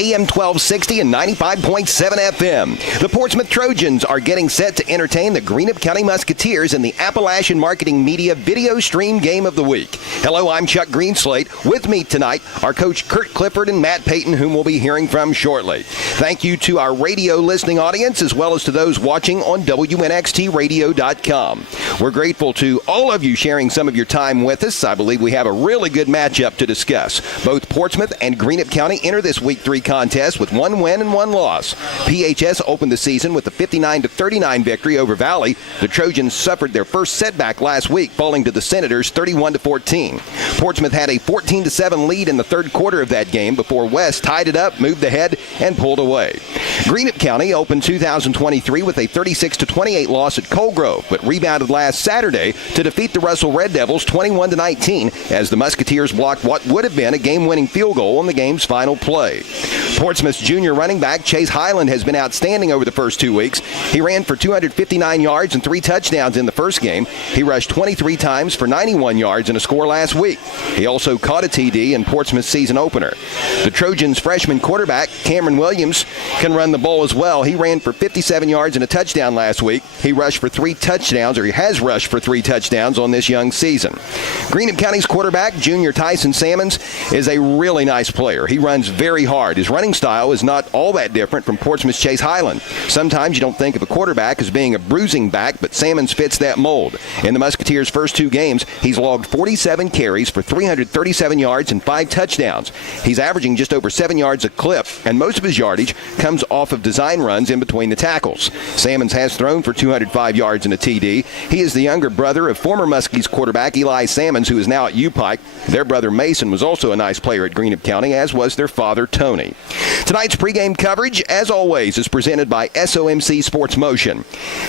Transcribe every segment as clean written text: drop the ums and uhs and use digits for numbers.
AM 1260 and 95.7 FM. The Portsmouth Trojans are getting set to entertain the Greenup County Musketeers in the Appalachian Marketing Media Video Stream Game of the Week. Hello, I'm Chuck Greenslate. With me tonight are Coach Kurt Clifford and Matt Payton, whom we'll be hearing from shortly. Thank you to our radio listening audience, as well as to those watching on WNXTradio.com. We're grateful to all of you sharing some of your time with us. I believe we have a really good matchup to discuss. Both Portsmouth and Greenup County enter this Week 3 contest with 1 win and 1 loss. PHS opened the season with a 59-39 victory over Valley. The Trojans suffered their first setback last week, falling to the Senators 31-14. Portsmouth had a 14-7 lead in the third quarter of that game before West tied it up, moved ahead, and pulled away. Greenup County opened 2023 with a 36-28 loss at Colegrove, but rebounded last Saturday to defeat the Russell Red Devils 21-19 as the Musketeers blocked what would have been a game-winning field goal in the game's final play. Portsmouth's junior running back Chase Highland has been outstanding over the first 2 weeks. He ran for 259 yards and 3 touchdowns in the first game. He rushed 23 times for 91 yards and a score last week. He also caught a TD in Portsmouth's season opener. The Trojans' freshman quarterback Cameron Williams can run the ball as well. He ran for 57 yards and a touchdown last week. He rushed for 3 touchdowns, or he has rushed for 3 touchdowns on this young season. Greenup County's quarterback, junior Tyson Salmons, is a really nice player. He runs very hard. His running style is not all that different from Portsmouth's Chase Highland. Sometimes you don't think of a quarterback as being a bruising back, but Salmons fits that mold. In the Musketeers' first 2 games, he's logged 47 carries for 337 yards and 5 touchdowns. He's averaging just over 7 yards a clip, and most of his yardage comes off of design runs in between the tackles. Salmons has thrown for 205 yards and a TD. He is the younger brother of former Muskies quarterback Eli Salmons, who is now at U-Pike. Their brother Mason was also a nice player at Greenup County, as was their father Tony. Tonight's pregame coverage, as always, is presented by SOMC Sports Motion.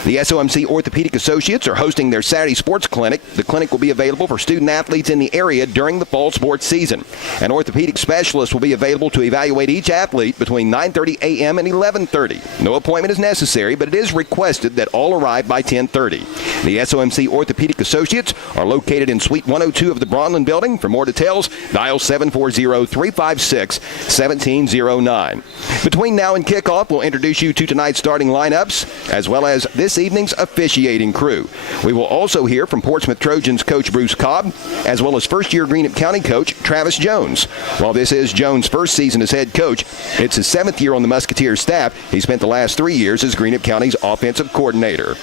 The SOMC Orthopedic Associates are hosting their Saturday sports clinic. The clinic will be available for student athletes in the area during the fall sports season. An orthopedic specialist will be available to evaluate each athlete between 9:30 a.m. and 11:30. No appointment is necessary, but it is requested that all arrive by 10:30. The SOMC Orthopedic Associates are located in Suite 102 of the Bronlin Building. For more details, dial 740-356-1709. Between now and kickoff, we'll introduce you to tonight's starting lineups, as well as this evening's officiating crew. We will also hear from Portsmouth Trojans coach Bruce Cobb, as well as first-year Greenup County coach Travis Jones. While this is Jones' first season as head coach, it's his 7th year on the Musketeers staff. He spent the last 3 years as Greenup County's offensive coordinator.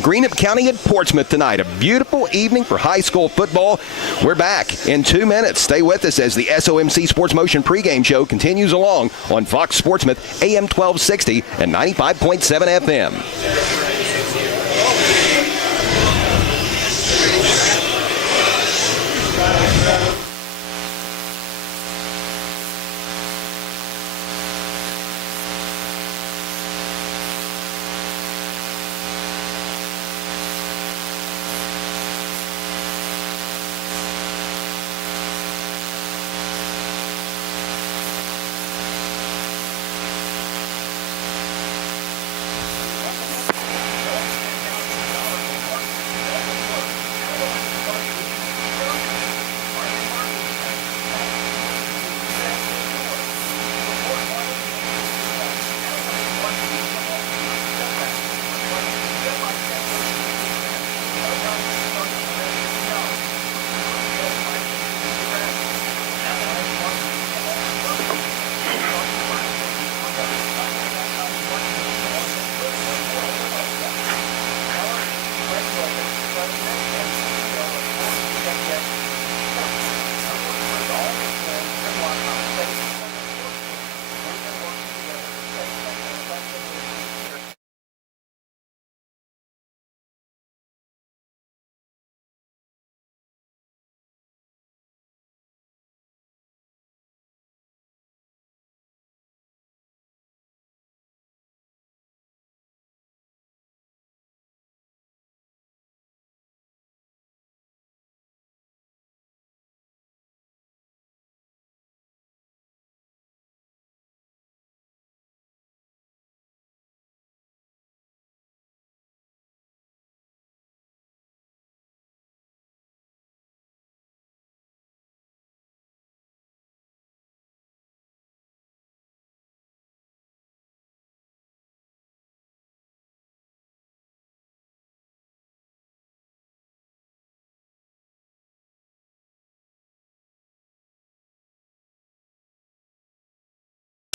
Greenup County at Portsmouth tonight. A beautiful evening for high school football. We're back in 2 minutes. Stay with us as the SOMC Sports Motion pregame show continues along on Fox Sportsmouth, AM 1260 and 95.7 FM.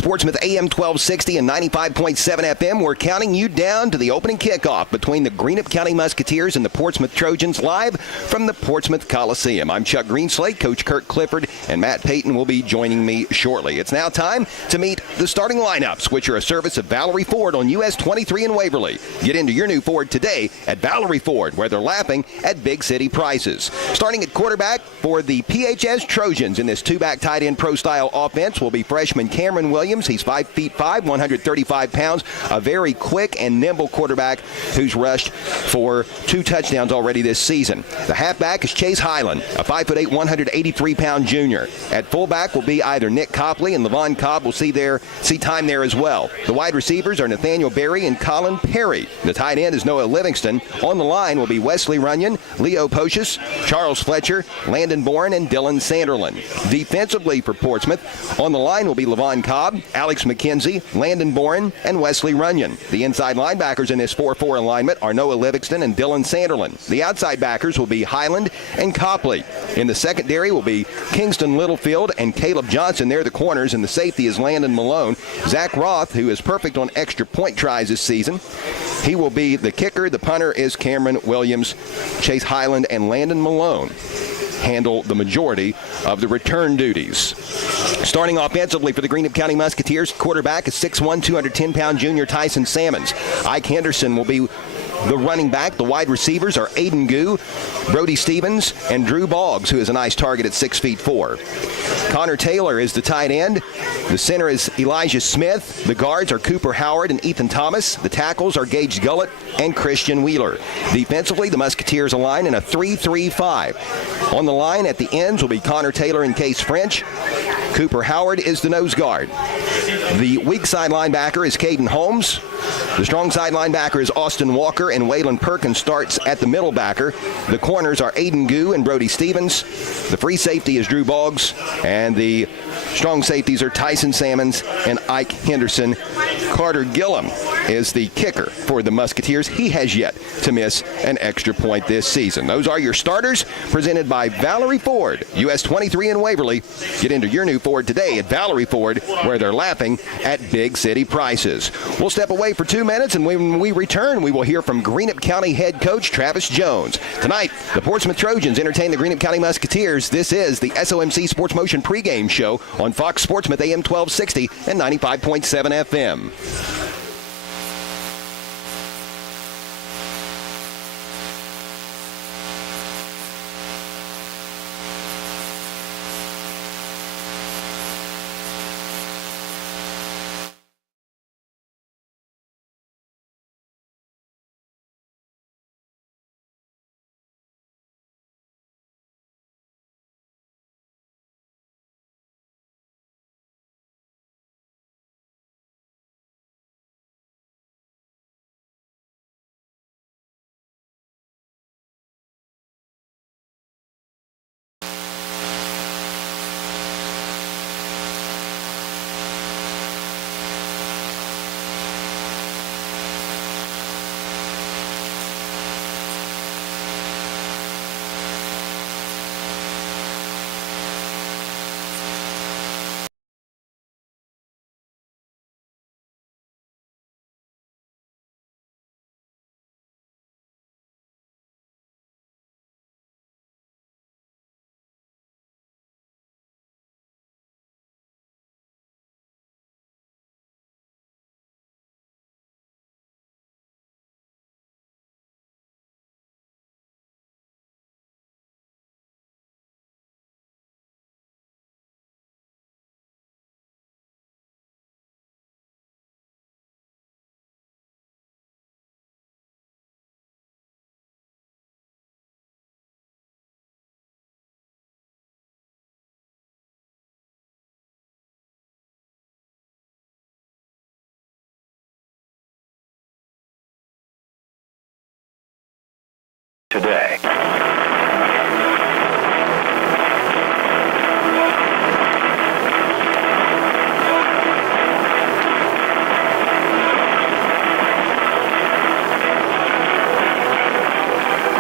Portsmouth AM 1260 and 95.7 FM. We're counting you down to the opening kickoff between the Greenup County Musketeers and the Portsmouth Trojans live from the Portsmouth Coliseum. I'm Chuck Greenslade. Coach Kirk Clifford and Matt Payton will be joining me shortly. It's now time to meet the starting lineups, which are a service of Valerie Ford on US 23 in Waverly. Get into your new Ford today at Valerie Ford, where they're laughing at big city prices. Starting at quarterback for the PHS Trojans in this two-back tight end pro-style offense will be freshman Cameron Williams. He's 5'5", 135 pounds, a very quick and nimble quarterback who's rushed for 2 touchdowns already this season. The halfback is Chase Highland, a 5'8", 183-pound junior. At fullback will be either Nick Copley, and Levon Cobb will see time there as well. The wide receivers are Nathaniel Berry and Colin Perry. The tight end is Noah Livingston. On the line will be Wesley Runyon, Leo Pocius, Charles Fletcher, Landon Bourne, and Dylan Sanderlin. Defensively for Portsmouth, on the line will be Levon Cobb, Alex McKenzie, Landon Bourne, and Wesley Runyon. The inside linebackers in this 4-4 alignment are Noah Livingston and Dylan Sanderlin. The outside backers will be Highland and Copley. In the secondary will be Kingston Littlefield and Caleb Johnson. They're the corners, and the safety is Landon Malone. Zach Roth, who is perfect on extra point tries this season, he will be the kicker. The punter is Cameron Williams. Chase Highland and Landon Malone handle the majority of the return duties. Starting offensively for the Greenup County Musketeers, quarterback is 6'1", 210-pound junior Tyson Sammons. Ike Henderson will be the running back. The wide receivers are Aiden Goo, Brody Stevens, and Drew Boggs, who is a nice target at 6'4". Connor Taylor is the tight end. The center is Elijah Smith. The guards are Cooper Howard and Ethan Thomas. The tackles are Gage Gullett and Christian Wheeler. Defensively, the Musketeers align in a 3-3-5. On the line at the ends will be Connor Taylor and Case French. Cooper Howard is the nose guard. The weak side linebacker is Caden Holmes. The strong side linebacker is Austin Walker, and Waylon Perkins starts at the middle backer. The corners are Aiden Goo and Brody Stevens. The free safety is Drew Boggs, and the strong safeties are Tyson Sammons and Ike Henderson. Carter Gillum is the kicker for the Musketeers. He has yet to miss an extra point this season. Those are your starters, presented by Valerie Ford, US 23 in Waverly. Get into your new Ford today at Valerie Ford, where they're laughing at big city prices. We'll step away for 2 minutes, and when we return, we will hear from Greenup County head coach Travis Jones. Tonight, the Portsmouth Trojans entertain the Greenup County Musketeers. This is the SOMC Sports Motion pregame show on Fox Portsmouth AM 1260 and 95.7 FM. Today.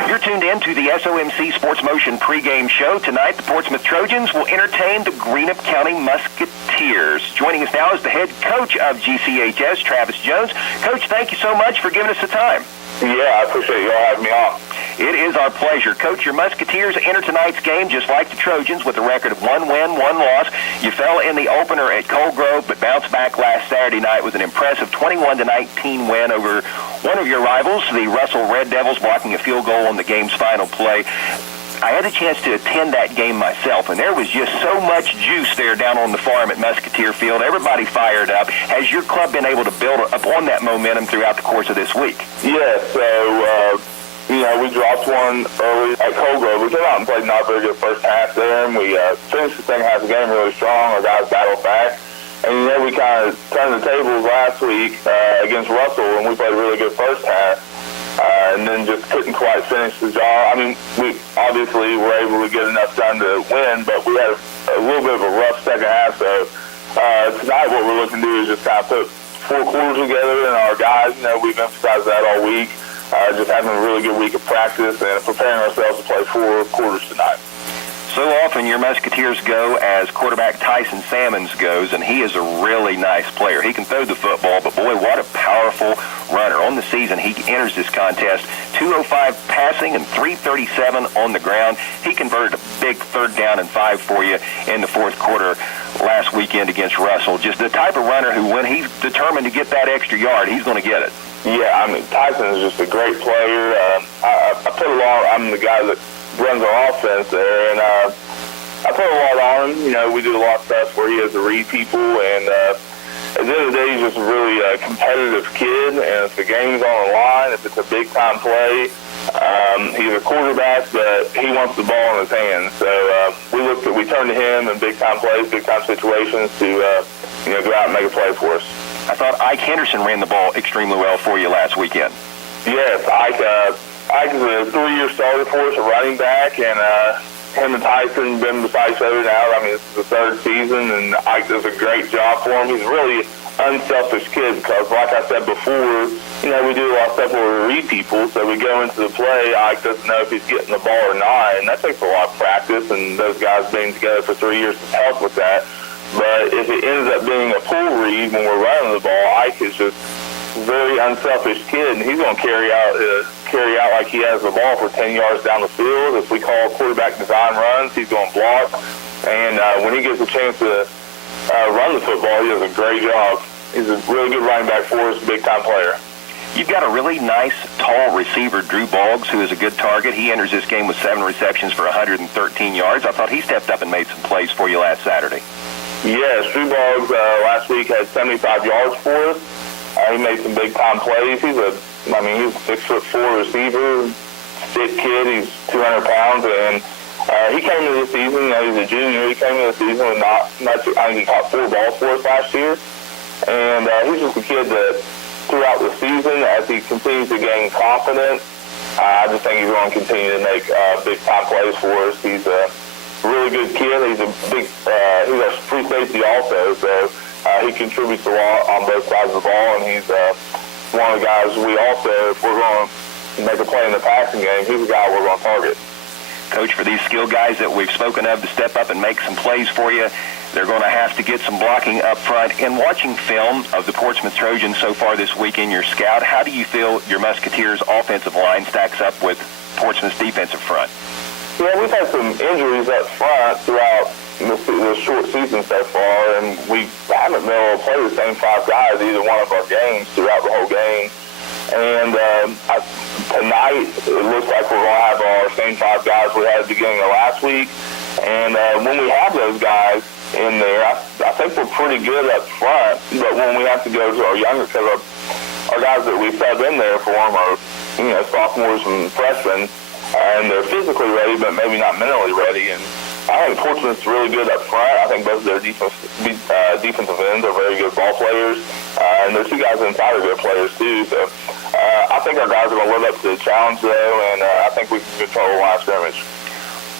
You're tuned in to to the SOMC Sports Motion pregame show. Tonight, the Portsmouth Trojans will entertain the Greenup County Musketeers. Joining us now is the head coach of GCHS, Travis Jones. Coach, thank you so much for giving us the time. Yeah, I appreciate you all having me on. It is our pleasure. Coach, your Musketeers enter tonight's game just like the Trojans with a record of 1 win, 1 loss. You fell in the opener at Cold Grove, but bounced back last Saturday night with an impressive 21-19 win over one of your rivals, the Russell Red Devils, blocking a field goal on the game's final play. I had a chance to attend that game myself, and there was just so much juice there down on the farm at Musketeer Field. Everybody fired up. Has your club been able to build up on that momentum throughout the course of this week? Yeah, so, we dropped one early at Cold Grove. We came out and played not very good first half there, and we finished the second half of the game really strong. Our guys battled back. And, we kind of turned the tables last week against Russell, and we played a really good first half. And then just couldn't quite finish the job. I mean, we obviously were able to get enough done to win, but we had a little bit of a rough second half. So tonight what we're looking to do is just kind of put 4 quarters together, and our guys, we've emphasized that all week, just having a really good week of practice and preparing ourselves to play 4 quarters tonight. So often your Musketeers go as quarterback Tyson Salmons goes, and he is a really nice player. He can throw the football, but boy, what a powerful runner. On the season, he enters this contest 205 passing and 337 on the ground. He converted a big 3rd down and 5 for you in the 4th quarter last weekend against Russell. Just the type of runner who, when he's determined to get that extra yard, he's going to get it. Yeah, Tyson is just a great player. I'm the guy that runs our offense there, and I put a lot on him. We do a lot of stuff where he has to read people, and at the end of the day, he's just a really competitive kid, and if the game's on the line, if it's a big-time play, he's a quarterback, but he wants the ball in his hands. So we turn to him in big-time plays, big-time situations to go out and make a play for us. I thought Ike Henderson ran the ball extremely well for you last weekend. Yes, Ike is a 3-year starter for us, a running back, and him and Tyson been beside each other now. This is the 3rd season, and Ike does a great job for him. He's a really unselfish kid because, like I said before, we do a lot of stuff where we read people, so we go into the play, Ike doesn't know if he's getting the ball or not, and that takes a lot of practice, and those guys being together for 3 years has helped with that. But if it ends up being a pull read when we're running the ball, Ike is just a very unselfish kid, and he's going to carry out like he has the ball for 10 yards down the field. If we call quarterback design runs, he's going to block. And when he gets a chance to run the football, he does a great job. He's a really good running back for us, big-time player. You've got a really nice, tall receiver, Drew Boggs, who is a good target. He enters this game with 7 receptions for 113 yards. I thought he stepped up and made some plays for you last Saturday. Yes, Drew Boggs last week had 75 yards for us. He made some big-time plays. He's a 6'4" receiver, thick kid. He's 200 pounds, and he came into the season. He's a junior. He came into the season with I think he caught 4 balls for us last year, and he's just a kid that throughout the season, as he continues to gain confidence, I just think he's going to continue to make big-time plays for us. He's a really good kid. He's he's a free safety also, so he contributes a lot on both sides of the ball, and he's one of the guys if we're going to make a play in the passing game, he's the guy we're going to target. Coach, for these skill guys that we've spoken of to step up and make some plays for you, they're going to have to get some blocking up front. In watching film of the Portsmouth Trojans so far this week in your scout, how do you feel your Musketeers' offensive line stacks up with Portsmouth's defensive front? Yeah, we've had some injuries up front throughout the short season so far, and we haven't been able to play the same 5 guys either one of our games throughout the whole game. And tonight, it looks like we're going to have our same 5 guys we had at the beginning of last week. And when we have those guys in there, I think we're pretty good up front. But when we have to go to our younger, because our guys that we sub in there for them are, sophomores and freshmen, and they're physically ready, but maybe not mentally ready. And I think Portsmouth's really good up front. I think both of their defensive ends are very good ball players, and their 2 guys inside are good players too. So I think our guys are going to live up to the challenge, though, and I think we can control the line of scrimmage.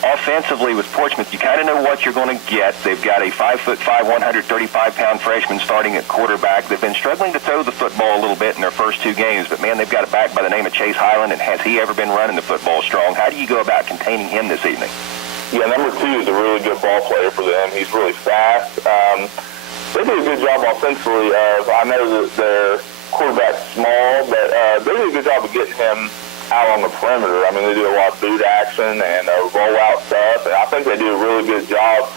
offensively with Portsmouth, you kind of know what you're going to get. They've got a 5'5", 135-pound freshman starting at quarterback. They've been struggling to throw the football a little bit in their first two games, but, man, they've got a back by the name of Chase Highland, and has he ever been running the football strong? How do you go about containing him this evening? Yeah, number 2 is a really good ball player for them. He's really fast. They do a good job offensively. I know that their quarterback's small, but they do a good job of getting him out on the perimeter. I mean, they do a lot of boot action and rollout stuff, and I think they do a really good job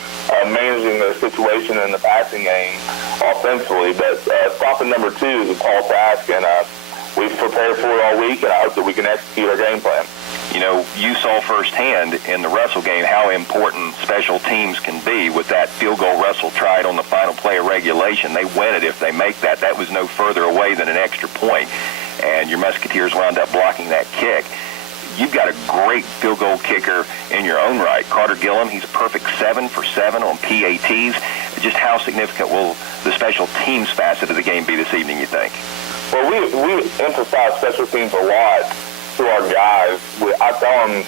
managing the situation in the passing game offensively. But stopping number 2 is a tall task, and we've prepared for it all week, and I hope that we can execute our game plan. You know, you saw firsthand in the Russell game how important special teams can be. With that field goal Russell tried on the final play of regulation, they win it if they make that. That was no further away than an extra point, and your Musketeers wound up blocking that kick. You've got a great field goal kicker in your own right. Carter Gillum, he's a perfect 7 for 7 on PATs. Just how significant will the special teams facet of the game be this evening, you think? Well, we emphasize special teams a lot to our guys. I tell them,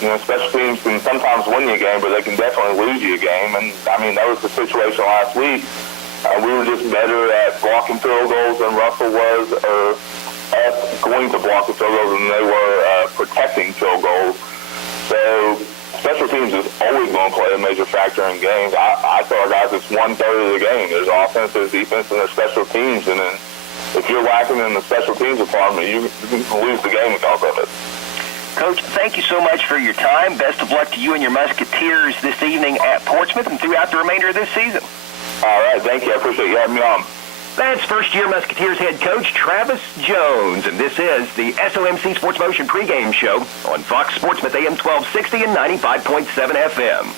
you know, special teams can sometimes win you a game, but they can definitely lose you a game. And, I mean, that was the situation last week. We were just better at blocking field goals than Russell was, or us going to block the field goals than they were protecting field goals. So special teams is always going to play a major factor in games. I tell our guys it's 1/3 of the game. There's offense, there's defense, and there's special teams. And then if you're lacking in the special teams department, you can lose the game because of it. Coach, thank you so much for your time. Best of luck to you and your Musketeers this evening at Portsmouth and throughout the remainder of this season. All right, thank you. I appreciate you having me on. That's first-year Musketeers head coach Travis Jones, and this is the SOMC Sports Motion pregame show on Fox Sportsmouth AM 1260 and 95.7 FM.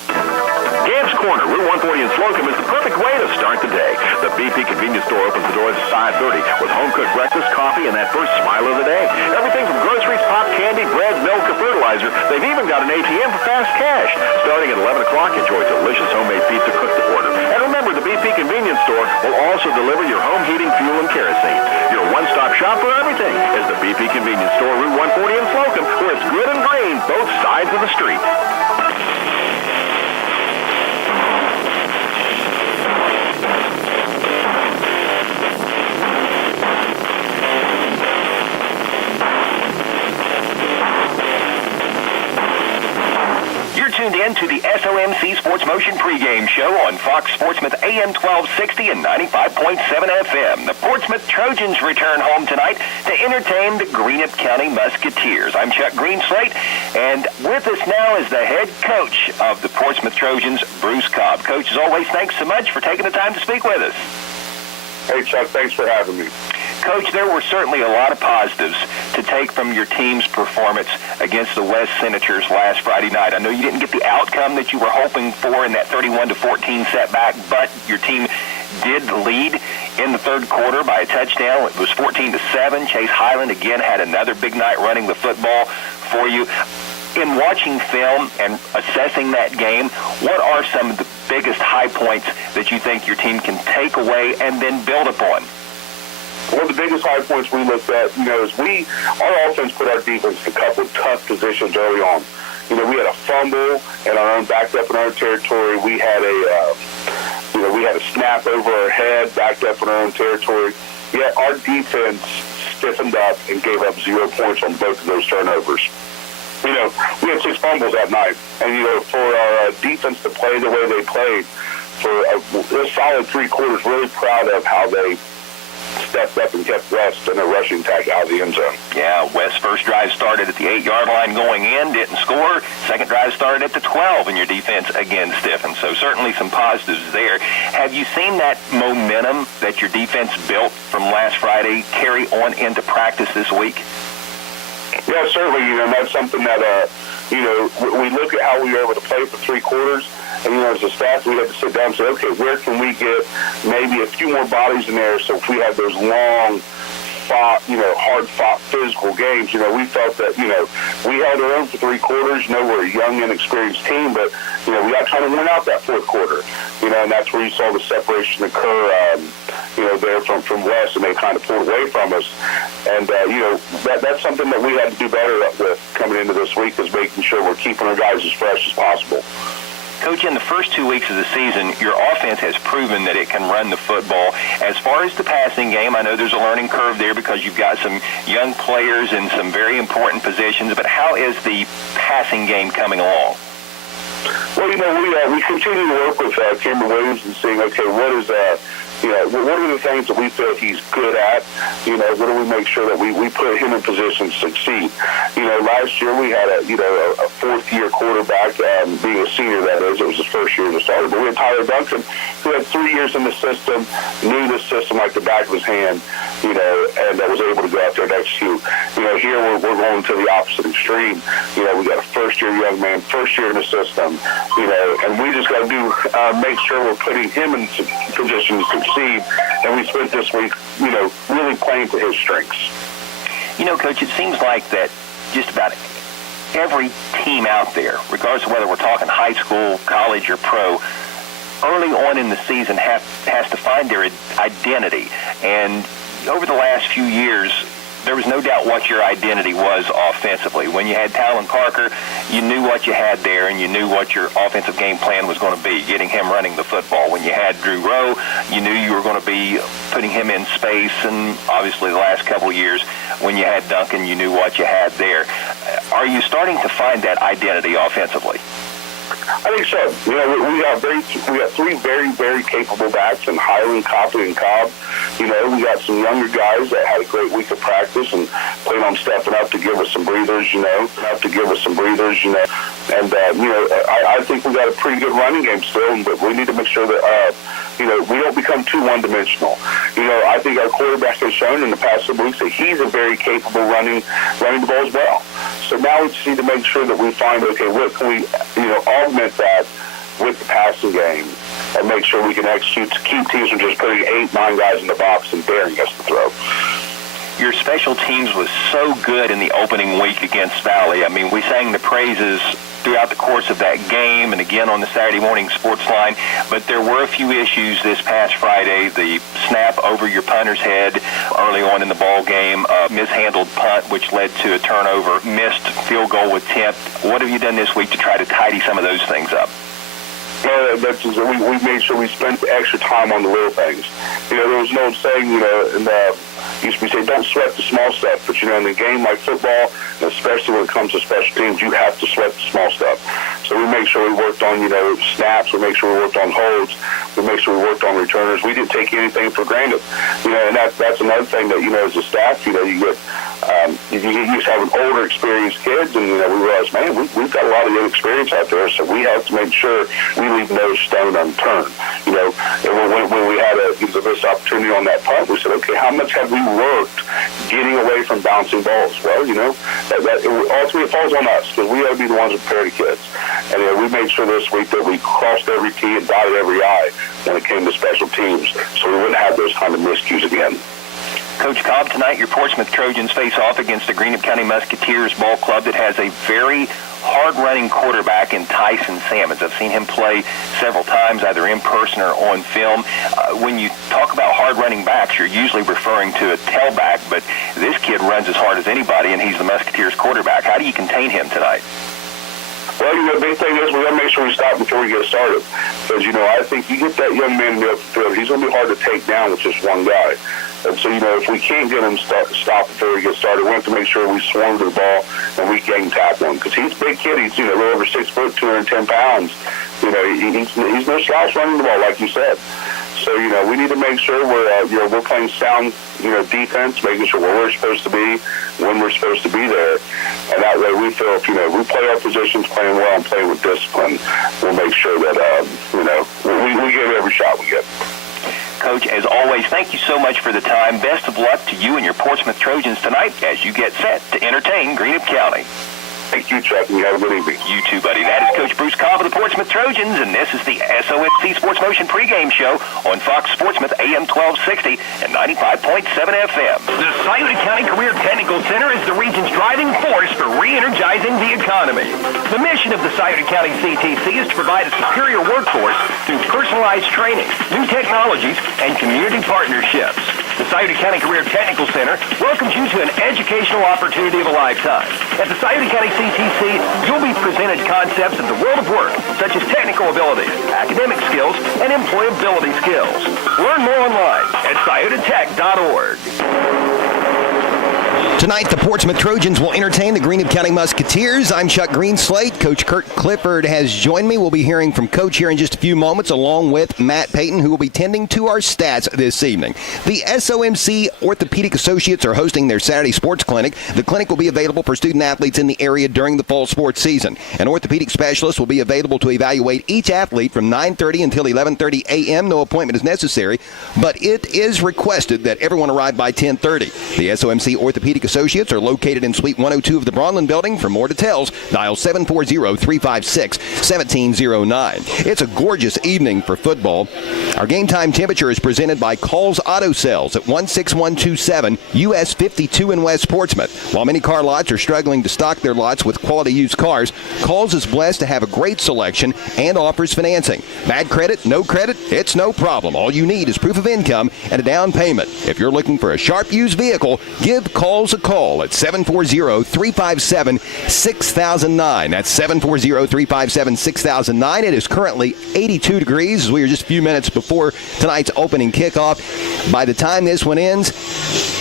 Gamp's Corner, Route 140 in Slocum, is the perfect way to start the day. The BP convenience store opens the doors at 5:30 with home-cooked breakfast, coffee, and that first smile of the day. Everything from groceries, pop candy, bread, milk, to fertilizer. They've even got an ATM for fast cash. Starting at 11 o'clock, enjoy delicious homemade pizza cooked to order. And remember, the BP convenience store will also deliver your home heating, fuel, and kerosene. Your one-stop shop for everything is the BP convenience store, Route 140 in Slocum, where it's good and green both sides of the street. Tuned in to the SOMC Sports Motion pregame show on Fox Sportsmouth AM 1260 and 95.7 FM. The Portsmouth Trojans return home tonight to entertain the Greenup County Musketeers. I'm Chuck Greenslate, and with us now is the head coach of the Portsmouth Trojans, Bruce Cobb. Coach, as always, thanks so much for taking the time to speak with us. Hey, Chuck, thanks for having me. Coach, there were certainly a lot of positives to take from your team's performance against the West Senators last Friday night. I know you didn't get the outcome that you were hoping for in that 31-14 setback, but your team did lead in the third quarter by a touchdown. It was 14-7. Chase Highland again had another big night running the football for you. In watching film and assessing that game, what are some of the biggest high points that you think your team can take away and then build upon? One of the biggest high points we looked at, is our offense put our defense in a couple of tough positions early on. We had a fumble and our own backed up in our own territory. We had a snap over our head backed up in our own territory. Yet our defense stiffened up and gave up 0 points on both of those turnovers. We had 6 fumbles that night, and for our defense to play the way they played for a solid 3 quarters, really proud of how they stepped up and kept West in a rushing attack out of the end zone. Yeah, West's first drive started at the 8-yard line going in, didn't score. Second drive started at the 12, and your defense again stiffened. So certainly some positives there. Have you seen that momentum that your defense built from last Friday carry on into practice this week? Yeah, certainly. That's something that, we look at how we were able to play for 3 quarters. And, as a staff, we had to sit down and say, okay, where can we get maybe a few more bodies in there so if we have those long hard-fought physical games. We felt that, we held our own for 3 quarters. We're a young, inexperienced team, but, we got kind of went out that 4th quarter, and that's where you saw the separation occur, there from West, and they kind of pulled away from us. And, that's something that we had to do better with coming into this week, is making sure we're keeping our guys as fresh as possible. Coach, in the first 2 weeks of the season, your offense has proven that it can run the football. As far as the passing game, I know there's a learning curve there because you've got some young players in some very important positions, but how is the passing game coming along? Well, we continue to work with Cameron Williams and seeing, okay, what are the things that we feel he's good at? What do we make sure that we put him in position to succeed? Last year we had a 4th-year quarterback, being a senior, that is. It was his first year as a starter. But we had Tyler Duncan, who had 3 years in the system, knew the system like the back of his hand, and was able to go out there and execute. Here we're going to the opposite extreme. We got a first-year young man, first year in the system, and we just got to make sure we're putting him in position to succeed. And we spent this week, really playing to his strengths. Coach, it seems like that just about every team out there, regardless of whether we're talking high school, college, or pro, early on in the season has to find their identity. And over the last few years, there was no doubt what your identity was offensively. When you had Talon Parker, you knew what you had there, and you knew what your offensive game plan was going to be, getting him running the football. When you had Drew Rowe, you knew you were going to be putting him in space, and obviously the last couple of years, when you had Duncan, you knew what you had there. Are you starting to find that identity offensively? I think so. We got 3 very, very capable backs in Highland, Copley, and Cobb. We got some younger guys that had a great week of practice and plan on stepping up to give us some breathers, And, I think we got a pretty good running game still, but we need to make sure that, we don't become too one-dimensional. I think our quarterback has shown in the past couple weeks that he's a very capable running the ball as well. So now we just need to make sure that we find, okay, what can we, augment that with the passing game and make sure we can execute to keep teams from just putting 8, 9 guys in the box and daring us to throw. Your special teams was so good in the opening week against Valley. I mean, we sang the praises throughout the course of that game and again on the Saturday morning sports line, but there were a few issues this past Friday. The snap over your punter's head early on in the ball game, mishandled punt, which led to a turnover, missed field goal attempt. What have you done this week to try to tidy some of those things up? We made sure we spent extra time on the little things. There was no saying, used to say, don't sweat the small stuff. But, in a game like football, and especially when it comes to special teams, you have to sweat the small stuff. So we make sure we worked on, snaps. We make sure we worked on holds. We make sure we worked on returners. We didn't take anything for granted. And that's another thing that, as a staff, you get, you just have an older, experienced kids, and, we realize, man, we've got a lot of good experience out there, so we have to make sure we leave no stone unturned. And when we had this opportunity on that punt, we said, okay, how much have we worked getting away from bouncing balls? Well, ultimately it falls on us, because we got to be the ones who prepare the kids. And we made sure this week that we crossed every T and dotted every I when it came to special teams, so we wouldn't have those kind of miscues again. Coach Cobb, tonight your Portsmouth Trojans face off against the Greenup County Musketeers ball club that has a very hard-running quarterback in Tyson Sammons. I've seen him play several times, either in person or on film. When you talk about hard-running backs, you're usually referring to a tailback, but this kid runs as hard as anybody, and he's the Musketeers quarterback. How do you contain him tonight? Well, the big thing is we got to make sure we stop before we get started. Because, I think you get that young man in the open field, he's going to be hard to take down with just one guy. And so, if we can't get him stop before we get started, we have to make sure we swarm to the ball and we gang tackle him. Because he's a big kid. He's, a little over 6 foot, 210 pounds. He's no slouch running the ball, like you said. So, we need to make sure we're playing sound, defense, making sure where we're supposed to be, when we're supposed to be there. And that way we feel if, we play our positions playing well and playing with discipline, we'll make sure that, we give every shot we get. Coach, as always, thank you so much for the time. Best of luck to you and your Portsmouth Trojans tonight as you get set to entertain Greenup County. Thank you, Chuck, and you have a good evening. You too, buddy. That is Coach Bruce Cobb of the Portsmouth Trojans, and this is the SOMC Sports Motion pregame show on Fox Portsmouth AM 1260 and 95.7 FM. The Scioto County Career Technical Center is the region's driving force for re-energizing the economy. The mission of the Scioto County CTC is to provide a superior workforce through personalized training, new technologies, and community partnerships. The Scioto County Career Technical Center welcomes you to an educational opportunity of a lifetime. At the Scioto County CTC, you'll be presented concepts of the world of work, such as technical abilities, academic skills, and employability skills. Learn more online at sciototech.org. Tonight, the Portsmouth Trojans will entertain the Greenup County Musketeers. I'm Chuck Greenslate. Coach Kurt Clifford has joined me. We'll be hearing from Coach here in just a few moments, along with Matt Payton, who will be tending to our stats this evening. The SOMC Orthopedic Associates are hosting their Saturday sports clinic. The clinic will be available for student athletes in the area during the fall sports season. An orthopedic specialist will be available to evaluate each athlete from 9:30 until 11:30 a.m. No appointment is necessary, but it is requested that everyone arrive by 10:30. The SOMC Orthopedic Associates are located in Suite 102 of the Bronlin Building. For more details, dial 740-356-1709. It's a gorgeous evening for football. Our game time temperature is presented by Call's Auto Sales at 16127 US 52 in West Portsmouth. While many car lots are struggling to stock their lots with quality used cars, Call's is blessed to have a great selection and offers financing. Bad credit, no credit, it's no problem. All you need is proof of income and a down payment. If you're looking for a sharp used vehicle, give Call's a call at 740-357-6009. That's 740-357-6009. It is currently 82 degrees as we are just a few minutes before tonight's opening kickoff. By the time this one ends,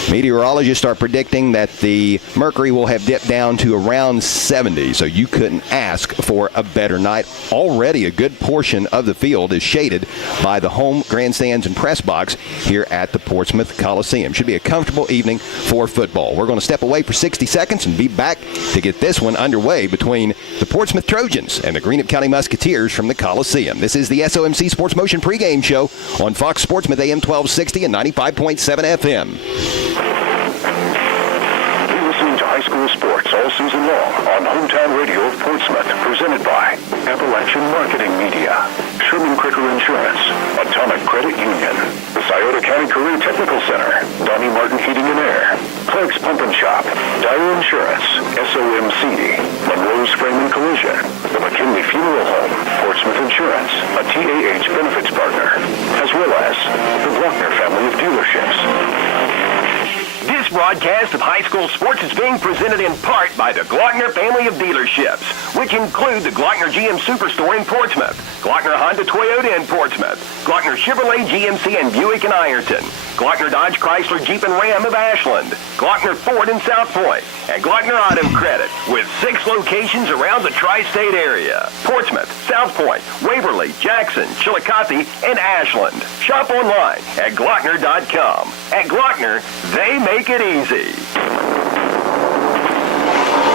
meteorologists are predicting that the mercury will have dipped down to around 70, so you couldn't ask for a better night. Already a good portion of the field is shaded by the home grandstands and press box here at the Portsmouth Coliseum. Should be a comfortable evening for football. We're going to step away for 60 seconds and be back to get this one underway between the Portsmouth Trojans and the Greenup County Musketeers from the Coliseum. This is the SOMC Sports Motion pregame show on Fox Portsmouth AM 1260 and 95.7 FM. High school sports all season long on Hometown Radio of Portsmouth, presented by Appalachian Marketing Media, Sherman Cricker Insurance, Atomic Credit Union, the Scioto County Career Technical Center, Donnie Martin Heating and Air, Clark's Pump and Shop, Dyer Insurance, SOMC, Monroe's Frame and Collision, the McKinley Funeral Home, Portsmouth Insurance, a TAH benefits partner, as well as the Glockner family of dealerships. This broadcast of high school sports is being presented in part by the Glockner family of dealerships, which include the Glockner GM Superstore in Portsmouth, Glockner Honda Toyota in Portsmouth, Glockner Chevrolet GMC and Buick in Ironton, Glockner Dodge Chrysler Jeep and Ram of Ashland, Glockner Ford in South Point, and Glockner Auto Credit, with 6 locations around the tri-state area: Portsmouth, South Point, Waverly, Jackson, Chillicothe, and Ashland. Shop online at Glockner.com. At Glockner, they make it easy.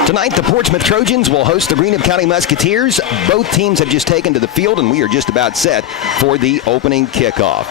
Tonight, the Portsmouth Trojans will host the Greenup County Musketeers. Both teams have just taken to the field, and we are just about set for the opening kickoff.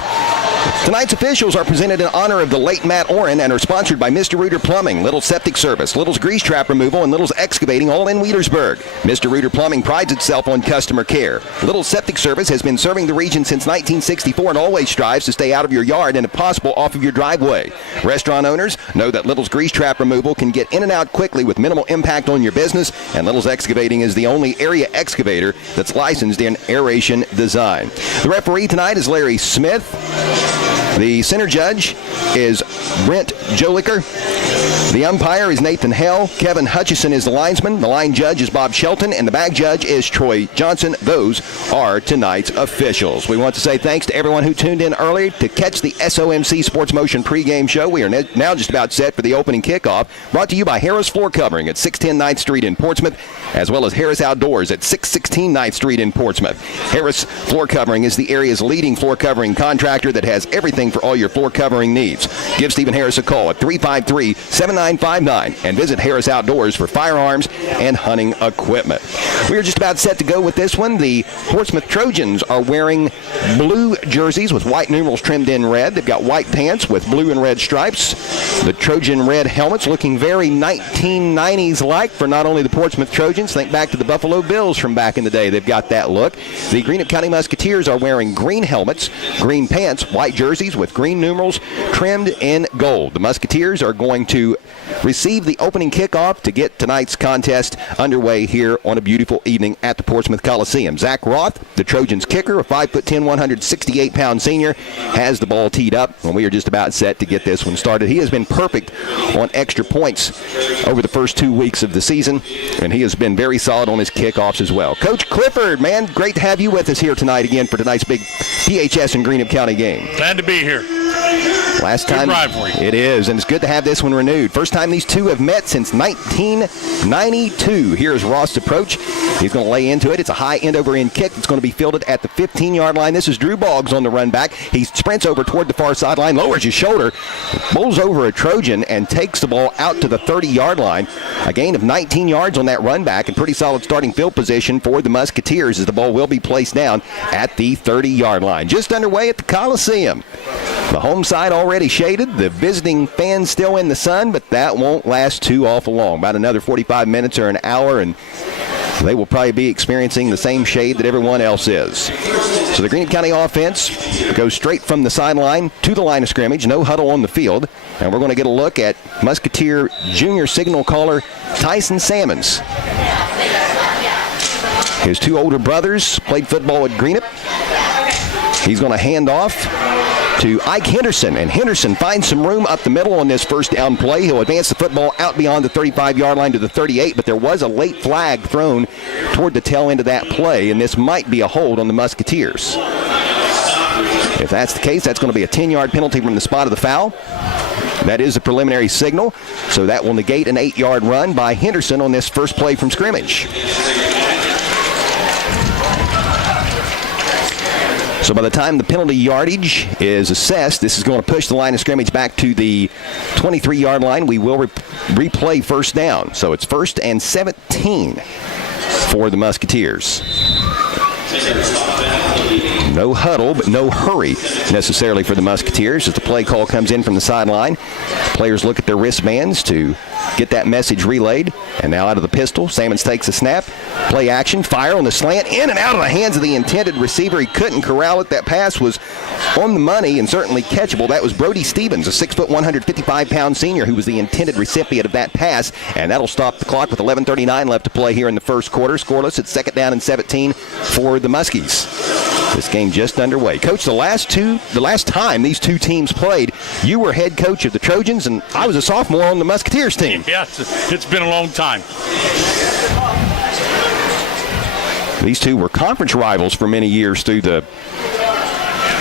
Tonight's officials are presented in honor of the late Matt Oren and are sponsored by Mr. Reuter Plumbing, Little's Septic Service, Little's Grease Trap Removal, and Little's Excavating, all in Wheelersburg. Mr. Reuter Plumbing prides itself on customer care. Little's Septic Service has been serving the region since 1964 and always strives to stay out of your yard and, if possible, off of your driveway. Restaurant owners know that Little's Grease Trap Removal can get in and out quickly with minimal impact on your business, and Little's Excavating is the only area excavator that's licensed in aeration design. The referee tonight is Larry Smith. The center judge is Brent Joliker. The umpire is Nathan Hell. Kevin Hutchison is the linesman. The line judge is Bob Shelton, and the bag judge is Troy Johnson. Those are tonight's officials. We want to say thanks to everyone who tuned in earlier to catch the SOMC Sports Motion pregame show. We are now just about set for the opening kickoff, brought to you by Harris Floor Covering at 610 9th Street in Portsmouth, as well as Harris Outdoors at 616 9th Street in Portsmouth. Harris Floor Covering is the area's leading floor covering contractor that has everything for all your floor covering needs. Give Stephen Harris a call at 353 888-789-7959. And visit Harris Outdoors for firearms and hunting equipment. We are just about set to go with this one. The Portsmouth Trojans are wearing blue jerseys with white numerals trimmed in red. They've got white pants with blue and red stripes. The Trojan red helmets looking very 1990s-like for not only the Portsmouth Trojans. Think back to the Buffalo Bills from back in the day. They've got that look. The Greenup County Musketeers are wearing green helmets, green pants, white jerseys with green numerals trimmed in gold. The Musketeers are going to receive the opening kickoff to get tonight's contest underway here on a beautiful evening at the Portsmouth Coliseum. Zach Roth, the Trojans kicker, a 5'10", 168-pound senior, has the ball teed up, and we are just about set to get this one started. He has been perfect on extra points over the first 2 weeks of the season, and he has been very solid on his kickoffs as well. Coach Clifford, man, great to have you with us here tonight again for tonight's big PHS and Greenup County game. Glad to be here. Last time, good rivalry. It is, and it's good to have this one renewed. First time these two have met since 1992. Here's Ross' approach. He's going to lay into it. It's a high end-over-end kick that's going to be fielded at the 15-yard line. This is Drew Boggs on the run back. He sprints over toward the far sideline, lowers his shoulder, bowls over a Trojan, and takes the ball out to the 30-yard line. A gain of 19 yards on that run back, and pretty solid starting field position for the Musketeers as the ball will be placed down at the 30-yard line. Just underway at the Coliseum. The home side already shaded, the visiting fans still in the sun, but that won't last too awful long. About another 45 minutes or an hour, and they will probably be experiencing the same shade that everyone else is. So the Greenup County offense goes straight from the sideline to the line of scrimmage, no huddle on the field, and we're going to get a look at Musketeer junior signal caller Tyson Sammons. His two older brothers played football at Greenup. He's going to hand off to Ike Henderson, and Henderson finds some room up the middle on this first down play. He'll advance the football out beyond the 35-yard line to the 38, but there was a late flag thrown toward the tail end of that play, and this might be a hold on the Musketeers. If that's the case, that's going to be a 10-yard penalty from the spot of the foul. That is a preliminary signal, so that will negate an 8-yard run by Henderson on this first play from scrimmage. So by the time the penalty yardage is assessed, this is going to push the line of scrimmage back to the 23-yard line. We will replay first down. So it's 1st and 17 for the Musketeers. No huddle, but no hurry necessarily for the Musketeers as the play call comes in from the sideline. Players look at their wristbands to get that message relayed. And now out of the pistol, Sammons takes a snap. Play action, fire on the slant, in and out of the hands of the intended receiver. He couldn't corral it. That pass was on the money and certainly catchable. That was Brody Stevens, a 6', 155-pound senior who was the intended recipient of that pass. And that'll stop the clock with 11:39 left to play here in the first quarter. Scoreless at 2nd down and 17 for the Muskies. This game just underway. Coach, the last time these two teams played, you were head coach of the Trojans, and I was a sophomore on the Musketeers team. Yeah, it's been a long time. These two were conference rivals for many years through the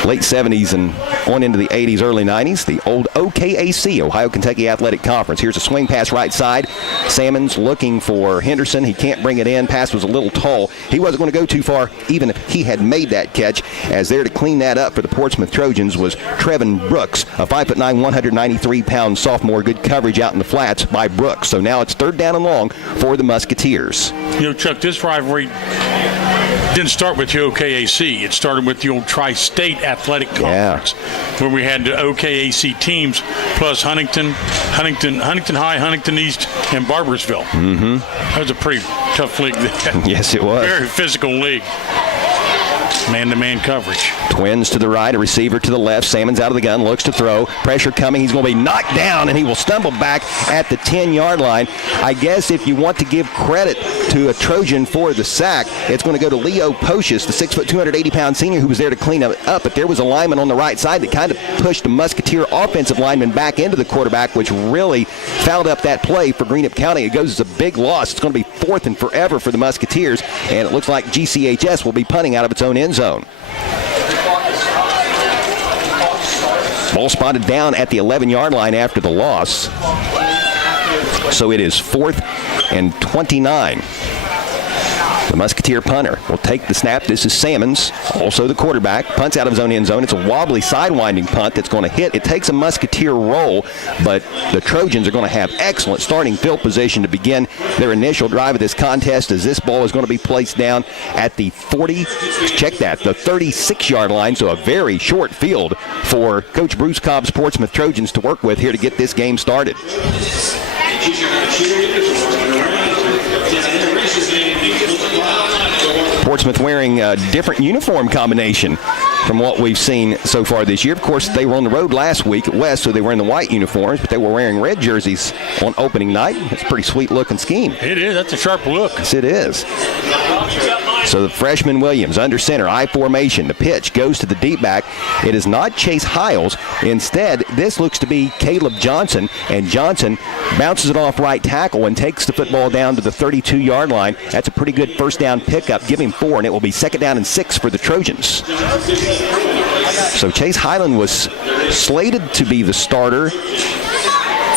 late 70s and on into the 80s, early 90s. The old OKAC, Ohio Kentucky Athletic Conference. Here's a swing pass right side. Sammons looking for Henderson. He can't bring it in. Pass was a little tall. He wasn't going to go too far even if he had made that catch, as there to clean that up for the Portsmouth Trojans was Trevin Brooks, a 5'9", 193-pound sophomore. Good coverage out in the flats by Brooks. So now it's 3rd down and long for the Musketeers. You know, Chuck, this rivalry didn't start with the OKAC. It started with the old Tri-State Athletic Conference, where we had the OKAC teams plus Huntington High, Huntington East, and Barbersville. Mm-hmm. That was a pretty tough league. Yes, it was. Very physical league. Man-to-man coverage. Twins to the right, a receiver to the left. Sammons out of the gun, looks to throw. Pressure coming. He's going to be knocked down, and he will stumble back at the 10-yard line. I guess if you want to give credit to a Trojan for the sack, it's going to go to Leo Pocius, the 6', 280-pound senior who was there to clean it up. But there was a lineman on the right side that kind of pushed the Musketeer offensive lineman back into the quarterback, which really fouled up that play for Greenup County. It goes as a big loss. It's going to be 4th and forever for the Musketeers, and it looks like GCHS will be punting out of its own end zone. Ball spotted down at the 11-yard line after the loss. So it is 4th and 29. The Musketeer punter will take the snap. This is Salmons, also the quarterback. Punts out of his own end zone. It's a wobbly, sidewinding punt that's going to hit. It takes a Musketeer roll, but the Trojans are going to have excellent starting field position to begin their initial drive of this contest, as this ball is going to be placed down at the 36-yard line, so a very short field for Coach Bruce Cobb's Portsmouth Trojans to work with here to get this game started. Portsmouth wearing a different uniform combination from what we've seen so far this year. Of course, they were on the road last week at West, so they were in the white uniforms, but they were wearing red jerseys on opening night. It's a pretty sweet-looking scheme. It is. That's a sharp look. Yes, it is. So the freshman Williams under center, I formation. The pitch goes to the deep back. It is not Chase Hiles. Instead, this looks to be Caleb Johnson, and Johnson bounces it off right tackle and takes the football down to the 32-yard line. That's a pretty good first down pickup. Give him 4, and it will be 2nd down and 6 for the Trojans. So Chase Highland was slated to be the starter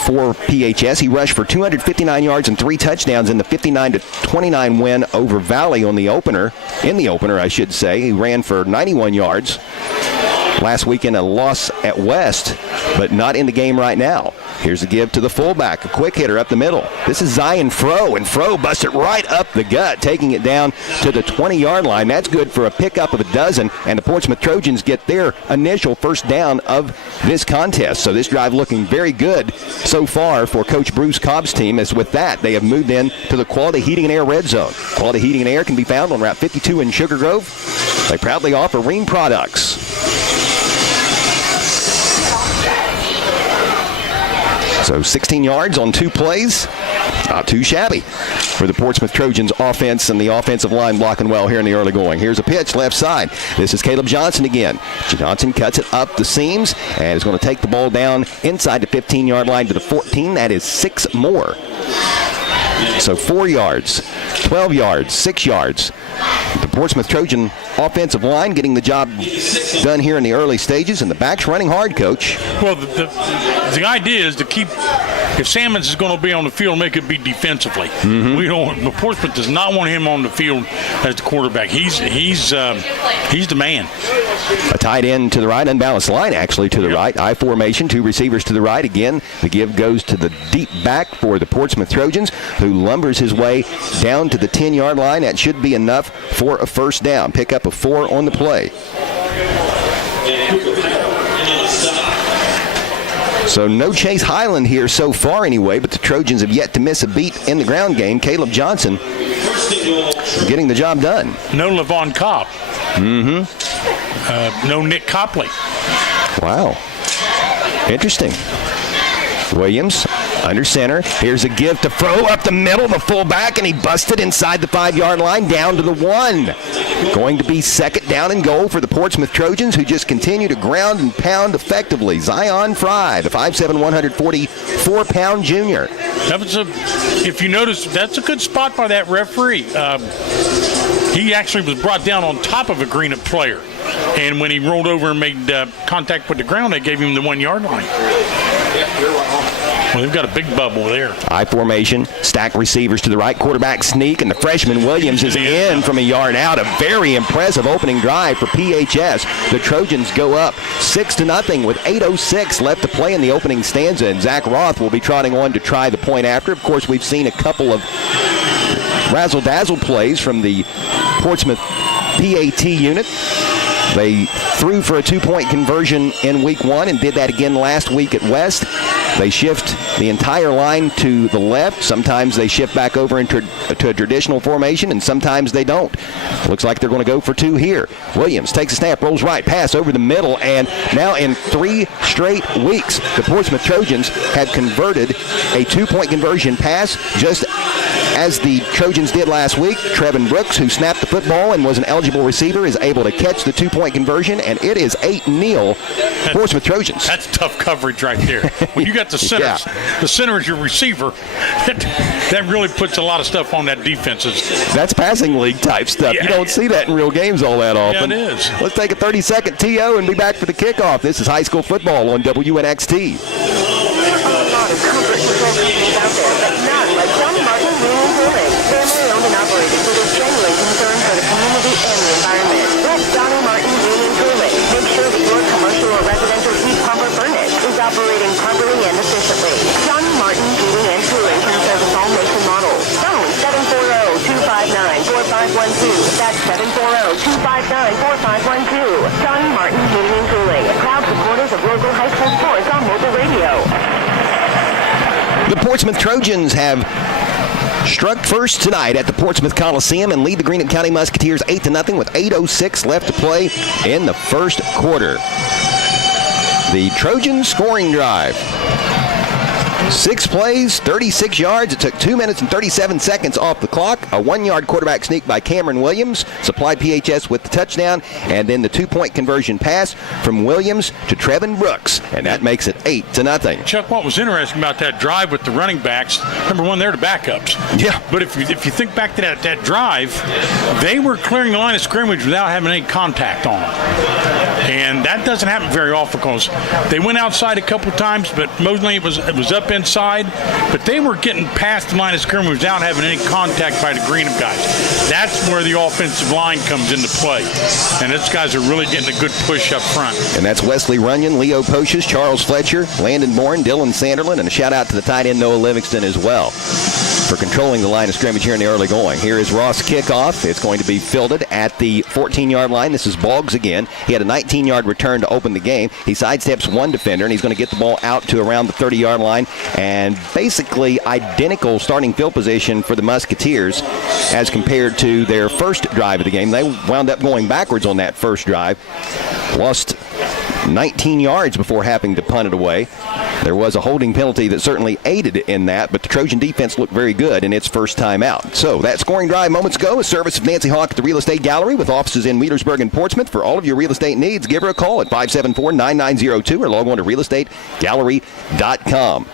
for PHS. He rushed for 259 yards and 3 touchdowns in the 59-29 win over Valley in the opener, I should say. He ran for 91 yards last week in a loss at West, but not in the game right now. Here's a give to the fullback, a quick hitter up the middle. This is Zion Froh, and Froh busts it right up the gut, taking it down to the 20-yard line. That's good for a pickup of a dozen, and the Portsmouth Trojans get their initial first down of this contest. So this drive looking very good so far for Coach Bruce Cobb's team, as with that, they have moved in to the Quality Heating and Air red zone. Quality Heating and Air can be found on Route 52 in Sugar Grove. They proudly offer Rheem products. So 16 yards on 2 plays. Not too shabby for the Portsmouth Trojans offense, and the offensive line blocking well here in the early going. Here's a pitch left side. This is Caleb Johnson again. Johnson cuts it up the seams and is going to take the ball down inside the 15-yard line to the 14. That is 6 more. So 4 yards, 12 yards, 6 yards. The Portsmouth Trojan offensive line getting the job done here in the early stages, and the backs running hard, Coach. Well, the idea is to keep, if Salmons is going to be on the field, make it be defensively. We don't. Portsmouth does not want him on the field as the quarterback. He's the man. A tight end to the right, unbalanced line actually to the right. I formation, 2 receivers to the right. Again, the give goes to the deep back for the Portsmouth Trojans, who lumbers his way down to the 10-yard line. That should be enough for a first down. Pick up a 4 on the play. So no Chase Highland here so far anyway, but the Trojans have yet to miss a beat in the ground game. Caleb Johnson getting the job done. No Levon Cobb. No Nick Copley. Wow. Interesting. Williams under center. Here's a give to Froh up the middle, the fullback, and he busted inside the 5-yard line down to the 1. Going to be 2nd down and goal for the Portsmouth Trojans, who just continue to ground and pound effectively. Zion Fry, the 5'7", 144-pound junior. That was if you notice, that's a good spot by that referee. He actually was brought down on top of a Greenup player, and when he rolled over and made contact with the ground, they gave him the 1-yard line. Well, they've got a big bubble there. I formation, stack receivers to the right, quarterback sneak, and the freshman Williams is in from a yard out. A very impressive opening drive for PHS. The Trojans go up 6-0 with 8:06 left to play in the opening stanza, and Zach Roth will be trotting on to try the point after. Of course, we've seen a couple of razzle-dazzle plays from the Portsmouth PAT unit. They threw for a 2-point conversion in week 1 and did that again last week at West. They shift the entire line to the left. Sometimes they shift back over into a traditional formation, and sometimes they don't. Looks like they're going to go for 2 here. Williams takes a snap, rolls right, pass over the middle, and now in 3 straight weeks, the Portsmouth Trojans have converted a 2-point conversion pass, just as the Trojans did last week. Trevin Brooks, who snapped the football and was an eligible receiver, is able to catch the 2-point conversion, and it is 8-0 Portsmouth Trojans. That's tough coverage right there. When you got the center, the center is your receiver, that really puts a lot of stuff on that defense. That's passing league type stuff. You don't see that in real games all that often. Yeah, it is. Let's take a 30-second TO and be back for the kickoff. This is high school football on WNXT. A lot of comfort for out there, but not like John Martin Rural Village. Family owned and operated with a genuine concern for the community and the environment. Let Johnny Martin Heating and Cooling make sure that your commercial or residential heat pump or furnace is operating properly and efficiently. Johnny Martin Heating and Cooling can service all makes and models. Phone 740-259-4512. That's 740-259-4512. Johnny Martin Heating and Cooling, proud supporters of local high school sports on mobile radio. The Portsmouth Trojans have struck first tonight at the Portsmouth Coliseum and lead the Greenup County Musketeers 8-0 with 8:06 left to play in the first quarter. The Trojans scoring drive. 6 plays, 36 yards. It took 2 minutes and 37 seconds off the clock. A 1-yard quarterback sneak by Cameron Williams supplied PHS with the touchdown, and then the 2-point conversion pass from Williams to Trevin Brooks, and that makes it 8-0. Chuck, what was interesting about that drive with the running backs, number one, they're the backups. Yeah. But if you think back to that drive, they were clearing the line of scrimmage without having any contact on them. And that doesn't happen very often because they went outside a couple times, but mostly it was up inside. But they were getting past the line of scrimmage without having any contact by the Greenup guys. That's where the offensive line comes into play. And these guys are really getting a good push up front. And that's Wesley Runyon, Leo Poches, Charles Fletcher, Landon Bourne, Dylan Sanderlin, and a shout-out to the tight end Noah Livingston as well for controlling the line of scrimmage here in the early going. Here is Ross' kickoff. It's going to be fielded at the 14-yard line. This is Boggs again. He had a 19-yard return to open the game. He sidesteps one defender, and he's going to get the ball out to around the 30-yard line. And basically identical starting field position for the Musketeers as compared to their first drive of the game. They wound up going backwards on that first drive. Lost 19 yards before having to punt it away. There was a holding penalty that certainly aided in that, but the Trojan defense looked very good in its first time out. So that scoring drive moments ago, a service of Nancy Hawk at the Real Estate Gallery with offices in Wheelersburg and Portsmouth. For all of your real estate needs, give her a call at 574-9902 or log on to realestategallery.com.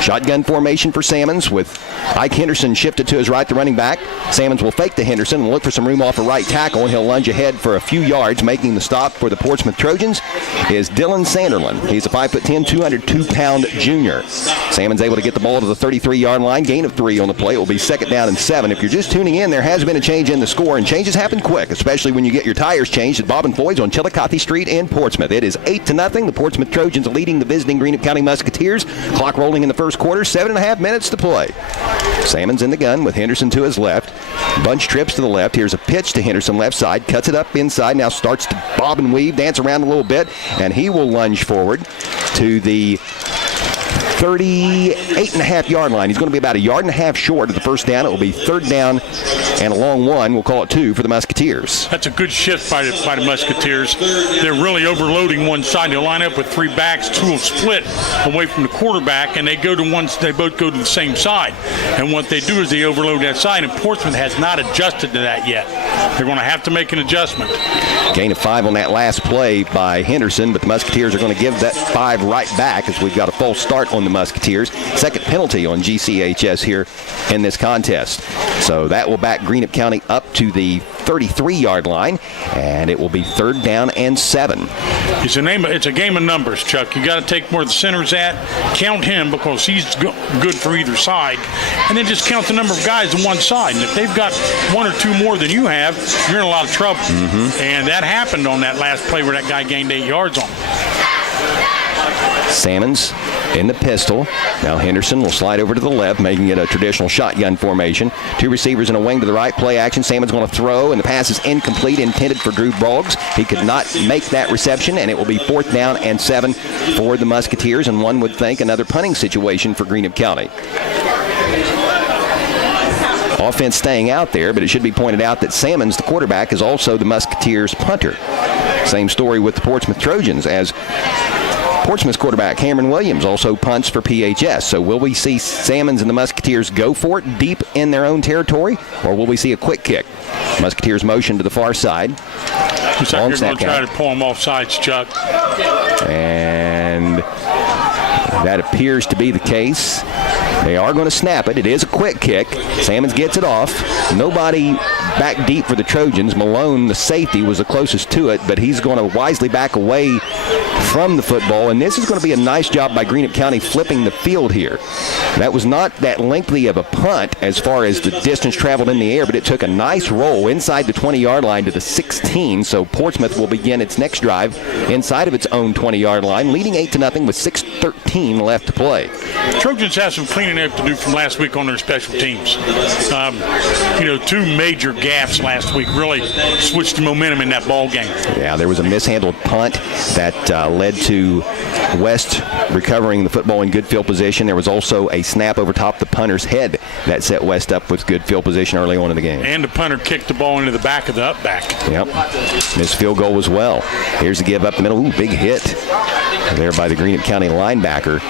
Shotgun formation for Sammons with Ike Henderson shifted to his right, the running back. Sammons will fake to Henderson and look for some room off a right tackle, and he'll lunge ahead for a few yards. Making the stop for the Portsmouth Trojans is Dylan Sanderlin. He's a 5'10", 202-pound junior. Sammons able to get the ball to the 33-yard line. Gain of 3 on the play. It will be 2nd down and 7. If you're just tuning in, there has been a change in the score, and changes happen quick, especially when you get your tires changed at Bob and Floyd's on Chillicothe Street in Portsmouth. It is 8-0. The Portsmouth Trojans leading the visiting Greenup County Musketeers. Clock rolling in the first quarter. 7.5 minutes to play. Sammons in the gun with Henderson to his left. Bunch trips to the left. Here's a pitch to Henderson left side. Cuts it up inside. Now starts to bob and weave, dance around a little bit, and he will lunge forward to the 38.5-yard line. He's going to be about 1.5 yards short of the first down. It will be 3rd down and a long one. We'll call it 2 for the Musketeers. That's a good shift by the Musketeers. They're really overloading one side. They'll line up with 3 backs. 2 will split away from the quarterback, and they both go to the same side. And what they do is they overload that side, and Portsmouth has not adjusted to that yet. They're going to have to make an adjustment. Gain of 5 on that last play by Henderson, but the Musketeers are going to give that 5 right back as we've got a false start on the Musketeers. 2nd penalty on GCHS here in this contest. So that will back Greenup County up to the 33-yard line, and it will be 3rd down and 7. It's a game of numbers, Chuck. You got to take where the center's at, count him because he's good for either side, and then just count the number of guys on one side. And if they've got 1 or 2 more than you have, you're in a lot of trouble. And that happened on that last play where that guy gained 8 yards on him. Sammons in the pistol. Now Henderson will slide over to the left, making it a traditional shotgun formation. 2 receivers in a wing to the right. Play action. Sammons going to throw, and the pass is incomplete, intended for Drew Boggs. He could not make that reception, and it will be 4th down and 7 for the Musketeers, and one would think another punting situation for Greenup County. Offense staying out there, but it should be pointed out that Sammons, the quarterback, is also the Musketeers' punter. Same story with the Portsmouth Trojans, as Portsmouth's quarterback Cameron Williams also punts for PHS. So will we see Sammons and the Musketeers go for it deep in their own territory, or will we see a quick kick? Musketeers motion to the far side. Looks like you're going to try to pull them off sides, Chuck. And that appears to be the case. They are going to snap it. It is a quick kick. Sammons gets it off. Nobody back deep for the Trojans. Malone, the safety, was the closest to it, but he's going to wisely back away from the football, and this is going to be a nice job by Greenup County flipping the field here. That was not that lengthy of a punt as far as the distance traveled in the air, but it took a nice roll inside the 20-yard line to the 16, so Portsmouth will begin its next drive inside of its own 20-yard line, leading 8-0 with 6:13 left to play. Trojans have some cleaning up to do from last week on their special teams. Two major gaffes last week really switched the momentum in that ball game. Yeah, there was a mishandled punt that led to West recovering the football in good field position. There was also a snap over top the punter's head that set West up with good field position early on in the game. And the punter kicked the ball into the back of the up back. Yep. Missed field goal as well. Here's the give up the middle. Ooh, big hit there by the Greenup County linebacker.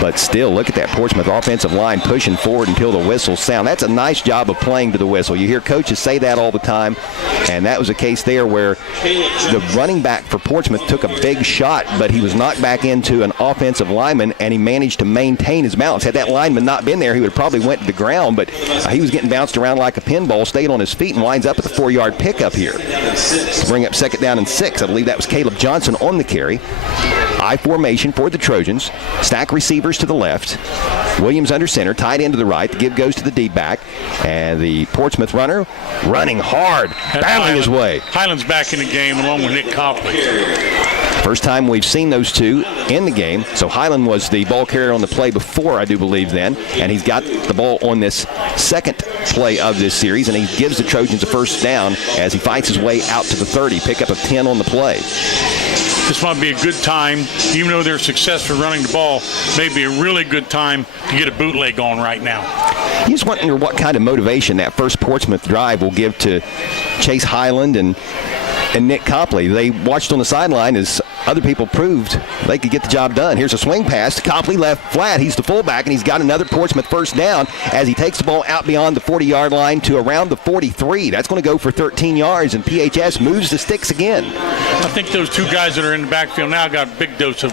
But still, look at that Portsmouth offensive line pushing forward until the whistles sound. That's a nice job of playing to the whistle. You hear coaches say that all the time, and that was a case there where the running back for Portsmouth took a big shot, but he was knocked back into an offensive lineman, and he managed to maintain his balance. Had that lineman not been there, he would have probably went to the ground, but he was getting bounced around like a pinball, stayed on his feet, and winds up at the 4-yard pickup here to bring up 2nd down and 6. I believe that was Caleb Johnson on the carry. I formation for the Trojans. Stack receivers to the left. Williams under center, tight end to the right. The give goes to the deep back. And the Portsmouth runner running hard, battling his way. Highland's back in the game along with Nick Copley. First time we've seen those two in the game. So Highland was the ball carrier on the play before, I do believe, then. And he's got the ball on this second play of this series, and he gives the Trojans a 1st down as he fights his way out to the 30. Pickup of 10 on the play. This might be a good time, even though they're successful running the ball, maybe a really good time to get a bootleg on right now. You just wonder what kind of motivation that first Portsmouth drive will give to Chase Highland and Nick Copley. They watched on the sideline as other people proved they could get the job done. Here's a swing pass. Copley left flat. He's the fullback, and he's got another Portsmouth 1st down as he takes the ball out beyond the 40-yard line to around the 43. That's going to go for 13 yards, and PHS moves the sticks again. I think those two guys that are in the backfield now got a big dose of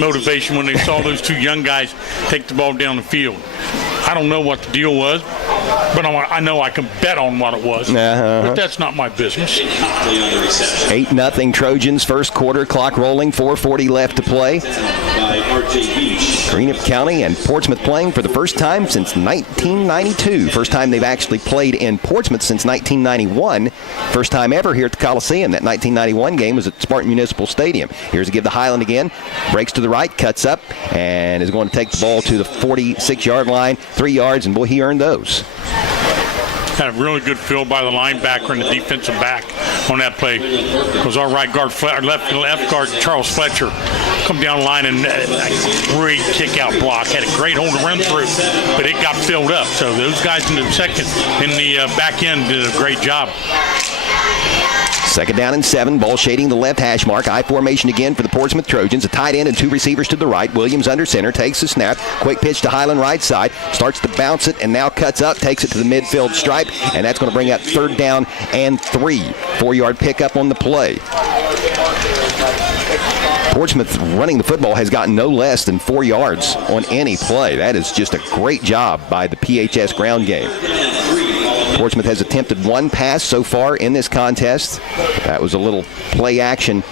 motivation when they saw those two young guys take the ball down the field. I don't know what the deal was, but I know I can bet on what it was. But that's not my business. 8-0 Trojans, first quarter, clock rolling, 4:40 left to play. Greenup County and Portsmouth playing for the first time since 1992. First time they've actually played in Portsmouth since 1991. First time ever here at the Coliseum. That 1991 game was at Spartan Municipal Stadium. Here's a give to Highland again. Breaks to the right, cuts up, and is going to take the ball to the 46-yard line. 3 yards, and boy, he earned those. Had a really good fill by the linebacker and the defensive back on that play. Because our right guard, left guard Charles Fletcher, come down the line and great kick-out block. Had a great hole to run through, but it got filled up. So those guys in the back end did a great job. 2nd down and 7. Ball shading the left hash mark. I formation again for the Portsmouth Trojans. A tight end and 2 receivers to the right. Williams under center. Takes the snap. Quick pitch to Highland right side. Starts to bounce it and now cuts up. Takes it to the midfield stripe. And that's going to bring up 3rd down and 3. 4-yard pickup on the play. Portsmouth running the football has gotten no less than 4 yards on any play. That is just a great job by the PHS ground game. Portsmouth has attempted 1 pass so far in this contest. That was a little play action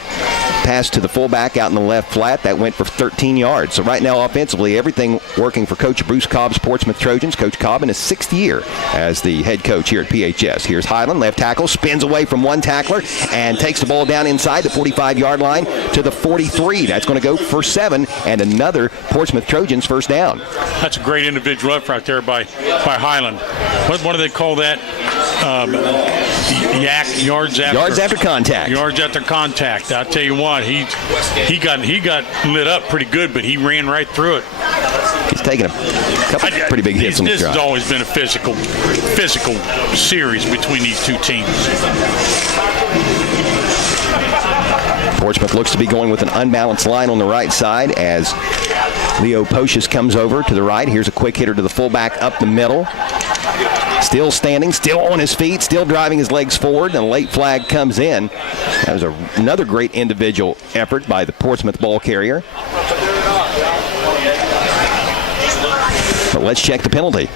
pass to the fullback out in the left flat. That went for 13 yards. So right now offensively, everything working for Coach Bruce Cobb's Portsmouth Trojans. Coach Cobb in his 6th year as the head coach here at PHS. Here's Highland, left tackle, spins away from one tackler and takes the ball down inside the 45-yard line to the 43. That's going to go for 7 and another Portsmouth Trojans 1st down. That's a great individual effort right there by Highland. What do they call that? Yards after contact. Yards after contact. I'll tell you what, he got lit up pretty good, but he ran right through it. He's taken a couple pretty big hits on the drive. This has always been a physical series between these two teams. Portsmouth looks to be going with an unbalanced line on the right side as Leo Pocius comes over to the right. Here's a quick hitter to the fullback up the middle. Still standing, still on his feet, still driving his legs forward, and a late flag comes in. That was another great individual effort by the Portsmouth ball carrier. But let's check the penalty.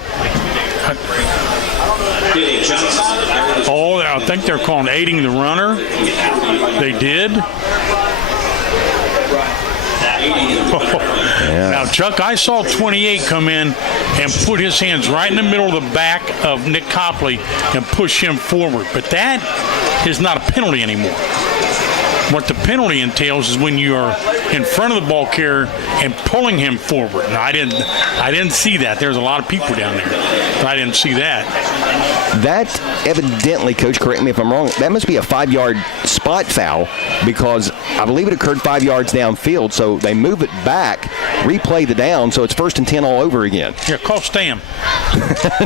Oh, I think they're calling aiding the runner. They did. Now, Chuck, I saw 28 come in and put his hands right in the middle of the back of Nick Copley and push him forward. But that is not a penalty anymore. What the penalty entails is when you are in front of the ball carrier and pulling him forward. Now, I didn't see that. There's a lot of people down there, but I didn't see that. That evidently, Coach, correct me if I'm wrong, that must be a 5-yard spot foul because I believe it occurred 5 yards downfield. So they move it back, replay the down, so it's 1st and 10 all over again. Yeah, call Stam.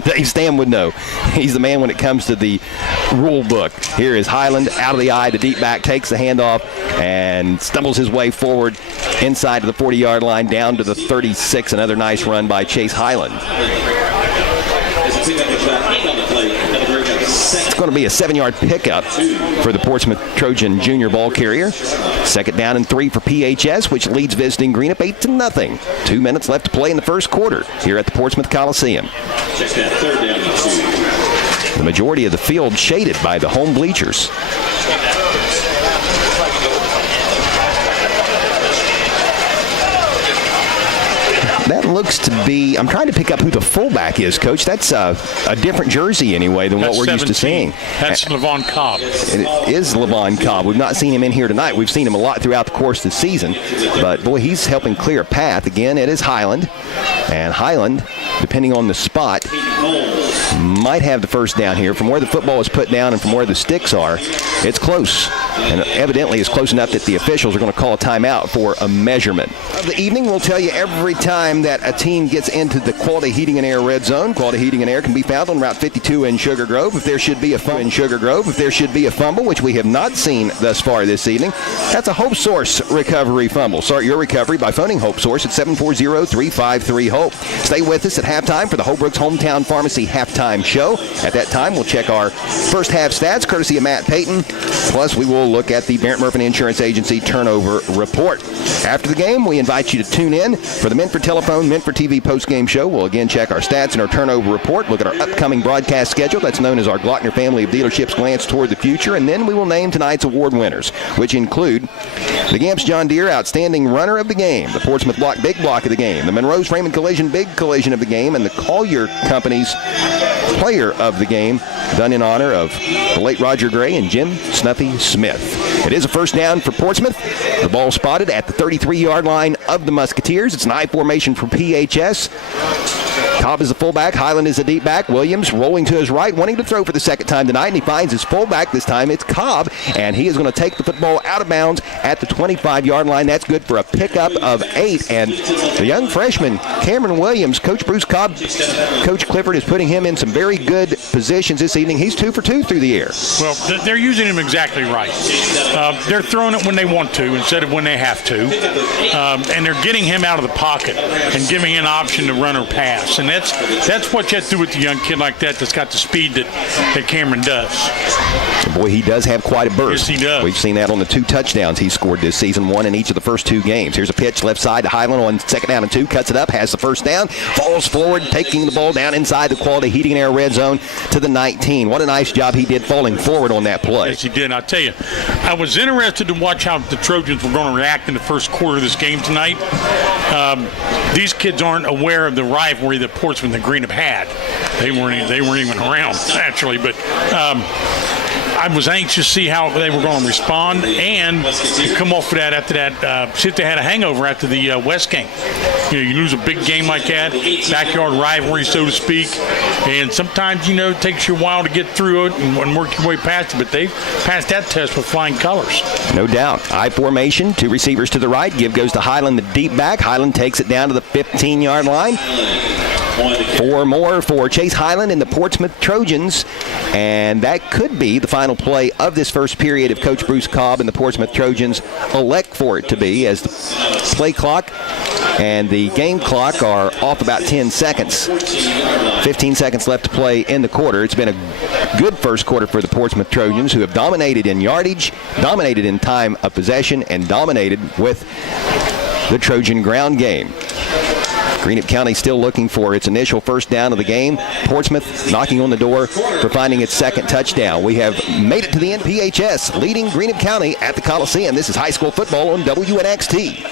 Dave Stam would know. He's the man when it comes to the rule book. Here is Highland out of the eye. The deep back takes the handoff and stumbles his way forward inside of the 40-yard line down to the 36. Another nice run by Chase Highland. It's going to be a 7-yard pickup for the Portsmouth Trojan junior ball carrier. 2nd down and 3 for PHS, which leads visiting Greenup 8-0. 2 minutes left to play in the first quarter here at the Portsmouth Coliseum. The majority of the field shaded by the home bleachers. That looks to be, I'm trying to pick up who the fullback is, Coach. That's a different jersey anyway than what we're 17. used to seeing. That's Levon Cobb. It is Levon Cobb. We've not seen him in here tonight. We've seen him a lot throughout the course of the season. But, boy, he's helping clear a path. Again, it is Highland. And Highland, depending on the spot, might have the first down here. From where the football is put down and from where the sticks are, it's close. And evidently it's close enough that the officials are going to call a timeout for a measurement. Of the evening, we'll tell you every time that a team gets into the Quality Heating and Air red zone. Quality Heating and Air can be found on Route 52 in Sugar Grove. If there should be a fumble in Sugar Grove, if there should be a fumble, which we have not seen thus far this evening, that's a Hope Source recovery fumble. Start your recovery by phoning Hope Source at 740-353-HOPE. Stay with us at halftime for the Holbrook's Hometown Pharmacy halftime show. At that time, we'll check our first half stats, courtesy of Matt Payton. Plus, we will look at the Barrett Murphy Insurance Agency turnover report. After the game, we invite you to tune in for the Minford Telephone, Minford TV post-game show. We'll again check our stats and our turnover report, look at our upcoming broadcast schedule. That's known as our Glockner family of dealerships glance toward the future. And then we will name tonight's award winners, which include the Gamps John Deere Outstanding Runner of the Game, the Portsmouth Block Big Block of the Game, the Monroe's Raymond Collision Big Collision of the Game, and the Collier Company's Player of the Game, done in honor of the late Roger Gray and Jim Snuffy Smith. It is a first down for Portsmouth. The ball spotted at the 33-yard line of the Musketeers. It's an I formation for PHS. Cobb is the fullback. Highland is the deep back. Williams rolling to his right, wanting to throw for the second time tonight, and he finds his fullback. This time it's Cobb, and he is going to take the football out of bounds at the 25-yard line. That's good for a pickup of 8. And the young freshman, Cameron Williams, Coach Bruce Cobb, Coach Clifford is putting him in some very good positions this evening. He's 2 for 2 through the air. Well, they're using him exactly right. They're throwing it when they want to instead of when they have to. And they're getting him out of the pocket and giving him an option to run or pass. And that's what you have to do with a young kid like that's got the speed that Cameron does. Boy, he does have quite a burst. Yes, he does. We've seen that on the 2 touchdowns he scored this season, 1 in each of the first 2 games. Here's a pitch left side to Highland on 2nd down and 2, cuts it up, has the first down, falls forward, taking the ball down inside the Quality Heating and Air red zone to the 19. What a nice job he did falling forward on that play. Yes, he did. I'll tell you, I was interested to watch how the Trojans were going to react in the first quarter of this game tonight. These kids aren't aware of the rivalry that Portsmouth and Greenup had. They weren't even around, actually, but I was anxious to see how they were going to respond and come off of that after that. See if they had a hangover after the West game. You know, you lose a big game like that, backyard rivalry, so to speak, and sometimes, it takes you a while to get through it and work your way past it, but they passed that test with flying colors. No doubt. I formation, 2 receivers to the right. Give goes to Highland, the deep back. Highland takes it down to the 15-yard line. 4 more for Chase Highland and the Portsmouth Trojans, and that could be the final play of this first period if Coach Bruce Cobb and the Portsmouth Trojans elect for it to be, as the play clock and the game clock are off about 10 seconds. 15 seconds left to play in the quarter. It's been a good first quarter for the Portsmouth Trojans, who have dominated in yardage, dominated in time of possession, and dominated with the Trojan ground game. Greenup County still looking for its initial first down of the game. Portsmouth knocking on the door for finding its second touchdown. We have made it to the end. PHS leading Greenup County at the Coliseum. This is high school football on WNXT.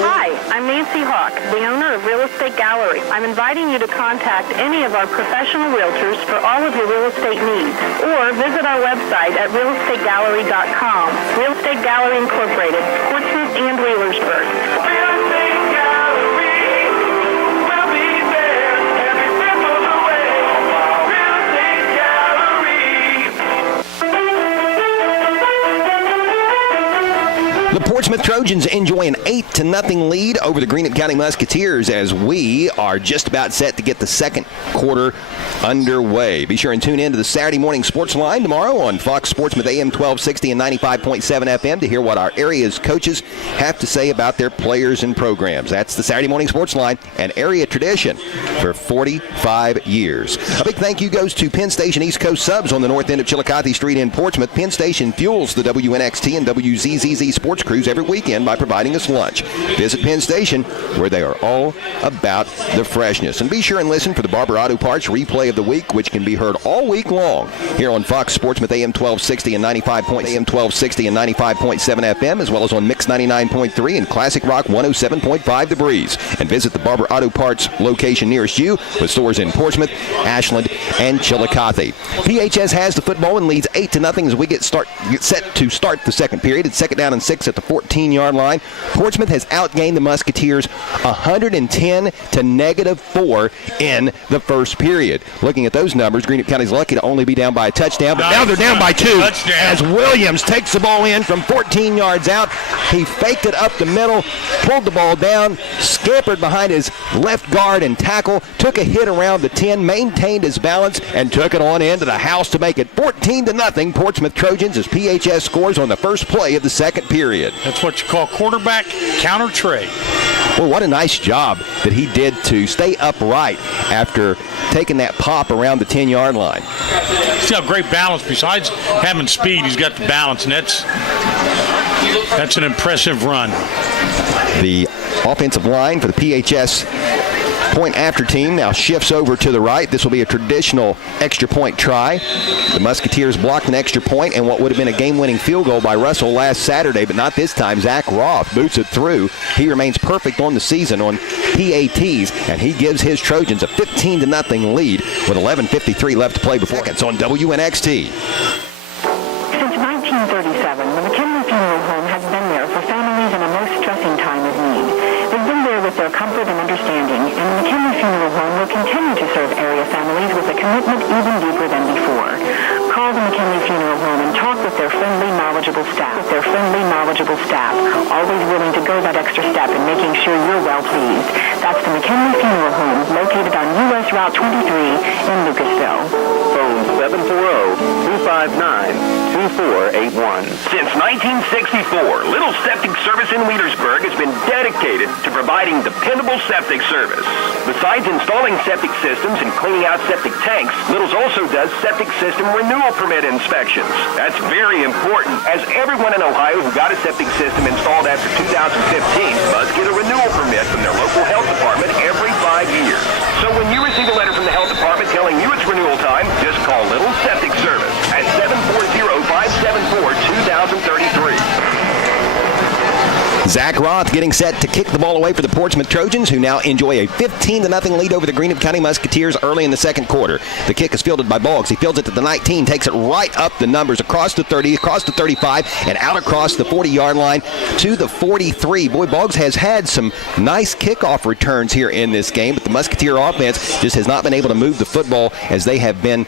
Hi, I'm Nancy Hawk, the owner of Real Estate Gallery. I'm inviting you to contact any of our professional realtors for all of your real estate needs, or visit our website at realestategallery.com. Real Estate Gallery Incorporated, Portsmouth and Wheelersburg. The Portsmouth Trojans enjoy an 8-0 lead over the Greenup County Musketeers as we are just about set to get the second quarter underway. Be sure and tune in to the Saturday Morning Sports Line tomorrow on Fox Portsmouth AM 1260 and 95.7 FM to hear what our area's coaches have to say about their players and programs. That's the Saturday Morning Sports Line, an area tradition for 45 years. A big thank you goes to Penn Station East Coast Subs on the north end of Chillicothe Street in Portsmouth. Penn Station fuels the WNXT and WZZZ sports crews every weekend by providing us lunch. Visit Penn Station, where they are all about the freshness. And be sure and listen for the Barber Auto Parts replay of the week, which can be heard all week long here on Fox Sportsmouth AM 1260 and 95.7 FM, as well as on Mix 99.3 and Classic Rock 107.5 The Breeze. And visit the Barber Auto Parts location nearest you with stores in Portsmouth, Ashland, and Chillicothe. PHS has the football and leads 8-0 as we get set to start the second period. It's 2nd down and 6 at the 14-yard line. Portsmouth has outgained the Musketeers 110 to -4 in the first period. Looking at those numbers, Greenup County's lucky to only be down by a touchdown, but now they're down by 2 as Williams takes the ball in from 14 yards out. He faked it up the middle, pulled the ball down, scampered behind his left guard and tackle, took a hit around the 10, maintained his balance, and took it on into the house to make it 14-0 Portsmouth Trojans as PHS scores on the first play of the second period. That's what you call quarterback counter trade. Well, what a nice job that he did to stay upright after taking that pop around the 10-yard line. He's got great balance. Besides having speed, he's got the balance, and that's an impressive run. The offensive line for the PHS point after team now shifts over to the right. This will be a traditional extra point try. The Musketeers blocked an extra point and what would have been a game-winning field goal by Russell last Saturday, but not this time. Zach Roth boots it through. He remains perfect on the season on PATs, and he gives his Trojans a 15-0 lead with 11:53 left to play before seconds on WNXT. Since 1937, the McKinley Funeral Home has been there for families in a most stressing time of need. They've been there with their comfort and understanding, and the McKinley Funeral Home will continue to serve area families with a commitment even deeper than before. Call the McKinley Funeral Home and talk with their friendly, knowledgeable staff. Always willing to go that extra step in making sure you're well pleased. That's the McKinley Funeral Home, located on U.S. Route 23 in Lucasville. Phone 740-259-2481. Since 1964, Little Septic Service in Wheelersburg has been dedicated to providing dependable septic service. Besides installing septic systems and cleaning out septic tanks, Little's also does septic system renewal permit inspections. That's very important, as everyone in Ohio who got a septic system installed after 2015 must get a renewal permit from their local health department every 5 years. So when you receive a letter from the health department telling you it's renewal time, just call Little Septic Service at 740-574-2033. Zach Roth getting set to kick the ball away for the Portsmouth Trojans, who now enjoy a 15-0 lead over the Greenup County Musketeers early in the second quarter. The kick is fielded by Boggs. He fields it to the 19, takes it right up the numbers, across the 30, across the 35, and out across the 40-yard line to the 43. Boy, Boggs has had some nice kickoff returns here in this game, but the Musketeer offense just has not been able to move the football as they have been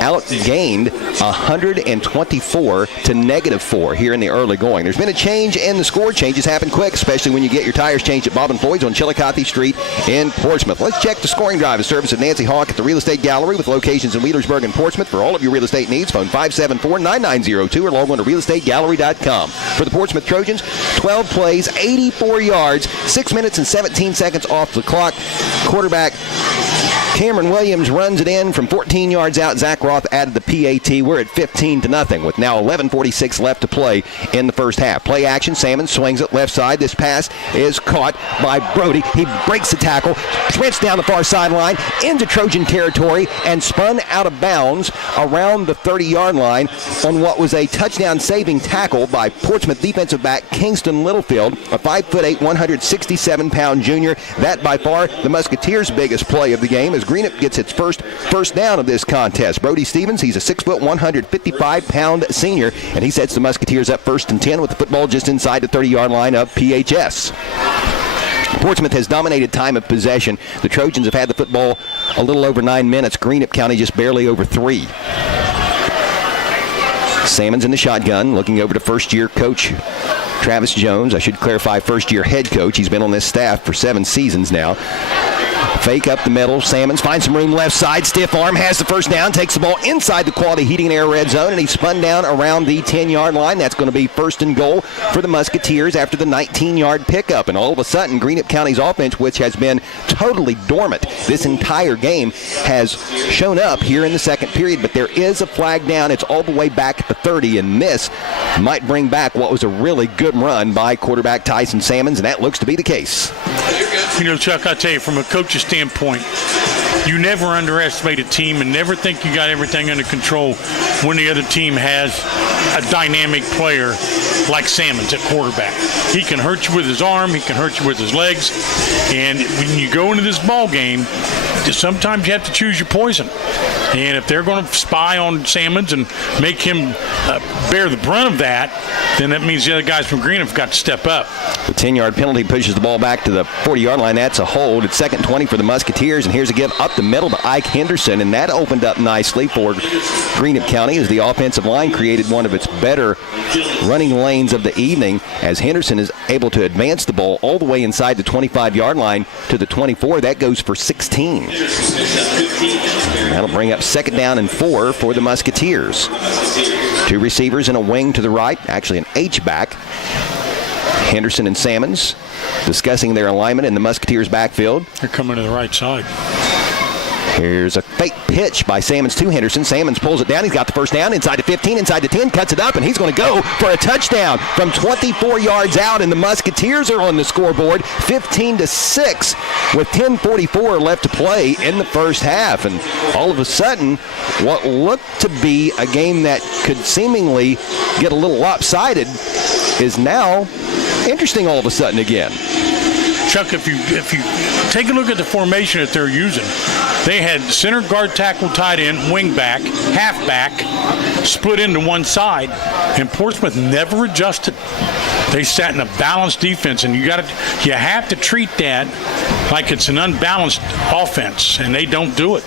outgained 124 to -4 here in the early going. There's been a change, and the score changes happen quick, especially when you get your tires changed at Bob & Floyd's on Chillicothe Street in Portsmouth. Let's check the scoring drive. The service of Nancy Hawk at the Real Estate Gallery with locations in Wheelersburg and Portsmouth. For all of your real estate needs, phone 574-9902 or log on to realestategallery.com. For the Portsmouth Trojans, 12 plays, 84 yards, 6 minutes and 17 seconds off the clock. Quarterback Cameron Williams runs it in from 14 yards out. Zach Roth added the PAT. We're at 15-0 with now 11:46 left to play in the first half. Play action. Salmon swings it left side. This pass is caught by Brody. He breaks the tackle, sprints down the far sideline into Trojan territory, and spun out of bounds around the 30-yard line on what was a touchdown-saving tackle by Portsmouth defensive back Kingston Littlefield, a 5'8", 167-pound junior. That by far the Musketeers' biggest play of the game as Greenup gets its first down of this contest. Brody Stevens, he's a 6', 155-pound senior, and he sets the Musketeers up 1st and 10 with the football just inside the 30-yard line of PHS. Portsmouth has dominated time of possession. The Trojans have had the football a little over 9 minutes. Greenup County just barely over 3. Salmon's in the shotgun, looking over to first-year coach Travis Jones. I should clarify, first-year head coach. He's been on this staff for 7 seasons now. Fake up the middle. Salmons finds some room left side. Stiff arm, has the first down, takes the ball inside the Quality Heating and Air red zone, and he spun down around the 10-yard line. That's going to be 1st and goal for the Musketeers after the 19-yard pickup. And all of a sudden, Greenup County's offense, which has been totally dormant this entire game, has shown up here in the second period. But there is a flag down. It's all the way back at the 30, and this might bring back what was a really good run by quarterback Tyson Salmons, and that looks to be the case. You know, Chuck, I tell you, from a coach's standpoint, you never underestimate a team and never think you got everything under control when the other team has a dynamic player like Salmons at quarterback. He can hurt you with his arm, he can hurt you with his legs, and when you go into this ball game, sometimes you have to choose your poison. And if they're going to spy on Salmons and make him bear the brunt of that, then that means the other guys from Greenup have got to step up. The 10-yard penalty pushes the ball back to the 40-yard line. That's a hold. It's 2nd and 20 for the Musketeers, and here's a give up the middle to Ike Henderson, and that opened up nicely for Greenup County as the offensive line created one of its better running lanes of the evening as Henderson is able to advance the ball all the way inside the 25-yard line to the 24. That goes for 16. That'll bring up 2nd down and 4 for the Musketeers. 2 receivers and a wing to the right, actually an H-back. Henderson and Salmons discussing their alignment in the Musketeers' backfield. They're coming to the right side. Here's a fake pitch by Salmons to Henderson. Salmons pulls it down. He's got the first down inside the 15, inside the 10, cuts it up, and he's going to go for a touchdown from 24 yards out, and the Musketeers are on the scoreboard 15-6 with 10:44 left to play in the first half. And all of a sudden, what looked to be a game that could seemingly get a little lopsided is now interesting all of a sudden again. Chuck, if you take a look at the formation that they're using, they had center guard, tackle, tight end, wing back, half back, split into one side, and Portsmouth never adjusted. They sat in a balanced defense, and you have to treat that like it's an unbalanced offense, and they don't do it.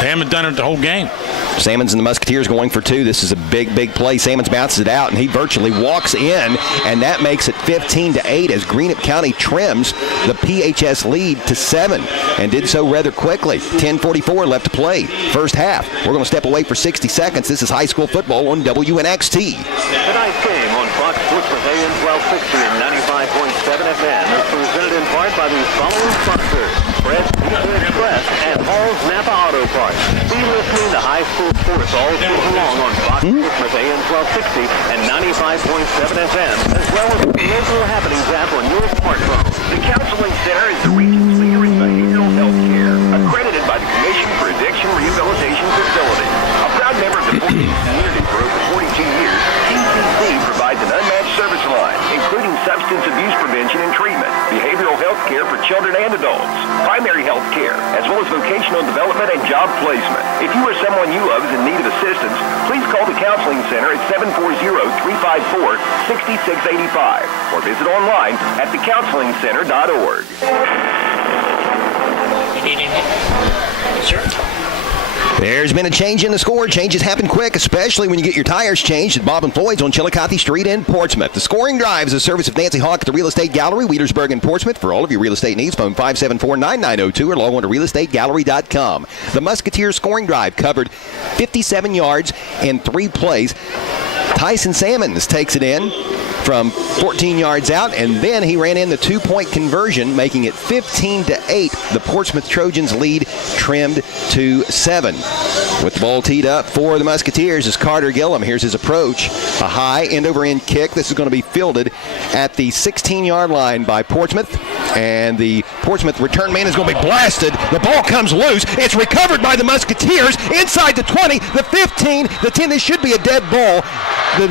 They haven't done it the whole game. Salmons and the Musketeers going for 2. This is a big play. Salmons bounces it out, and he virtually walks in, and that makes it 15-8 as Greenup County trims the PHS lead to 7, and did so rather quickly. 10:44 left to play. First half. We're going to step away for 60 seconds. This is high school football on WNXT. Tonight's game on Fox Portsmouth AM 1260 and 95.7 FM is presented in part by these following sponsors: Press, Express, and Hall's Napa Auto Parts. Be listening to high school sports all season long on Fox Portsmouth AM 1260 and 95.7 FM, as well as the local happenings app on your smartphone. The Counseling Center is the region's leader in behavioral health care, accredited by the Commission for Addiction Rehabilitation Facility. A proud member of the Portsmouth community for over 42 years, TCC provides an unmatched service line, including substance abuse prevention and treatment, behavioral health care for children and adults, primary health care, as well as vocational development and job placement. If you or someone you love is in need of assistance, please call the Counseling Center at 740-354-6685 or visit online at thecounselingcenter.org. Sure. There's been a change in the score. Changes happen quick, especially when you get your tires changed at Bob & Floyd's on Chillicothe Street in Portsmouth. The Scoring Drive is a service of Nancy Hawk at the Real Estate Gallery, Wheelersburg in Portsmouth. For all of your real estate needs, phone 574-9902 or log on to realestategallery.com. The Musketeers Scoring Drive covered 57 yards in 3 plays. Tyson Salmons takes it in from 14 yards out, and then he ran in the 2-point conversion, making it 15-8. The Portsmouth Trojans lead trimmed to 7. With the ball teed up for the Musketeers is Carter Gillum. Here's his approach. A high end-over-end kick. This is going to be fielded at the 16-yard line by Portsmouth, and the Portsmouth return man is going to be blasted. The ball comes loose. It's recovered by the Musketeers inside the 20, the 15, the 10. This should be a dead ball. The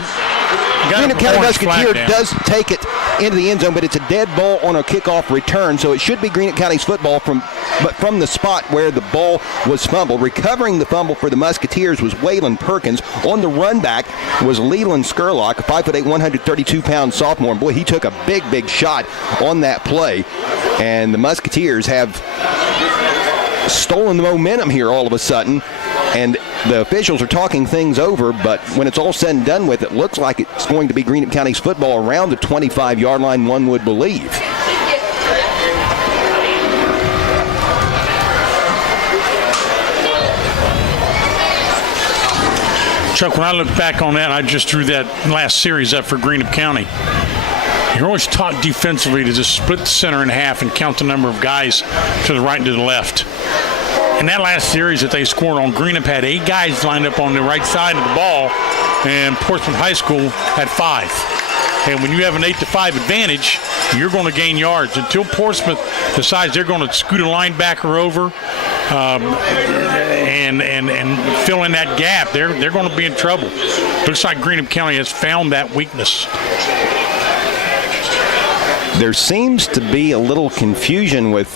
Greenup County Musketeer does take it into the end zone, but it's a dead ball on a kickoff return, so it should be Greenup County's football but from the spot where the ball was fumbled. Recovering the fumble for the Musketeers was Waylon Perkins. On the run back was Leland Skurlock, a 5'8", 132-pound sophomore. And boy, he took a big shot on that play. And the Musketeers have stolen the momentum here all of a sudden. And the officials are talking things over, but when it's all said and done with, it looks like it's going to be Greenup County's football around the 25-yard line, one would believe. Chuck, when I look back on that, I just drew that last series up for Greenup County. You're always taught defensively to just split the center in half and count the number of guys to the right and to the left. In that last series that they scored on, Greenup had 8 guys lined up on the right side of the ball, and Portsmouth High School had 5. And when you have an 8-5 advantage, you're going to gain yards. Until Portsmouth decides they're going to scoot a linebacker over and fill in that gap, they're going to be in trouble. Looks like Greenup County has found that weakness. There seems to be a little confusion with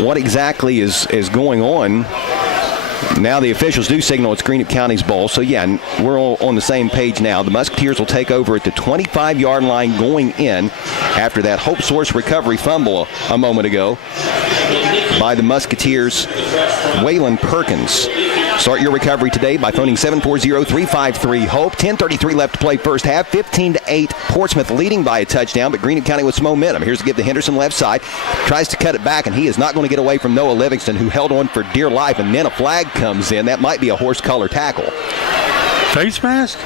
what exactly is going on. Now the officials do signal it's Greenup County's ball, so yeah, we're all on the same page now. The Musketeers will take over at the 25-yard line going in after that Hope Source recovery fumble a moment ago by the Musketeers' Waylon Perkins. Start your recovery today by phoning 740-353-HOPE. 10:33 left to play first half. 15-8. Portsmouth leading by a touchdown, but Greenup County with some momentum. Here's to give to Henderson left side. Tries to cut it back, and he is not going to get away from Noah Livingston, who held on for dear life, and then a flag comes in. That might be a horse collar tackle. Face mask?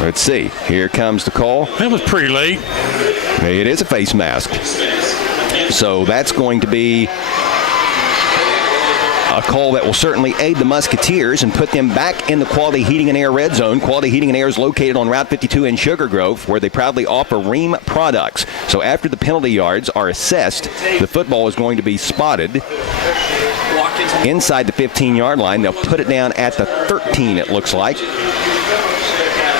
Let's see. Here comes the call. That was pretty late. It is a face mask. So that's going to be a call that will certainly aid the Musketeers and put them back in the Quality Heating and Air red zone. Quality Heating and Air is located on Route 52 in Sugar Grove, where they proudly offer Ream products. So after the penalty yards are assessed, the football is going to be spotted inside the 15-yard line. They'll put it down at the 13, it looks like.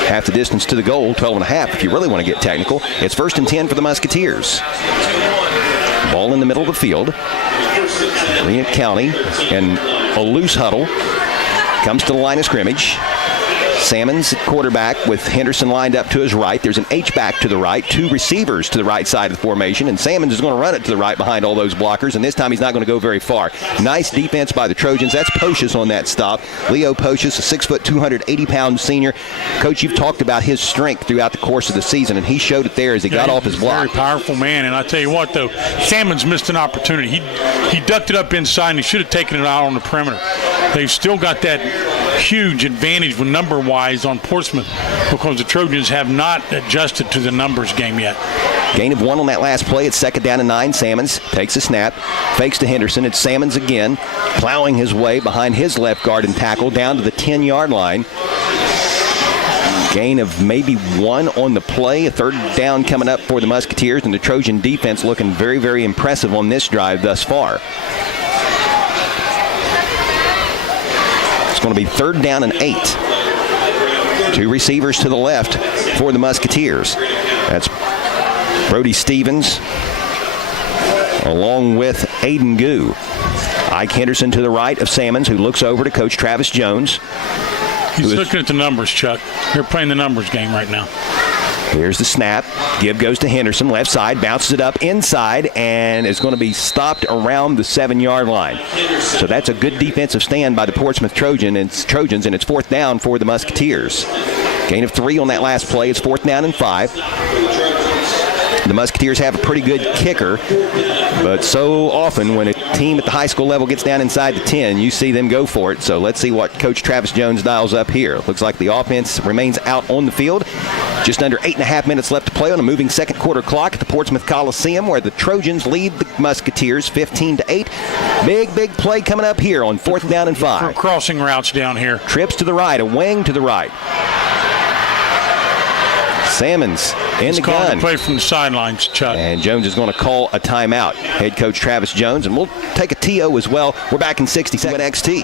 Half the distance to the goal, 12.5 if you really want to get technical. It's 1st and 10 for the Musketeers. Ball in the middle of the field. Greenup County and a loose huddle comes to the line of scrimmage. Salmons at quarterback with Henderson lined up to his right. There's an H-back to the right, 2 receivers to the right side of the formation, and Salmons is going to run it to the right behind all those blockers, and this time he's not going to go very far. Nice defense by the Trojans. That's Pocius on that stop. Leo Pocius, a 6', 280-pound senior. Coach, you've talked about his strength throughout the course of the season, and he showed it there as he got off his block. Very powerful man, and I tell you what, though, Salmons missed an opportunity. He ducked it up inside, and he should have taken it out on the perimeter. They've still got that huge advantage with number-wise on Portsmouth because the Trojans have not adjusted to the numbers game yet. Gain of 1 on that last play. It's 2nd down and 9. Salmons takes a snap, fakes to Henderson. It's Salmons again, plowing his way behind his left guard and tackle down to the 10-yard line. Gain of maybe 1 on the play. A 3rd down coming up for the Musketeers, and the Trojan defense looking very, very impressive on this drive thus far. It's going to be 3rd down and 8. 2 receivers to the left for the Musketeers. That's Brody Stevens along with Aiden Goo. Ike Henderson to the right of Salmons, who looks over to Coach Travis Jones. He's looking at the numbers, Chuck. They're playing the numbers game right now. Here's the snap. Give goes to Henderson, left side, bounces it up inside, and is going to be stopped around the 7-yard line. So that's a good defensive stand by the Portsmouth Trojans, and it's 4th down for the Musketeers. Gain of 3 on that last play. It's 4th down and 5. The Musketeers have a pretty good kicker, but so often when a team at the high school level gets down inside the 10, you see them go for it. So let's see what Coach Travis Jones dials up here. Looks like the offense remains out on the field. Just under 8.5 minutes left to play on a moving second quarter clock at the Portsmouth Coliseum, where the Trojans lead the Musketeers 15-8. Big play coming up here on 4th down and 5. Crossing routes down here. Trips to the right, a wing to the right. Salmons in the gun. Play from the sidelines, Chuck. And Jones is going to call a timeout. Head coach Travis Jones, and we'll take a TO as well. We're back in 60 seconds. WNXT.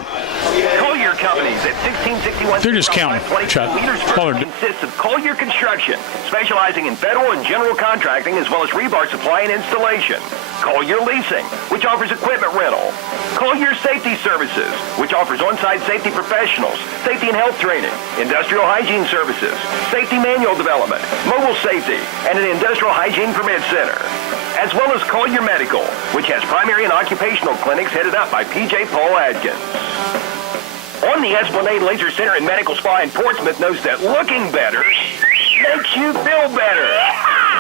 Collier Companies at 1661. They're just counting, Chuck. Consists of Collier Construction, specializing in federal and general contracting as well as rebar supply and installation. Collier Leasing, which offers equipment rental. Collier Safety Services, which offers on-site safety professionals, safety and health training, industrial hygiene services, safety manual development, mobile safety, and an industrial hygiene permit center. As well as Collier Medical, which has primary and occupational clinics headed up by P.J. Paul Adkins. On the Esplanade Laser Center and Medical Spa in Portsmouth knows that looking better makes you feel better.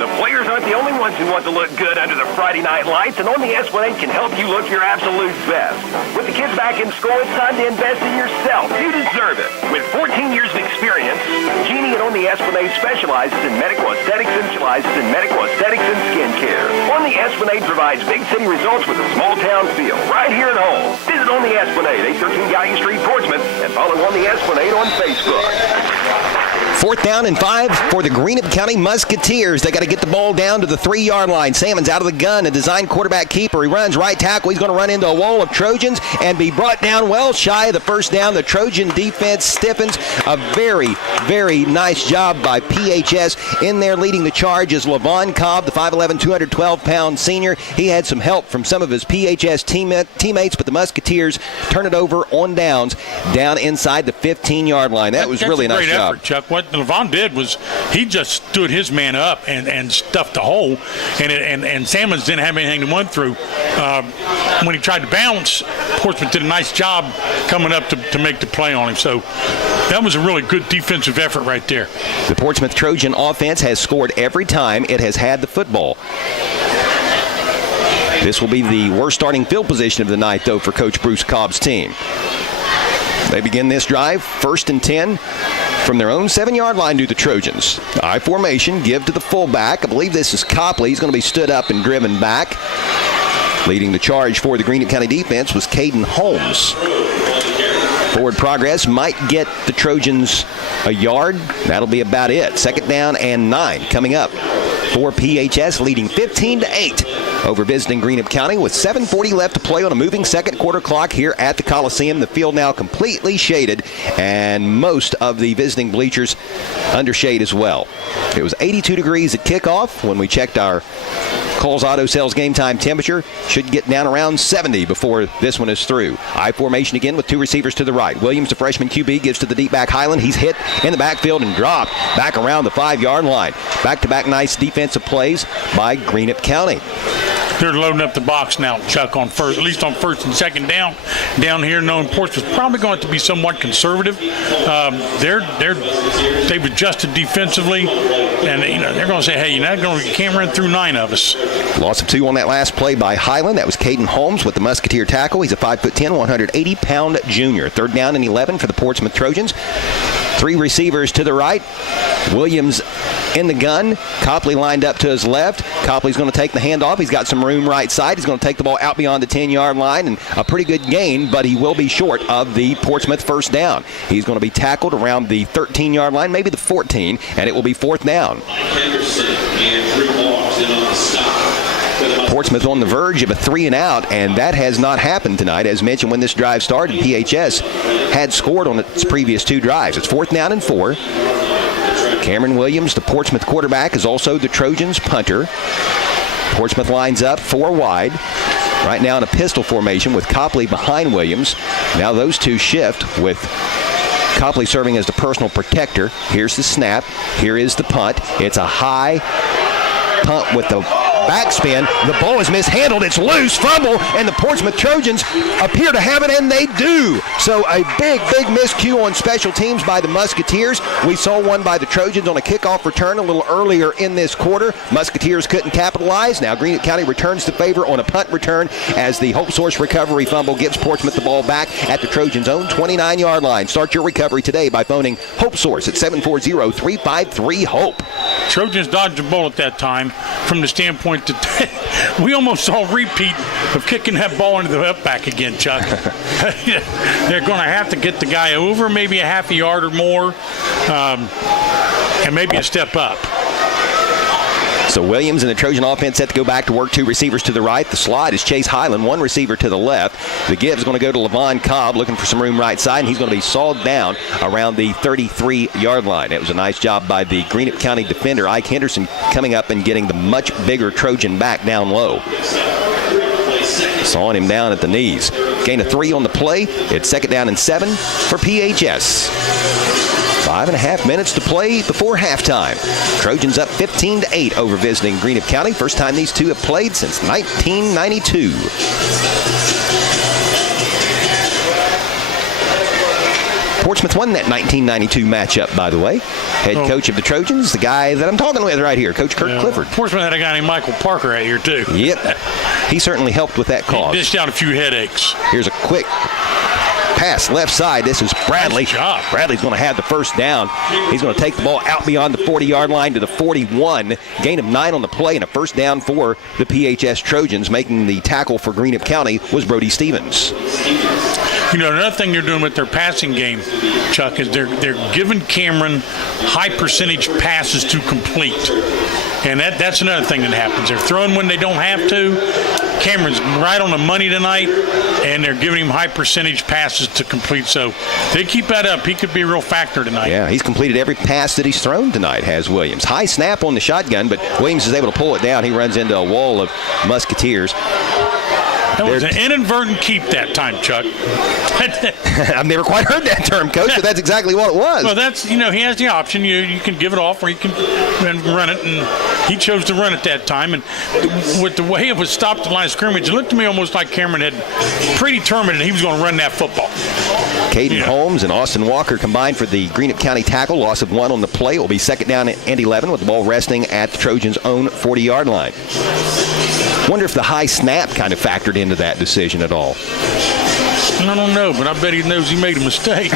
The players aren't the only ones who want to look good under the Friday night lights, and On the Esplanade can help you look your absolute best. With the kids back in school, it's time to invest in yourself. You deserve it. With 14 years of experience, Jeannie at On the Esplanade specializes in medical aesthetics and skincare. On the Esplanade provides big city results with a small town feel, right here at home. Visit On the Esplanade, 813 Gallion Street, Portsmouth, and follow On the Esplanade on Facebook. 4th down and 5 for the Greenup County Musketeers. They got to get the ball down to the 3-yard line. Salmon's out of the gun, a design quarterback keeper. He runs right tackle. He's going to run into a wall of Trojans and be brought down well shy of the first down. The Trojan defense stiffens. A very nice job by PHS. In there leading the charge is Levon Cobb, the 5'11", 212-pound senior. He had some help from some of his PHS teammates, but the Musketeers turn it over on downs down inside the 15-yard line. That was really a nice job. Effort, Chuck. What Levon did was he just stood his man up and stuffed the hole, and Salmons didn't have anything to run through. When he tried to bounce, Portsmouth did a nice job coming up to make the play on him. So that was a really good defensive effort right there. The Portsmouth Trojan offense has scored every time it has had the football. This will be the worst starting field position of the night, though, for Coach Bruce Cobb's team. They begin this drive, 1st and 10. From their own 7-yard line to the Trojans. I formation, give to the fullback. I believe this is Copley. He's going to be stood up and driven back. Leading the charge for the Greenup County defense was Caden Holmes. Forward progress might get the Trojans a yard. That'll be about it. 2nd down and 9 coming up for PHS, leading 15-8 over visiting Greenup County with 7:40 left to play on a moving second quarter clock here at the Coliseum. The field now completely shaded, and most of the visiting bleachers under shade as well. It was 82 degrees at kickoff when we checked our Coles Auto Sales game time temperature. Should get down around 70 before this one is through. I formation again with 2 receivers to the right. Williams, the freshman QB, gives to the deep back Highland. He's hit in the backfield and dropped back around the 5-yard line. Back-to-back nice defensive plays by Greenup County. They're loading up the box now, Chuck, on first, at least on 1st and 2nd down. Down here, knowing Portsmouth's probably going to be somewhat conservative. They've adjusted defensively, and they're going to say, hey, you can't run through 9 of us. Loss of 2 on that last play by Highland. That was Caden Holmes with the Musketeer tackle. He's a 5'10", 180-pound junior. 3rd down and 11 for the Portsmouth Trojans. 3 receivers to the right. Williams in the gun. Copley lined up to his left. Copley's going to take the handoff. He's got some room right side. He's going to take the ball out beyond the 10-yard line, and a pretty good gain, but he will be short of the Portsmouth 1st down. He's going to be tackled around the 13-yard line, maybe the 14, and it will be 4th down. Portsmouth on the verge of a 3-and-out, and that has not happened tonight. As mentioned, when this drive started, PHS had scored on its previous 2 drives. It's 4th down and 4. Cameron Williams, the Portsmouth quarterback, is also the Trojans punter. Portsmouth lines up 4 wide. Right now in a pistol formation with Copley behind Williams. Now those 2 shift with Copley serving as the personal protector. Here's the snap. Here is the punt. It's a high punt with the backspin. The ball is mishandled. It's loose. Fumble. And the Portsmouth Trojans appear to have it, and they do. So a big miscue on special teams by the Musketeers. We saw one by the Trojans on a kickoff return a little earlier in this quarter. Musketeers couldn't capitalize. Now Greenup County returns the favor on a punt return as the Hope Source recovery fumble gives Portsmouth the ball back at the Trojans' own 29-yard line. Start your recovery today by phoning Hope Source at 740-353-HOPE. Trojans dodged a bullet that time from the standpoint that we almost saw a repeat of kicking that ball into the up back again, Chuck. They're going to have to get the guy over maybe a half a yard or more, and maybe a step up. So Williams and the Trojan offense set to go back to work. 2 receivers to the right. The slide is Chase Highland, 1 receiver to the left. The give is going to go to Levon Cobb, looking for some room right side, and he's going to be sawed down around the 33-yard line. It was a nice job by the Greenup County defender, Ike Henderson, coming up and getting the much bigger Trojan back down low. Sawing him down at the knees. Gain of 3 on the play. It's 2nd down and 7 for PHS. 5.5 minutes to play before halftime. Trojans up 15-8 over visiting Greenup County. First time these two have played since 1992. Portsmouth won that 1992 matchup, by the way. Head coach of the Trojans, the guy that I'm talking with right here, Coach Kirk Clifford. Portsmouth had a guy named Michael Parker right here, too. Yep. He certainly helped with that cause. He dished out a few headaches. Here's a quick pass left side. This is Bradley. Nice job. Bradley's going to have the first down. He's going to take the ball out beyond the 40-yard line to the 41. Gain of 9 on the play and a first down for the PHS Trojans. Making the tackle for Greenup County was Brody Stevens. You know, another thing they're doing with their passing game, Chuck, is they're giving Cameron high percentage passes to complete. And that's another thing that happens. They're throwing when they don't have to. Cameron's right on the money tonight, and they're giving him high percentage passes to complete. So if they keep that up, he could be a real factor tonight. Yeah, he's completed every pass that he's thrown tonight, has Williams. High snap on the shotgun, but Williams is able to pull it down. He runs into a wall of Musketeers. That was an inadvertent keep that time, Chuck. I've never quite heard that term, Coach, but that's exactly what it was. Well, that's, he has the option. You can give it off or you can run it, and he chose to run it that time. And with the way it was stopped at the line of scrimmage, it looked to me almost like Cameron had predetermined that he was going to run that football. Caden Holmes and Austin Walker combined for the Greenup County tackle. Loss of 1 on the play. It will be 2nd down and 11 with the ball resting at the Trojans' own 40-yard line. Wonder if the high snap kind of factored into that decision at all. I don't know, but I bet he knows he made a mistake.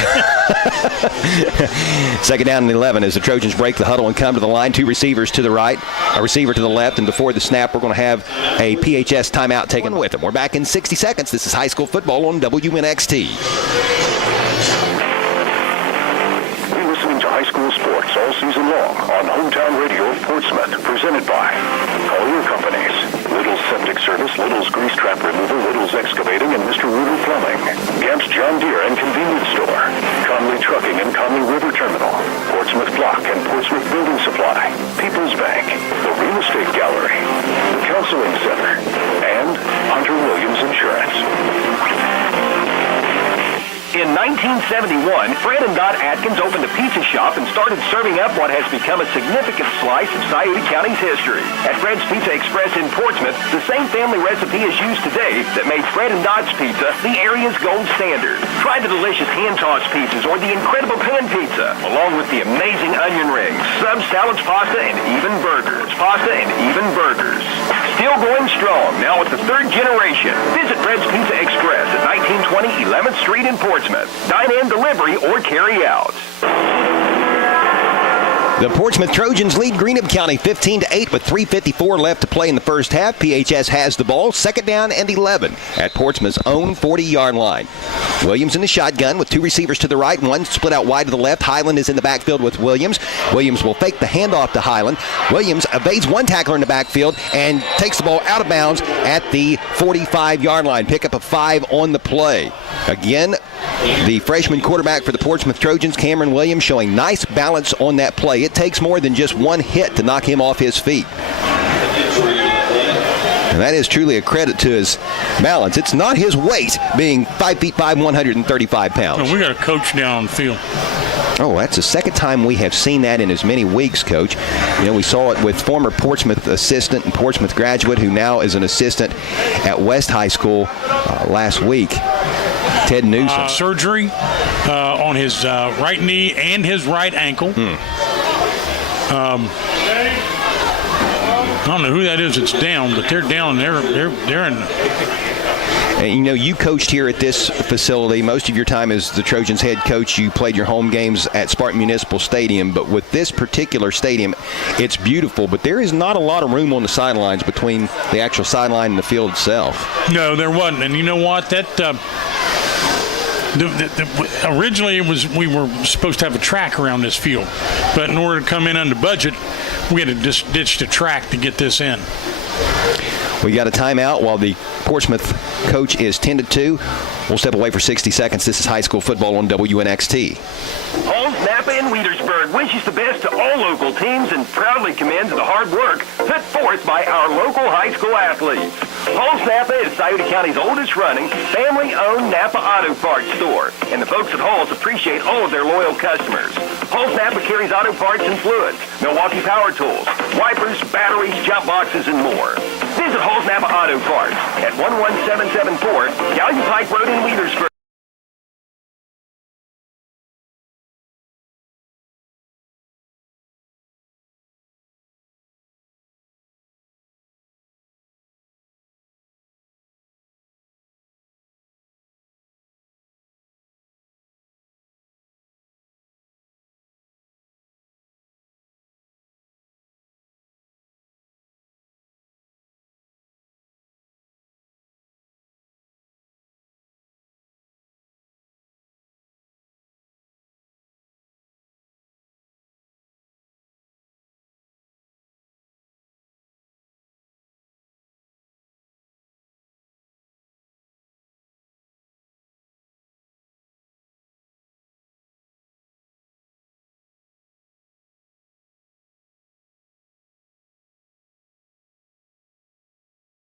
2nd down and 11 as the Trojans break the huddle and come to the line. 2 receivers to the right, a receiver to the left, and before the snap, we're going to have a PHS timeout taken with them. We're back in 60 seconds. This is high school football on WNXT. You're listening to high school sports all season long on Hometown Radio of Portsmouth, presented by Collier Companies, Little's Septic Service, Little's Grease Trap Removal, Little's Excavating, and Mr. Ruder Plumbing, Gamp's John Deere and Convenience Store, Conley Trucking and Conley River Terminal, Portsmouth Block and Portsmouth Building Supply, People's Bank, the Real Estate Gallery, the Counseling Center, and Hunter Williams Insurance. In 1971, Fred and Dot Atkins opened a pizza shop and started serving up what has become a significant slice of Scioto County's history. At Fred's Pizza Express in Portsmouth, the same family recipe is used today that made Fred and Dot's pizza the area's gold standard. Try the delicious hand-tossed pizzas or the incredible pan pizza, along with the amazing onion rings, subs, salads, pasta, and even burgers. Still going strong, now with the 3rd generation. Visit Fred's Pizza Express at 1920 11th Street in Portsmouth. Dine-in, delivery, or carry out. The Portsmouth Trojans lead Greenup County 15-8 with 3:54 left to play in the first half. PHS has the ball, 2nd down and 11 at Portsmouth's own 40-yard line. Williams in the shotgun with 2 receivers to the right, 1 split out wide to the left. Highland is in the backfield with Williams. Williams will fake the handoff to Highland. Williams evades 1 tackler in the backfield and takes the ball out of bounds at the 45-yard line. Pickup of 5 on the play. Again, the freshman quarterback for the Portsmouth Trojans, Cameron Williams, showing nice balance on that play. It takes more than just 1 hit to knock him off his feet. And that is truly a credit to his balance. It's not his weight being 5'5", 135 pounds. We got a coach down on the field. Oh, that's the second time we have seen that in as many weeks, Coach. You know, we saw it with former Portsmouth assistant and Portsmouth graduate who now is an assistant at West High School last week, Ted Newsom. Surgery on his right knee and his right ankle. I don't know who that is that's down, but they're down. They're in. And, you know, you coached here at this facility. Most of your time as the Trojans head coach, you played your home games at Spartan Municipal Stadium. But with this particular stadium, it's beautiful, but there is not a lot of room on the sidelines between the actual sideline and the field itself. No, there wasn't. And you know what? That originally we were supposed to have a track around this field, but in order to come in under budget, we had to just ditch the track to get this in. We got a timeout while the Portsmouth coach is tended to. We'll step away for 60 seconds. This is high school football on WNXT. Halls, Napa, and Wheelersburg wishes the best to all local teams and proudly commends the hard work put forth by our local high school athletes. Halls Napa is Scioto County's oldest running, family-owned Napa Auto Parts store, and the folks at Halls appreciate all of their loyal customers. Halls Napa carries auto parts and fluids, Milwaukee power tools, wipers, batteries, jump boxes, and more. Visit Halls Napa Auto Parts at 11774 Gallion Pike Road in Wheelersburg.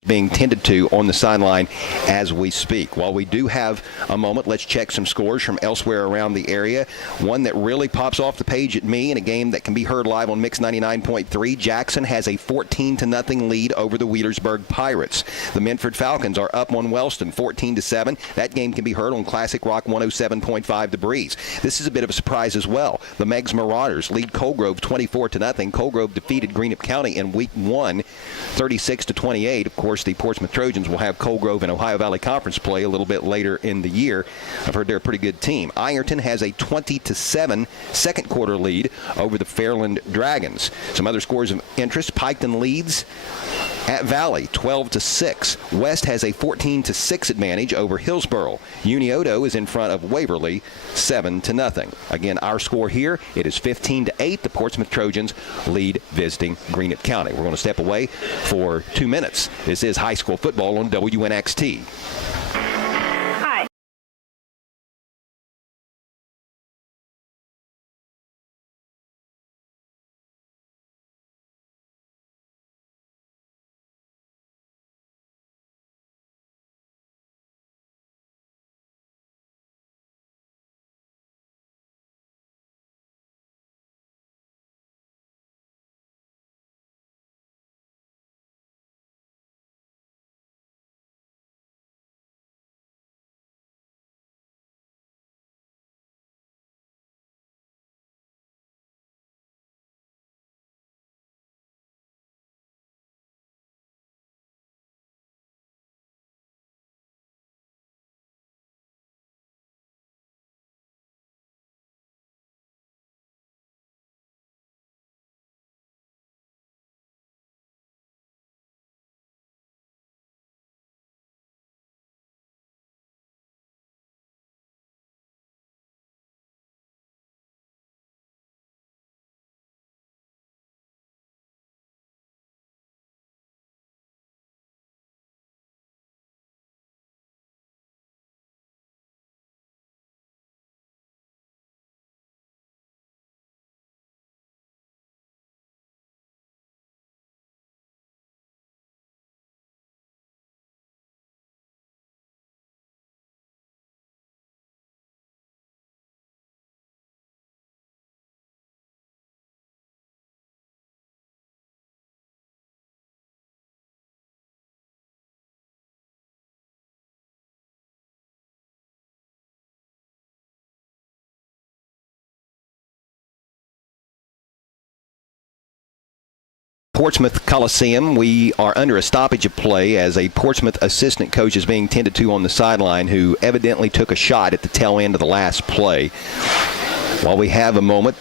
Being tended to on the sideline as we speak. While we do have a moment, let's check some scores from elsewhere around the area. One that really pops off the page at me in a game that can be heard live on Mix 99.3. Jackson has a 14-0 lead over the Wheelersburg Pirates. The Menford Falcons are up on Wellston 14-7. That game can be heard on Classic Rock 107.5 The Breeze. This is a bit of a surprise as well. The Megs Marauders lead Colgrove 24-0. Colgrove defeated Greenup County in week 1 36-28. Of course, the Portsmouth Trojans will have Colgrove and Ohio Valley Conference play a little bit later in the year. I've heard they're a pretty good team. Ironton has a 20-7 second quarter lead over the Fairland Dragons. Some other scores of interest. Piketon leads at Valley 12-6. West has a 14-6 advantage over Hillsboro. Unioto is in front of Waverly 7-0. Again, our score here, it is 15-8. The Portsmouth Trojans lead visiting Greenup County. We're going to step away for 2 minutes. This is high school football on WNXT. Portsmouth Coliseum. We are under a stoppage of play as a Portsmouth assistant coach is being tended to on the sideline, who evidently took a shot at the tail end of the last play. While we have a moment,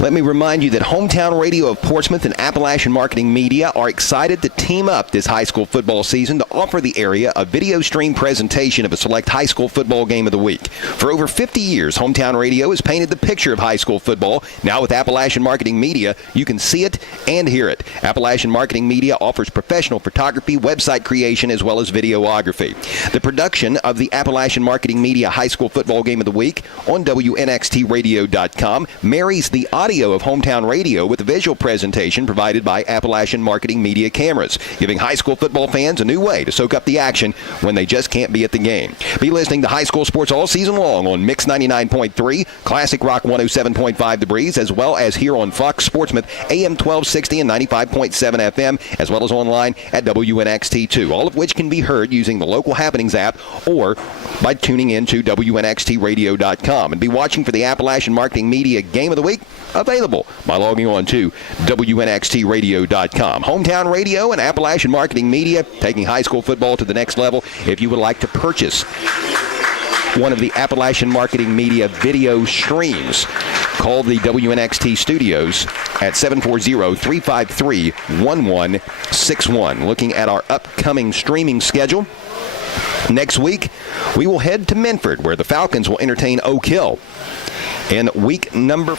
let me remind you that Hometown Radio of Portsmouth and Appalachian Marketing Media are excited to team up this high school football season to offer the area a video stream presentation of a select high school football game of the week. For over 50 years, Hometown Radio has painted the picture of high school football. Now with Appalachian Marketing Media, you can see it and hear it. Appalachian Marketing Media offers professional photography, website creation, as well as videography. The production of the Appalachian Marketing Media High School Football Game of the Week on WNXTradio.com marries the audio of Hometown Radio with a visual presentation provided by Appalachian Marketing Media cameras, giving high school football fans a new way to soak up the action when they just can't be at the game. Be listening to high school sports all season long on Mix 99.3, Classic Rock 107.5 The Breeze, as well as here on Fox Sportsmouth, AM 1260 and 95.7 FM, as well as online at WNXT2, all of which can be heard using the Local Happenings app or by tuning in to WNXTradio.com. And be watching for the Appalachian Marketing Media Game of the Week, available by logging on to WNXTradio.com. Hometown Radio and Appalachian Marketing Media taking high school football to the next level. If you would like to purchase one of the Appalachian Marketing Media video streams, call the WNXT studios at 740-353-1161. Looking at our upcoming streaming schedule, next week we will head to Menford, where the Falcons will entertain Oak Hill. In week number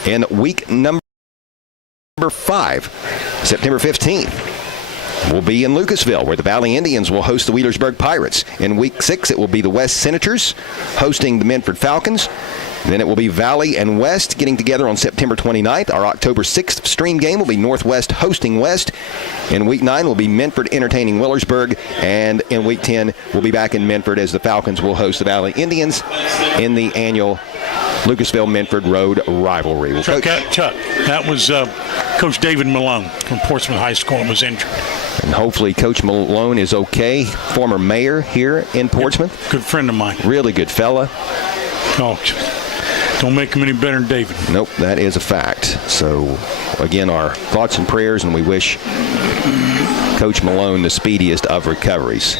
5, September 15th, we'll be in Lucasville, where the Valley Indians will host the Wheelersburg Pirates. In week 6, it will be the West Senators hosting the Menford Falcons. Then it will be Valley and West getting together on September 29th. Our October 6th stream game will be Northwest hosting West. In week 9 will be Menford entertaining Wheelersburg. And in week 10, we'll be back in Menford as the Falcons will host the Valley Indians in the annual Lucasville-Menford Road rivalry. Well, Chuck, that was Coach David Malone from Portsmouth High School and was injured. And hopefully Coach Malone is okay. Former mayor here in Portsmouth. Good friend of mine. Really good fella. Oh, don't make him any better than David. Nope, that is a fact. So, again, our thoughts and prayers, and we wish Coach Malone the speediest of recoveries.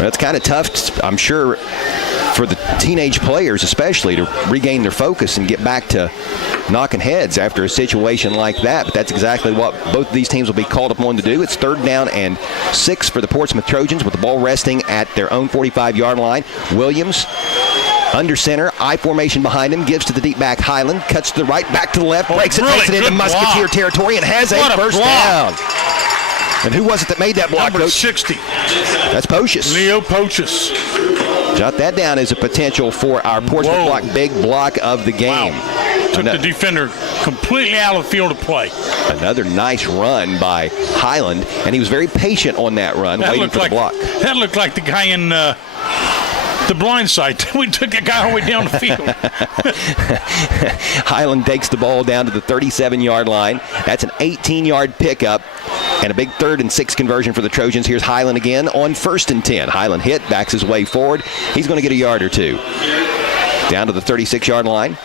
That's kind of tough, I'm sure, for the teenage players especially, to regain their focus and get back to knocking heads after a situation like that. But that's exactly what both of these teams will be called upon to do. It's 3rd down and 6 for the Portsmouth Trojans, with the ball resting at their own 45-yard line. Williams under center, I formation behind him, gives to the deep back Highland, cuts to the right, back to the left, breaks it, takes it into Musketeer territory, and has a first down. And who was it that made that block, Number Coach? 60. That's Pocius. Leo Pocius. Jot that down as a potential for our Portsmouth block, big block of the game. Wow. Took the defender completely out of the field of play. Another nice run by Highland, and he was very patient on that run, waiting for the block. That looked like the guy in the blind side. We took that guy all the way down the field. Highland takes the ball down to the 37-yard line. That's an 18-yard pickup and a big 3rd and 6 conversion for the Trojans. Here's Highland again on 1st and 10. Highland hit, backs his way forward. He's going to get a yard or two. Down to the 36-yard line.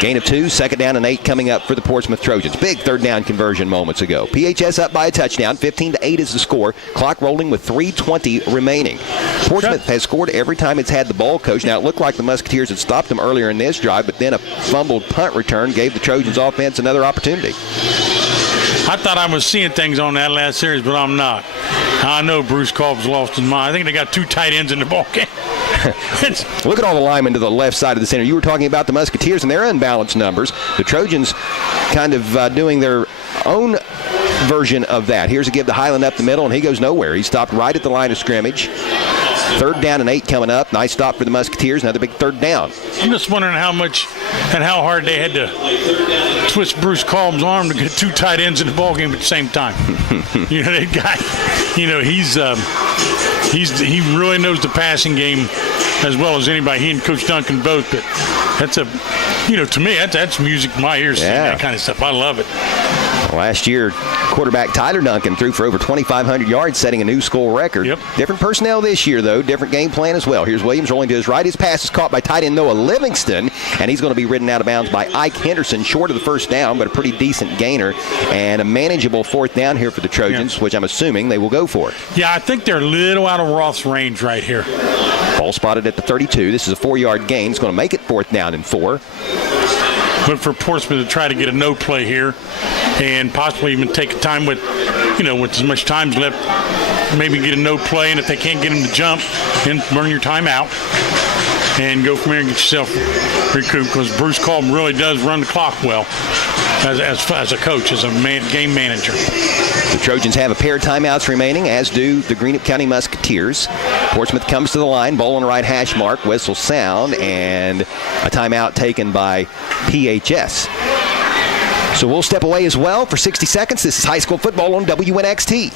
Gain of 2, 2nd down and 8 coming up for the Portsmouth Trojans. Big 3rd down conversion moments ago. PHS up by a touchdown. 15-8 is the score. Clock rolling with 3:20 remaining. Portsmouth has scored every time it's had the ball, Coach. Now, it looked like the Musketeers had stopped them earlier in this drive, but then a fumbled punt return gave the Trojans offense another opportunity. I thought I was seeing things on that last series, but I'm not. I know Bruce Cobb's lost his mind. I think they got 2 tight ends in the ball game. Look at all the linemen to the left side of the center. You were talking about the Musketeers and their unbalanced numbers. The Trojans kind of doing their own version of that. Here's a give to Highland up the middle, and he goes nowhere. He stopped right at the line of scrimmage. 3rd down and 8 coming up. Nice stop for the Musketeers. Another big 3rd down. I'm just wondering how much and how hard they had to twist Bruce Cobb's arm to get 2 tight ends in the ball game at the same time. You know, that guy, you know, he really knows the passing game as well as anybody. He and Coach Duncan both. But that's to me, that's music to my ears. Yeah. That kind of stuff. I love it. Last year, quarterback Tyler Duncan threw for over 2,500 yards, setting a new school record. Yep. Different personnel this year, though. Different game plan as well. Here's Williams rolling to his right. His pass is caught by tight end Noah Livingston, and he's going to be ridden out of bounds by Ike Henderson, short of the first down, but a pretty decent gainer, and a manageable fourth down here for the Trojans, which I'm assuming they will go for. Yeah, I think they're a little out of Roth's range right here. Ball spotted at the 32. This is a 4-yard gain. It's going to make it 4th down and 4. But for Portsmouth to try to get a no play here and possibly even take a time with as much time's left, maybe get a no play, and if they can't get him to jump, then burn your timeout and go from here and get yourself recouped, because Bruce Colton really does run the clock well as a coach, as a game manager. The Trojans have a pair of timeouts remaining, as do the Greenup County Musketeers. Portsmouth comes to the line, ball on the right hash mark, whistle sound, and a timeout taken by PHS. So we'll step away as well for 60 seconds. This is high school football on WNXT.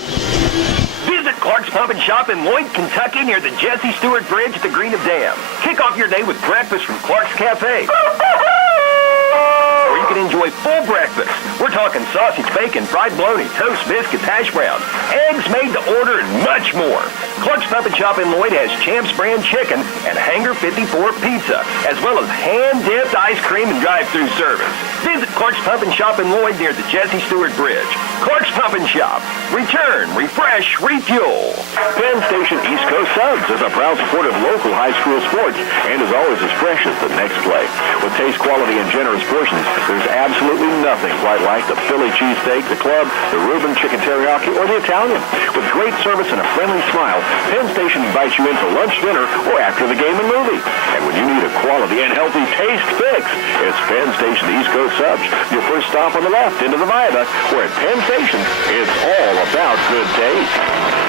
Visit Clark's Pump and Shop in Lloyd, Kentucky, near the Jesse Stewart Bridge at the Greenup Dam. Kick off your day with breakfast from Clark's Cafe. Or you can enjoy full breakfast. We're talking sausage, bacon, fried bologna, toast, biscuits, hash browns, eggs made to order, and much more. Clark's Pump and Shop in Lloyd has Champs brand chicken and Hanger 54 pizza, as well as hand-dipped ice cream and drive-through service. Visit Clark's Pump and Shop in Lloyd near the Jesse Stewart Bridge. Clark's Pump and Shop. Return, refresh, refuel. Penn Station East Coast Subs is a proud supporter of local high school sports and is always as fresh as the next play. With taste, quality, and generous portions, there's absolutely nothing quite like the Philly cheesesteak, the club, the Reuben chicken teriyaki, or the Italian. With great service and a friendly smile, Penn Station invites you in for lunch, dinner, or after the game and movie. And when you need a quality and healthy taste fix, it's Penn Station East Coast Subs. Your first stop on the left into the viaduct, where at Penn Station, it's all about good taste.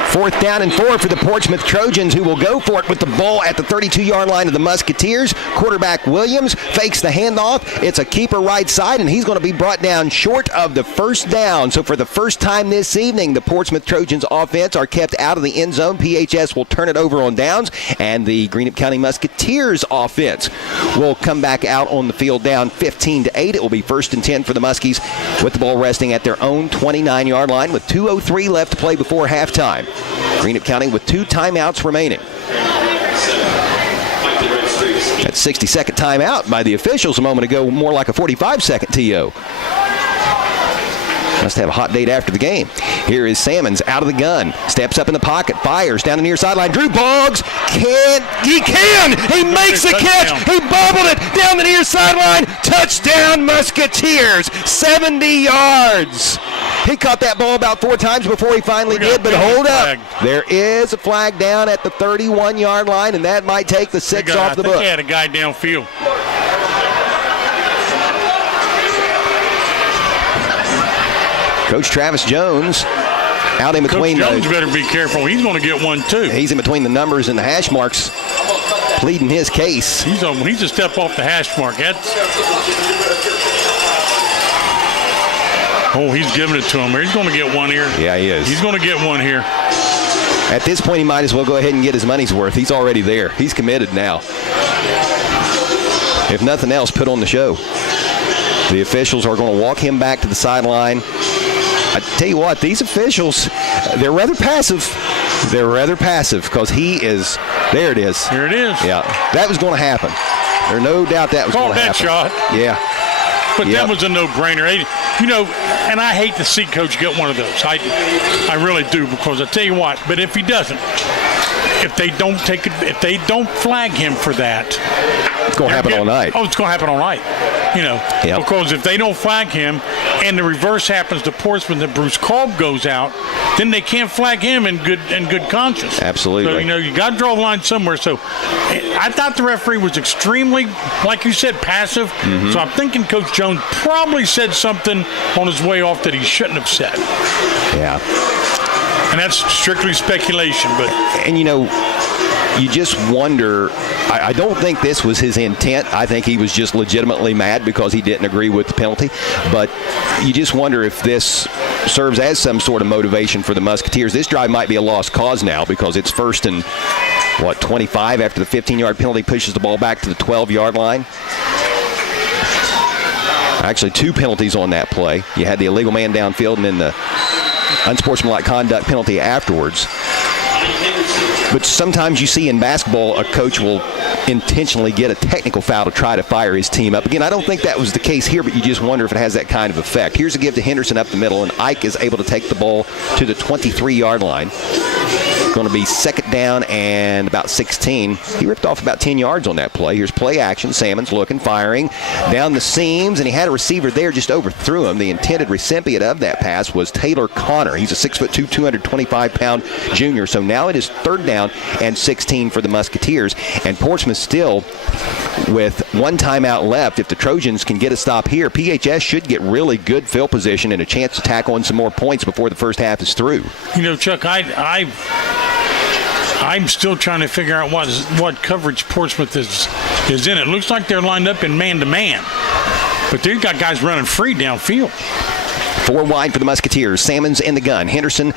4th down and 4 for the Portsmouth Trojans, who will go for it with the ball at the 32-yard line of the Musketeers. Quarterback Williams fakes the handoff. It's a keeper right side, and he's going to be brought down short of the first down. So for the first time this evening, the Portsmouth Trojans offense are kept out of the end zone. PHS will turn it over on downs, and the Greenup County Musketeers offense will come back out on the field down 15-8. It will be 1st and 10 for the Muskies, with the ball resting at their own 29-yard line with 2:03 left to play before halftime. Greenup County with 2 timeouts remaining. That 60-second timeout by the officials a moment ago, more like a 45-second TO. Must have a hot date after the game. Here is Salmons out of the gun. Steps up in the pocket. Fires down the near sideline. Drew Boggs can. He makes the catch. He bobbled it down the near sideline. Touchdown Musketeers. 70 yards. He caught that ball about 4 times before he finally did, but hold up. There is a flag down at the 31-yard line, and that might take the 6 off the book. I think they had a guy downfield. Coach Travis Jones out in between. Coach Jones better be careful. He's going to get one, too. He's in between the numbers and the hash marks, pleading his case. He's a step off the hash mark. He's giving it to him. He's going to get one here. Yeah, he is. He's going to get one here. At this point, he might as well go ahead and get his money's worth. He's already there. He's committed now. If nothing else, put on the show. The officials are going to walk him back to the sideline. I tell you what, these officials, they're rather passive. They're rather passive because he is, there it is. Here it is. Yeah, that was going to happen. There's no doubt that was going to happen. Call that shot. Yeah. But that was a no-brainer. And I hate to see Coach get one of those. I really do, because I tell you what, but if he doesn't, if they don't flag him for that, it's going to happen all night. Oh, it's going to happen all night. Because if they don't flag him and the reverse happens to Portsmouth and Bruce Kolb goes out, then they can't flag him in good conscience. Absolutely. So, you got to draw the line somewhere. So I thought the referee was extremely, like you said, passive. Mm-hmm. So I'm thinking Coach Jones probably said something on his way off that he shouldn't have said. Yeah. And that's strictly speculation. And you just wonder, I don't think this was his intent. I think he was just legitimately mad because he didn't agree with the penalty. But you just wonder if this serves as some sort of motivation for the Musketeers. This drive might be a lost cause now because it's 1st and, 25 after the 15-yard penalty pushes the ball back to the 12-yard line. Actually, 2 penalties on that play. You had the illegal man downfield and then the unsportsmanlike conduct penalty afterwards. But sometimes you see in basketball a coach will intentionally get a technical foul to try to fire his team up. Again, I don't think that was the case here, but you just wonder if it has that kind of effect. Here's a give to Henderson up the middle, and Ike is able to take the ball to the 23-yard line. Going to be second down and about 16. He ripped off about 10 yards on that play. Here's play action. Salmons looking, firing down the seams, and he had a receiver there, just overthrew him. The intended recipient of that pass was Taylor Connor. He's a 6'2", 225-pound junior. So now it is third down and 16 for the Musketeers. And Portsmouth still with 1 timeout left. If the Trojans can get a stop here, PHS should get really good field position and a chance to tack on some more points before the first half is through. You know, Chuck, I'm still trying to figure out what coverage Portsmouth is in. It looks like they're lined up in man-to-man, but they've got guys running free downfield. 4 wide for the Musketeers. Salmons in the gun. Henderson,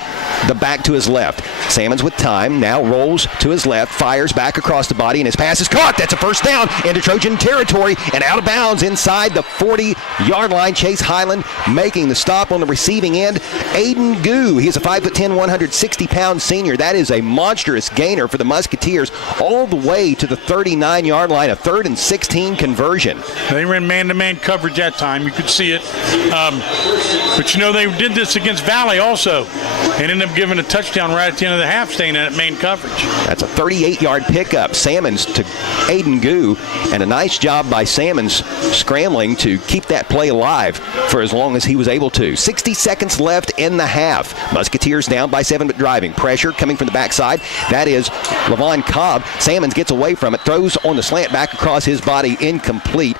the back to his left. Salmons with time, now rolls to his left, fires back across the body, and his pass is caught. That's a first down into Trojan territory and out of bounds inside the 40-yard line. Chase Highland making the stop on the receiving end. Aiden Goo, he's a 5'10", 160-pound senior. That is a monstrous gainer for the Musketeers all the way to the 39-yard line, a 3rd and 16 conversion. They ran man-to-man coverage that time. You could see it. But, you know, they did this against Valley also and ended up giving a touchdown right at the end of the half, staying in main coverage. That's a 38-yard pickup. Salmons to Aiden Goo, and a nice job by Salmons scrambling to keep that play alive for as long as he was able to. 60 seconds left in the half. Musketeers down by 7 but driving. Pressure coming from the backside. That is Levon Cobb. Salmons gets away from it, throws on the slant back across his body, incomplete.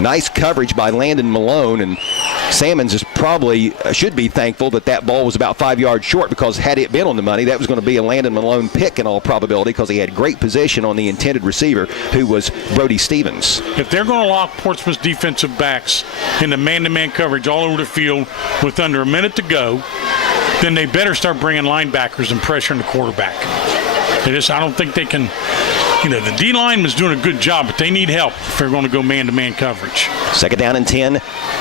Nice coverage by Landon Malone, and Salmons is probably should be thankful that ball was about 5 yards short, because had it been on the money, that was going to be a Landon Malone pick in all probability, because he had great position on the intended receiver, who was Brody Stevens. If they're going to lock Portsmouth's defensive backs into man-to-man coverage all over the field with under a minute to go, then they better start bringing linebackers and pressuring the quarterback. I don't think they can. You know, the D-line was doing a good job, but they need help if they're going to go man-to-man coverage. Second down and 10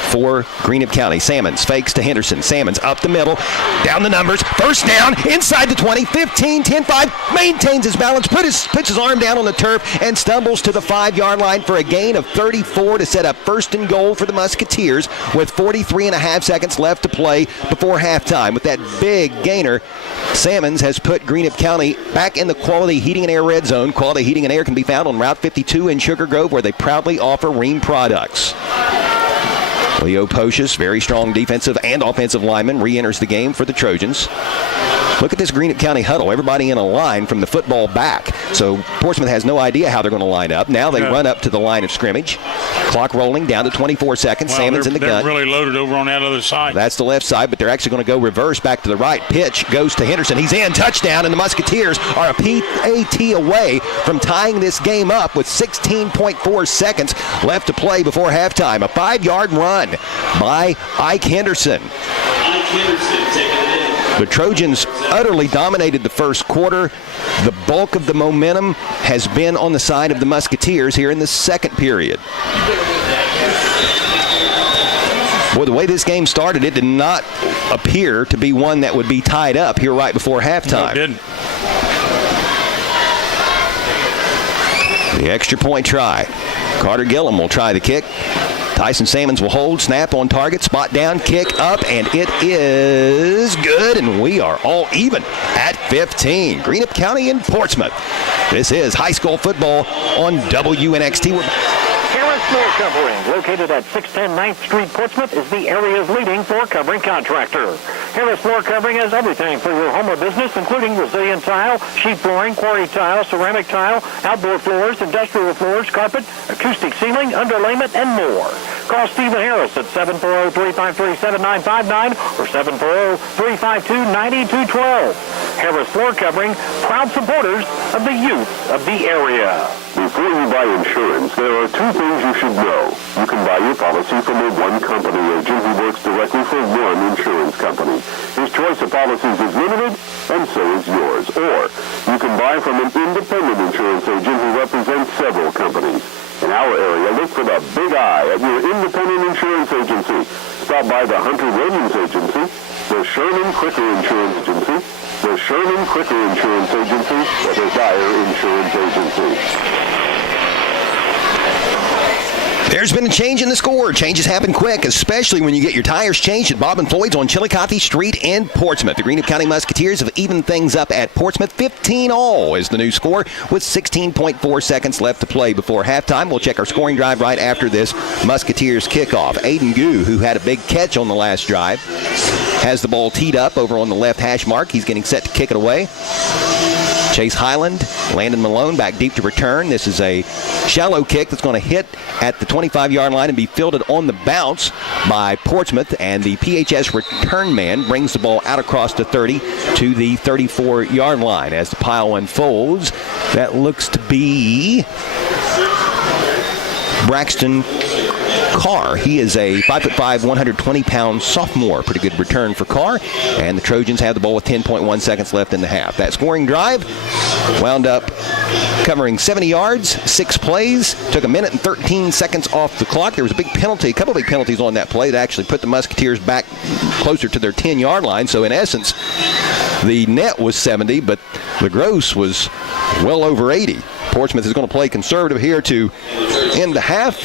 for Greenup County. Salmons fakes to Henderson. Salmons up the middle, down the numbers. First down, inside the 20, 15, 10, 5. Maintains his balance, puts his arm down on the turf, and stumbles to the 5-yard line for a gain of 34 to set up first and goal for the Musketeers with 43.5 seconds left to play before halftime. With that big gainer, Salmons has put Greenup County back in the Quality Heating and Air red zone. Quality Heating and Air can be found on Route 52 in Sugar Grove, where they proudly offer Ream products. Leo Pocious, very strong defensive and offensive lineman, re-enters the game for the Trojans. Look at this Greenup County huddle. Everybody in a line from the football back. So Portsmouth has no idea how they're going to line up. Now they run up to the line of scrimmage. Clock rolling down to 24 seconds. Well, Salmons in the gun. They're really loaded over on that other side. That's the left side, but they're actually going to go reverse back to the right. Pitch goes to Henderson. He's in. Touchdown, and the Musketeers are a PAT away from tying this game up with 16.4 seconds left to play before halftime. A 5-yard run by Ike Henderson. The Trojans utterly dominated the first quarter. The bulk of the momentum has been on the side of the Musketeers here in the second period. Boy, the way this game started, it did not appear to be one that would be tied up here right before halftime. No, it didn't. The extra point try. Carter Gillum will try the kick. Tyson Salmons will hold, snap on target, spot down, kick up, and it is good, and we are all even at 15. Greenup County and Portsmouth. This is high school football on WNXT. Harris Floor Covering, located at 610 9th Street, Portsmouth, is the area's leading floor covering contractor. Harris Floor Covering has everything for your home or business, including resilient tile, sheet flooring, quarry tile, ceramic tile, outdoor floors, industrial floors, carpet, acoustic ceiling, underlayment, and more. Call Stephen Harris at 740-353-7959 or 740-352-9212. Harris Floor Covering, proud supporters of the youth of the area. Before you buy insurance, there are two things you should know. You can buy your policy from a one-company agent who works directly for one insurance company. His choice of policies is limited, and so is yours. Or you can buy from an independent insurance agent who represents several companies. In our area, look for the Big I at your independent insurance agency. Stop by the Hunter Williams Agency, the Sherman Cricker Insurance Agency, the Sherman Cricker Insurance Agency, or the Dyer Insurance Agency. There's been a change in the score. Changes happen quick, especially when you get your tires changed at Bob and Floyd's on Chillicothe Street in Portsmouth. The Greenup County Musketeers have evened things up at Portsmouth. 15-all is the new score with 16.4 seconds left to play before halftime. We'll check our scoring drive right after this Musketeers kickoff. Aiden Goo, who had a big catch on the last drive, has the ball teed up over on the left hash mark. He's getting set to kick it away. Chase Highland, Landon Malone back deep to return. This is a shallow kick that's going to hit at the 25-yard line and be fielded on the bounce by Portsmouth, and the PHS return man brings the ball out across the 30 to the 34-yard line. As the pile unfolds, that looks to be Braxton Carr. He is a 5'5", 120-pound sophomore. Pretty good return for Carr. And the Trojans have the ball with 10.1 seconds left in the half. That scoring drive wound up covering 70 yards, 6 plays, took a minute and 13 seconds off the clock. There was a big penalty, a couple big penalties on that play that actually put the Musketeers back closer to their 10-yard line. So in essence, the net was 70, but the gross was well over 80. Portsmouth is going to play conservative here to end the half.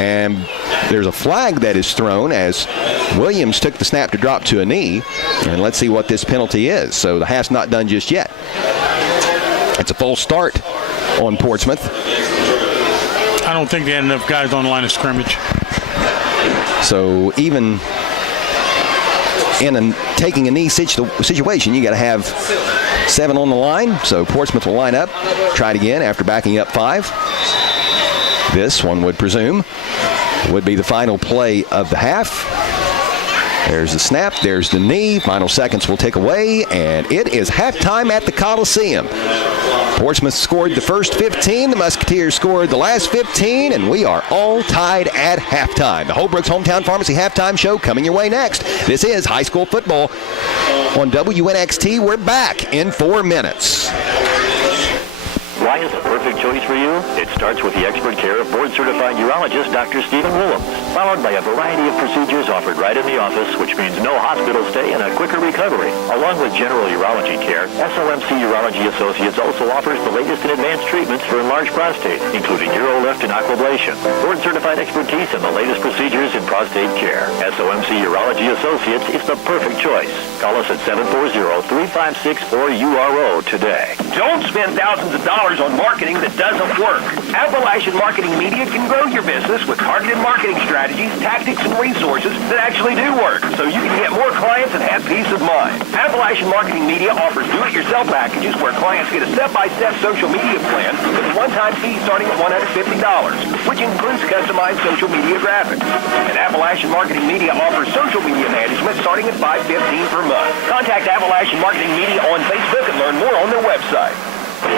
And there's a flag that is thrown as Williams took the snap to drop to a knee. And let's see what this penalty is. So the half's not done just yet. It's a full start on Portsmouth. I don't think they had enough guys on the line of scrimmage. So even in a taking a knee situation, you got to have 7 on the line. So Portsmouth will line up, try it again after backing up 5. This, one would presume, would be the final play of the half. There's the snap, there's the knee. Final seconds will tick away, and it is halftime at the Coliseum. Portsmouth scored the first 15, the Musketeers scored the last 15, and we are all tied at halftime. The Holbrook's Hometown Pharmacy halftime show coming your way next. This is high school football on WNXT. We're back in 4 minutes. Why is the perfect choice for you? It starts with the expert care of board-certified urologist Dr. Stephen Woollums, followed by a variety of procedures offered right in the office, which means no hospital stay and a quicker recovery. Along with general urology care, SOMC Urology Associates also offers the latest in advanced treatments for enlarged prostate, including UroLift and aquablation. Board-certified expertise and the latest procedures in prostate care. SOMC Urology Associates is the perfect choice. Call us at 740-356-4URO today. Don't spend thousands of dollars on marketing that doesn't work. Appalachian Marketing Media can grow your business with targeted marketing strategies, tactics, and resources that actually do work, so you can get more clients and have peace of mind. Appalachian Marketing Media offers do-it-yourself packages where clients get a step-by-step social media plan with a one-time fee starting at $150, which includes customized social media graphics. And Appalachian Marketing Media offers social media management starting at $515 per month. Contact Appalachian Marketing Media on Facebook and learn more on their website. You're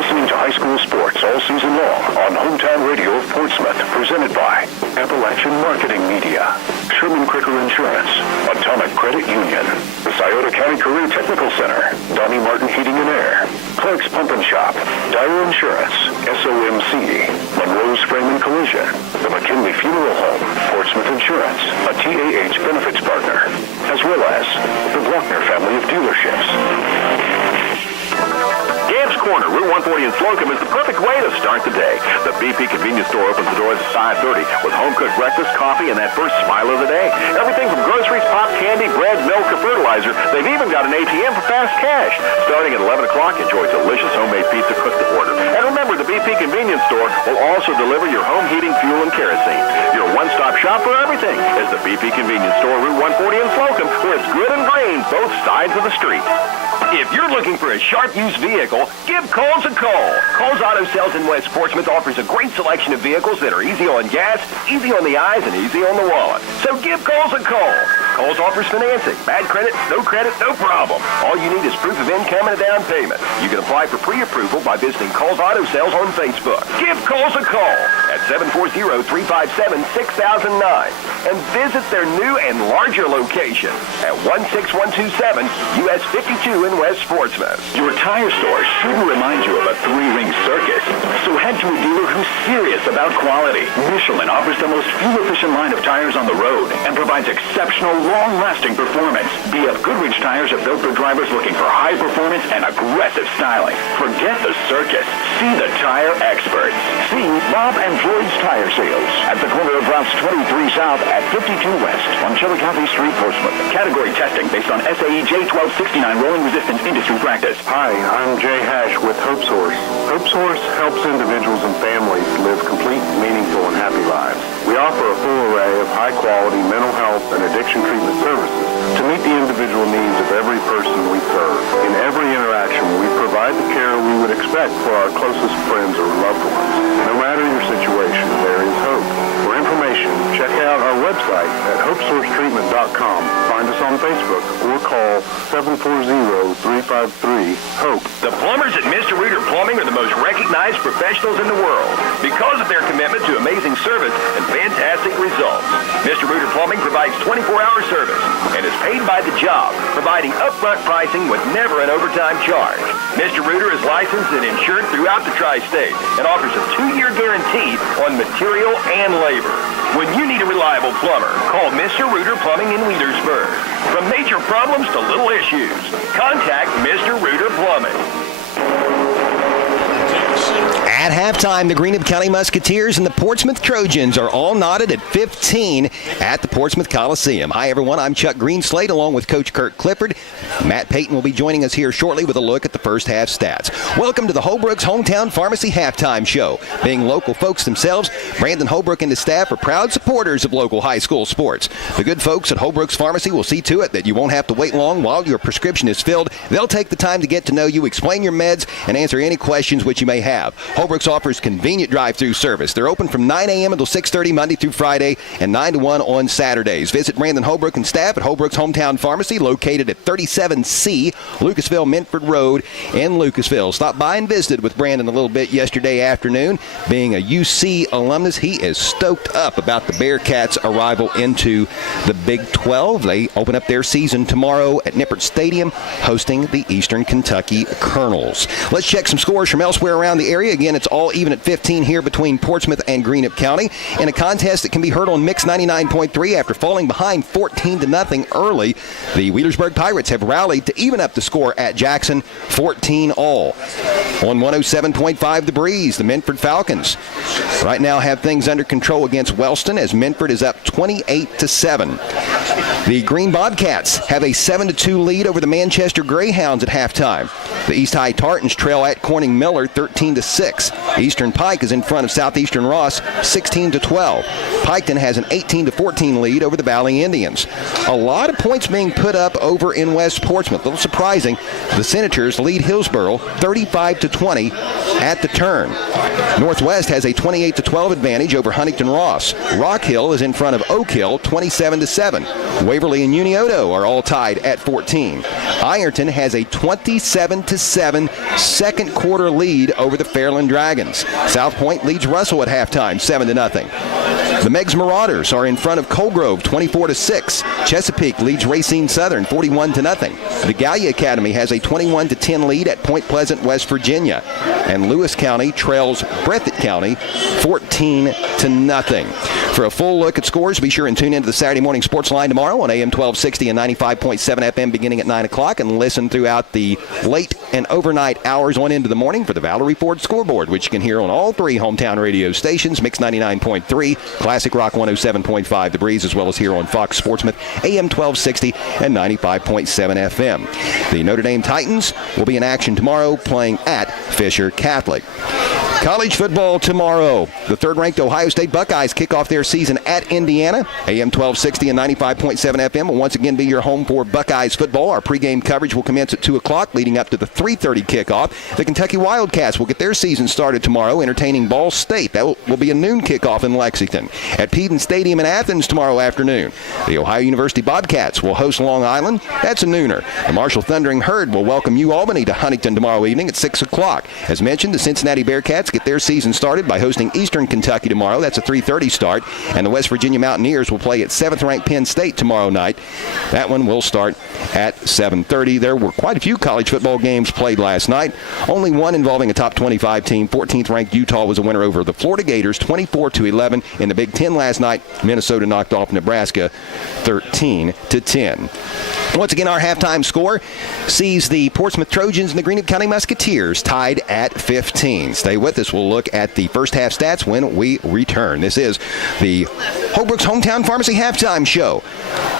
listening to high school sports all season long on Hometown Radio of Portsmouth, presented by Appalachian Marketing Media, Sherman Cricker Insurance, Atomic Credit Union, the Scioto County Career Technical Center, Donnie Martin Heating and Air, Clark's Pump and Shop, Dyer Insurance, SOMC, Monroe's Frame and Collision, the McKinley Funeral Home, Portsmouth Insurance, a TAH benefits partner, as well as the Glockner family of dealerships. Gamp's Corner, Route 140 in Slocum, is the perfect way to start the day. The BP convenience store opens the doors at 5:30 with home-cooked breakfast, coffee, and that first smile of the day. Everything from groceries, pop, candy, bread, milk, or fertilizer. They've even got an ATM for fast cash. Starting at 11 o'clock, enjoy delicious homemade pizza cooked to order. And remember, the BP convenience store will also deliver your home heating, fuel, and kerosene. Your one-stop shop for everything is the BP convenience store, Route 140 in Slocum, where it's good and green, both sides of the street. If you're looking for a sharp used vehicle, give Coles a call. Coles Auto Sales in West Portsmouth offers a great selection of vehicles that are easy on gas, easy on the eyes, and easy on the wallet. So give Coles a call. Coles offers financing. Bad credit, no problem. All you need is proof of income and a down payment. You can apply for pre-approval by visiting Coles Auto Sales on Facebook. Give Coles a call at 740-357-6009 and visit their new and larger location at 16127 US 52 in West Portsmouth. Your tire store shouldn't remind you of a three-ring circus. So head to a dealer who's serious about quality. Michelin offers the most fuel-efficient line of tires on the road and provides exceptional, long-lasting performance. BF Goodrich tires are built for drivers looking for high performance and aggressive styling. Forget the circus. See the tire experts. See Bob and Floyd's Tire Sales at the corner of routes 23 South at 52 West on Chillicothe Street, Portsmouth. Category testing based on SAE J1269 rolling resistance industry practice. Hi, I'm Jay Hash with Hope Source. Hope Source helps individuals and families live complete, meaningful, and happy lives. We offer a full array of high-quality mental health and addiction treatment services to meet the individual needs of every person we serve. In every interaction, we provide the care we would expect for our closest friends or loved ones. No matter your situation, there is hope. For information, check out our website at hopesourcetreatment.com. Find us on Facebook or call 740-353-HOPE. The plumbers at Mr. Reuter Plumbing are the most recognized professionals in the world because of their commitment to amazing service and fantastic results. Mr. Reuter Plumbing provides 24-hour service and is paid by the job, providing upfront pricing with never an overtime charge. Mr. Reuter is licensed and insured throughout the tri-state and offers a 2-year guarantee on material and labor. When you need a reliable plumber, call Mr. Reuter Plumbing in Wheelersburg. From major problems to little issues, contact Mr. Reuter Plumbing. At halftime, the Greenup County Musketeers and the Portsmouth Trojans are all knotted at 15 at the Portsmouth Coliseum. Hi, everyone. I'm Chuck Greenslade along with Coach Kurt Clifford. Matt Payton will be joining us here shortly with a look at the first half stats. Welcome to the Holbrook's Hometown Pharmacy Halftime Show. Being local folks themselves, Brandon Holbrook and his staff are proud supporters of local high school sports. The good folks at Holbrook's Pharmacy will see to it that you won't have to wait long while your prescription is filled. They'll take the time to get to know you, explain your meds, and answer any questions which you may have. Holbrook's offers convenient drive-through service. They're open from 9 a.m. until 6:30 Monday through Friday and 9 to 1 on Saturdays. Visit Brandon Holbrook and staff at Holbrook's Hometown Pharmacy, located at 37C Lucasville Minford Road in Lucasville. Stopped by and visited with Brandon a little bit yesterday afternoon. Being a UC alumnus, he is stoked up about the Bearcats' arrival into the Big 12. They open up their season tomorrow at Nippert Stadium, hosting the Eastern Kentucky Colonels. Let's check some scores from elsewhere around the area. Again, it's all even at 15 here between Portsmouth and Greenup County in a contest that can be heard on Mix 99.3 after falling behind 14-0 early. The Wheelersburg Pirates have rallied to even up the score at Jackson, 14-all. On 107.5 The Breeze, the Minford Falcons right now have things under control against Wellston as Minford is up 28-7. The Green Bobcats have a 7-2 lead over the Manchester Greyhounds at halftime. The East High Tartans trail at Corning Miller 13-6. Eastern Pike is in front of Southeastern Ross 16-12. Piketon has an 18-14 lead over the Valley Indians. A lot of points being put up over in West Portsmouth. A little surprising. The Senators lead Hillsboro 35-20 at the turn. Northwest has a 28-12 advantage over Huntington Ross. Rock Hill is in front of Oak Hill 27-7. Waverly and Unioto are all tied at 14. Ironton has a 27-7 second quarter lead over the Fairland Dragons. South Point leads Russell at halftime 7-0. The Meggs Marauders are in front of Colgrove 24-6. Chesapeake leads Racine Southern 41-0. The Gallia Academy has a 21-10 lead at Point Pleasant, West Virginia. And Lewis County trails Breathitt County 14-0. For a full look at scores, be sure and tune into the Saturday Morning Sports Line tomorrow on AM 1260 and 95.7 FM beginning at 9 o'clock and listen throughout the late and overnight hours on into the morning for the Valerie Ford Scoreboard, which you can hear on all three hometown radio stations, Mix 99.3, Classic Rock 107.5 The Breeze, as well as here on Fox Sportsmouth, AM 1260 and 95.7 FM. The Notre Dame Titans will be in action tomorrow playing at Fisher Catholic. College football tomorrow. The third-ranked Ohio State Buckeyes kick off their season at Indiana. AM 1260 and 95.7 FM will once again be your home for Buckeyes football. Our pregame coverage will commence at 2 o'clock, leading up to the 3:30 kickoff. The Kentucky Wildcats will get their season started tomorrow, entertaining Ball State. That will be a noon kickoff in Lexington. At Peden Stadium in Athens tomorrow afternoon, the Ohio University Bobcats will host Long Island. That's a nooner. The Marshall Thundering Herd will welcome UAlbany to Huntington tomorrow evening at 6 o'clock. As mentioned, the Cincinnati Bearcats get their season started by hosting Eastern Kentucky tomorrow. That's a 3:30 start. And the West Virginia Mountaineers will play at 7th-ranked Penn State tomorrow night. That one will start at 7:30. There were quite a few college football games played last night. Only one involving a top 25 team. 14th-ranked Utah was a winner over the Florida Gators, 24-11. In the Big Ten last night, Minnesota knocked off Nebraska 13-10. Once again, our halftime score sees the Portsmouth Trojans and the Greenup County Musketeers tied at 15. Stay with us. We'll look at the first half stats when we return. This is the Holbrook's Hometown Pharmacy Halftime Show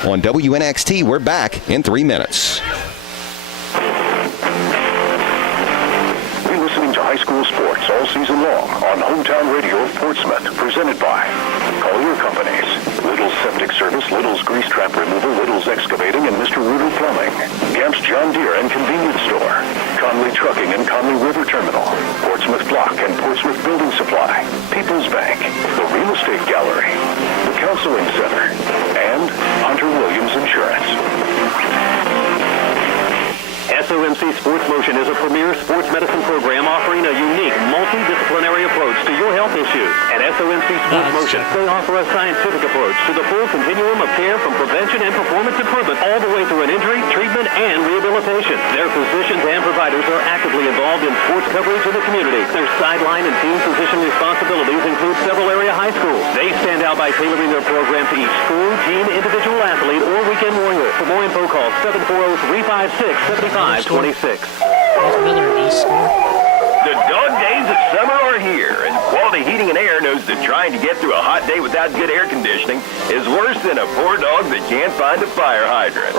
on WNXT. We're back in 3 minutes. You're listening to high school sports all season long on Hometown Radio of Portsmouth, presented by Collier Companies, Little's Septic Service, Little's Grease Trap Removal, Little's Excavating, and Mr. Rooter Plumbing, Gamp's John Deere and Convenience Store, Conley Trucking and Conley River Terminal, Portsmouth Block and Portsmouth Building Supply, People's Bank, the Real Estate Gallery, the Counseling Center, and Hunter Williams Insurance. SOMC Sports Motion is a premier sports medicine program offering a unique, multidisciplinary approach to your health issues. At SOMC Sports Motion, they offer a scientific approach to the full continuum of care from prevention and performance improvement all the way through an injury, treatment, and rehabilitation. Their physicians and providers are actively involved in sports coverage in the community. Their sideline and team physician responsibilities include several area high schools. They stand out by tailoring their program to each school, team, individual athlete, or weekend warrior. For more info, call 740-356-7526. The dog days of summer are here, and Quality Heating and Air knows that trying to get through a hot day without good air conditioning is worse than a poor dog that can't find a fire hydrant.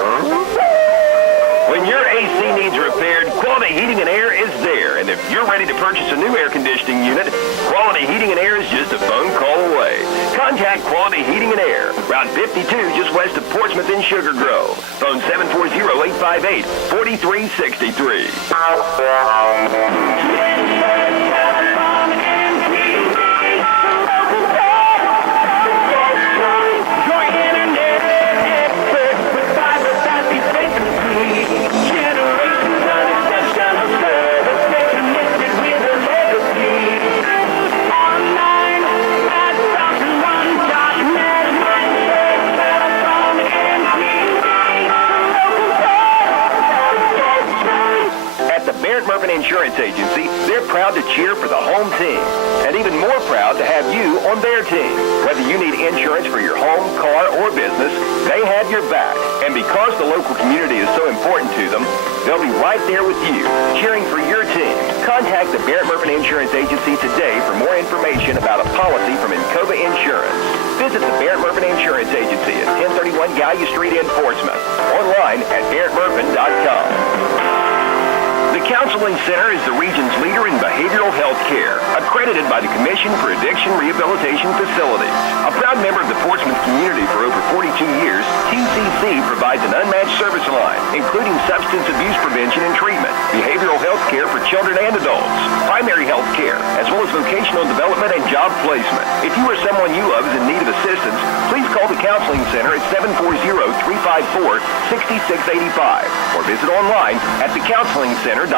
When your AC needs repaired, Quality Heating and Air is there, and if you're ready to purchase a new air conditioning unit, Quality Heating and Air is just a phone call away. Contact Quality Heating and Air, Route 52, just west of Portsmouth in Sugar Grove. Phone 740-858-4363. Insurance Agency, they're proud to cheer for the home team, and even more proud to have you on their team. Whether you need insurance for your home, car, or business, they have your back. And because the local community is so important to them, they'll be right there with you, cheering for your team. Contact the Barrett Murphy Insurance Agency today for more information about a policy from Encova Insurance. Visit the Barrett Murphy Insurance Agency at 1031 Gallia Street in Portsmouth. Online at barrettmurphy.com. The Counseling Center is the region's leader in behavioral health care, accredited by the Commission for Addiction Rehabilitation Facilities. A proud member of the Portsmouth community for over 42 years, QCC provides an unmatched service line, including substance abuse prevention and treatment, behavioral health care for children and adults, primary health care, as well as vocational development and job placement. If you or someone you love is in need of assistance, please call the Counseling Center at 740-354-6685 or visit online at thecounselingcenter.org.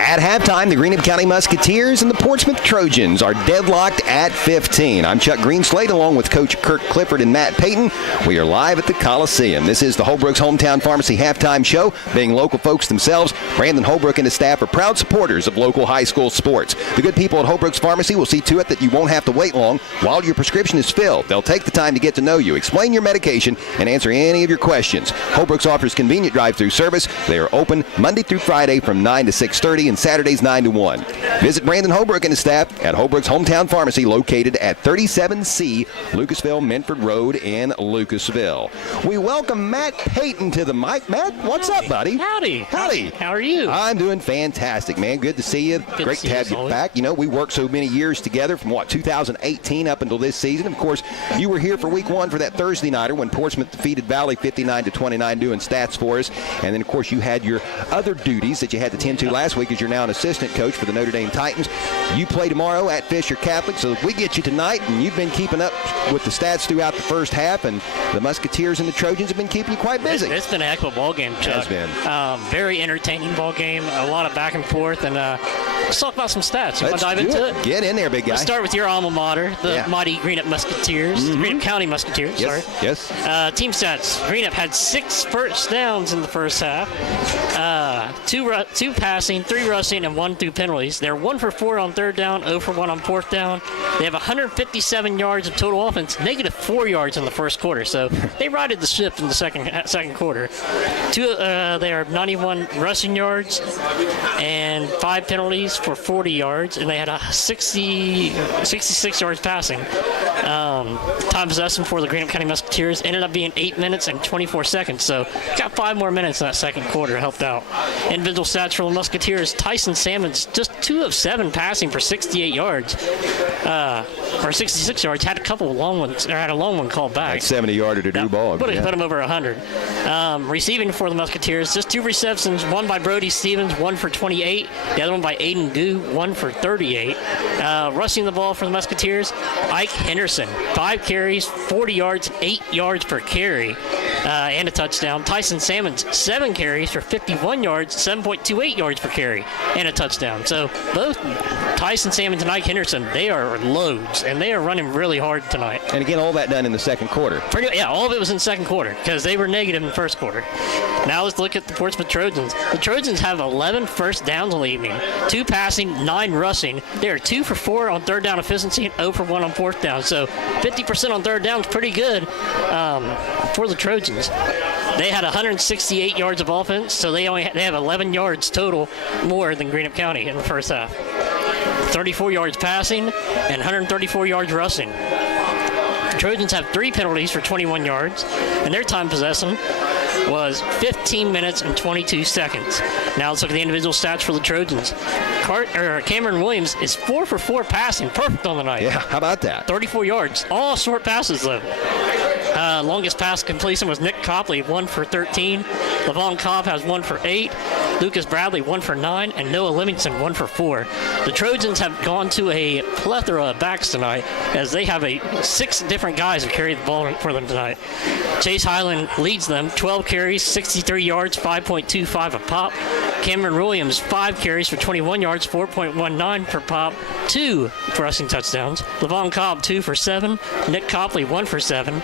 At halftime, the Greenup County Musketeers and the Portsmouth Trojans are deadlocked at 15. I'm Chuck Greenslade along with Coach Kirk Clifford and Matt Payton. We are live at the Coliseum. This is the Holbrook's Hometown Pharmacy Halftime Show. Being local folks themselves, Brandon Holbrook and his staff are proud supporters of local high school sports. The good people at Holbrook's Pharmacy will see to it that you won't have to wait long while your prescription is filled. They'll take the time to get to know you, explain your medication, and answer any of your questions. Holbrook's offers convenient drive-through service. They are open Monday through Friday from 9 to 6:30 and Saturdays 9 to 1. Visit Brandon Holbrook and his staff at Holbrook's Hometown Pharmacy located at 37C Lucasville Menford Road in Lucasville. We welcome Matt Payton to the mic. Matt, what's up, buddy? Howdy. Howdy. How are you? I'm doing fantastic, man. Good to see you. Great to have you back. You know, we worked so many years together from, 2018 up until this season. Of course, you were here for week 1 for that Thursday nighter when Portsmouth defeated Valley 59-29 doing stats for us. And then, of course, you had your other duties that you had to tend to last week as you're now an assistant coach for the Notre Dame Titans. You play tomorrow at Fisher Catholic, so we get you tonight, and you've been keeping up with the stats throughout the first half, and the Musketeers and the Trojans have been keeping you quite busy. It's been a heck of a ball game, Chuck. It has been. Very entertaining ball game, a lot of back and forth, and let's talk about some stats. You want Let's to dive into it? Get in there, big guy. Let's start with your alma mater, the mighty Greenup Musketeers, Greenup County Musketeers, Yes. sorry. Yes. Team stats, Greenup had 6 first downs in the first half, 2 passing, 3 rushing, and 1 through penalties. They're 1 for 4 on third down, 0 for 1 on fourth down. They have 157 yards of total offense, negative 4 yards in the first quarter. So they righted the ship in the second quarter. They are 91 rushing yards and 5 penalties for 40 yards, and they had a 66 yards passing. Time possession for the Greenup County Musketeers ended up being 8 minutes and 24 seconds. So got 5 more minutes in that second quarter, helped out. Individual stats for the Musketeers: Tyson Salmons just 2 of 7 passing for 68 yards, or 66 yards. Had a couple of long ones, or had a long one called back. That 70-yarder to do ball. Put him over 100. Receiving for the Musketeers, just 2 receptions, one by Brody Stevens, 1 for 28. The other one by Aiden Goo, 1 for 38. Rushing the ball for the Musketeers, Ike Henderson, 5 carries, 40 yards, 8 yards per carry, and a touchdown. Tyson Salmons, 7 carries for 51 yards, 7.28 yards per carry, and a touchdown. So both Tyson Salmons and Ike Henderson, they are loads, and they are running really hard tonight. And again, all that done in the second quarter. All of it was in the second quarter because they were negative in the first quarter. Now let's look at the Portsmouth Trojans. The Trojans have 11 first downs on the evening, 2 passing, 9 rushing. They are 2 for 4 on third down efficiency and 0 for 1 on fourth down. So 50% on third down is pretty good for the Trojans. They had 168 yards of offense, so they have 11 yards total more than Greenup County in the first half. 34 yards passing and 134 yards rushing. The Trojans have 3 penalties for 21 yards, and their time possession was 15 minutes and 22 seconds. Now let's look at the individual stats for the Trojans. Cameron Williams is 4 for 4 passing, perfect on the night. Yeah, how about that? 34 yards, all short passes though. Longest pass completion was Nick Copley, 1 for 13. Levon Cobb has 1 for 8. Lucas Bradley, 1 for 9. And Noah Livingston, 1 for 4. The Trojans have gone to a plethora of backs tonight as they have 6 different guys who carry the ball for them tonight. Chase Highland leads them, 12 carries, 63 yards, 5.25 a pop. Cameron Williams, 5 carries for 21 yards, 4.19 per pop, 2 rushing touchdowns. Levon Cobb, 2 for 7. Nick Copley, 1 for 7.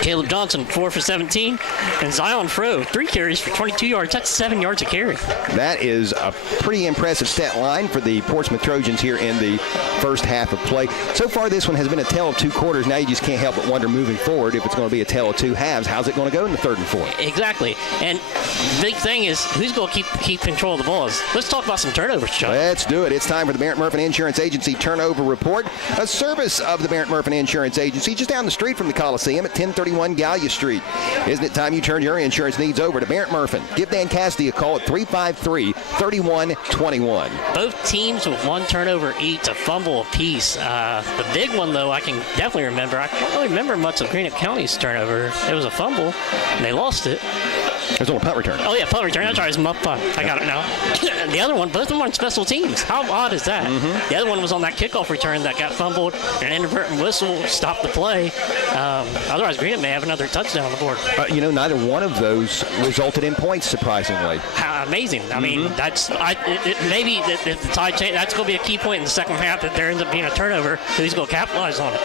Caleb Johnson, 4 for 17. And Zion Fro, 3 carries for 22 yards. That's 7 yards a carry. That is a pretty impressive stat line for the Portsmouth Trojans here in the first half of play. So far, this one has been a tale of 2 quarters. Now you just can't help but wonder moving forward if it's going to be a tale of 2 halves. How's it going to go in the third and fourth? Exactly. And the big thing is who's going to keep control of the balls. Let's talk about some turnovers, Chuck. Let's do it. It's time for the Barrett Murphy Insurance Agency Turnover Report, a service of the Barrett Murphy Insurance Agency just down the street from the Coliseum at 1031 Gallia Street. Isn't it time you turn your insurance needs over to Barrett Murphy? Give Dan Cassidy a call at 353-3121. Both teams with 1 turnover each, a fumble apiece. The big one, though, I can definitely remember. I don't really remember much of Greenup County's turnover. It was a fumble, and they lost it. It was on a punt return. Oh, yeah, punt return. That's right. It's muff punt. I got it now. The other one, both of them on special teams. How odd is that? Mm-hmm. The other one was on that kickoff return that got fumbled. An inadvertent whistle stopped the play. Otherwise, Greenup may have another touchdown on the board. Neither one of those resulted in points, surprisingly. Amazing. I mean, that's maybe if the tide change, that's going to be a key point in the second half that there ends up being a turnover. Who's going to capitalize on it?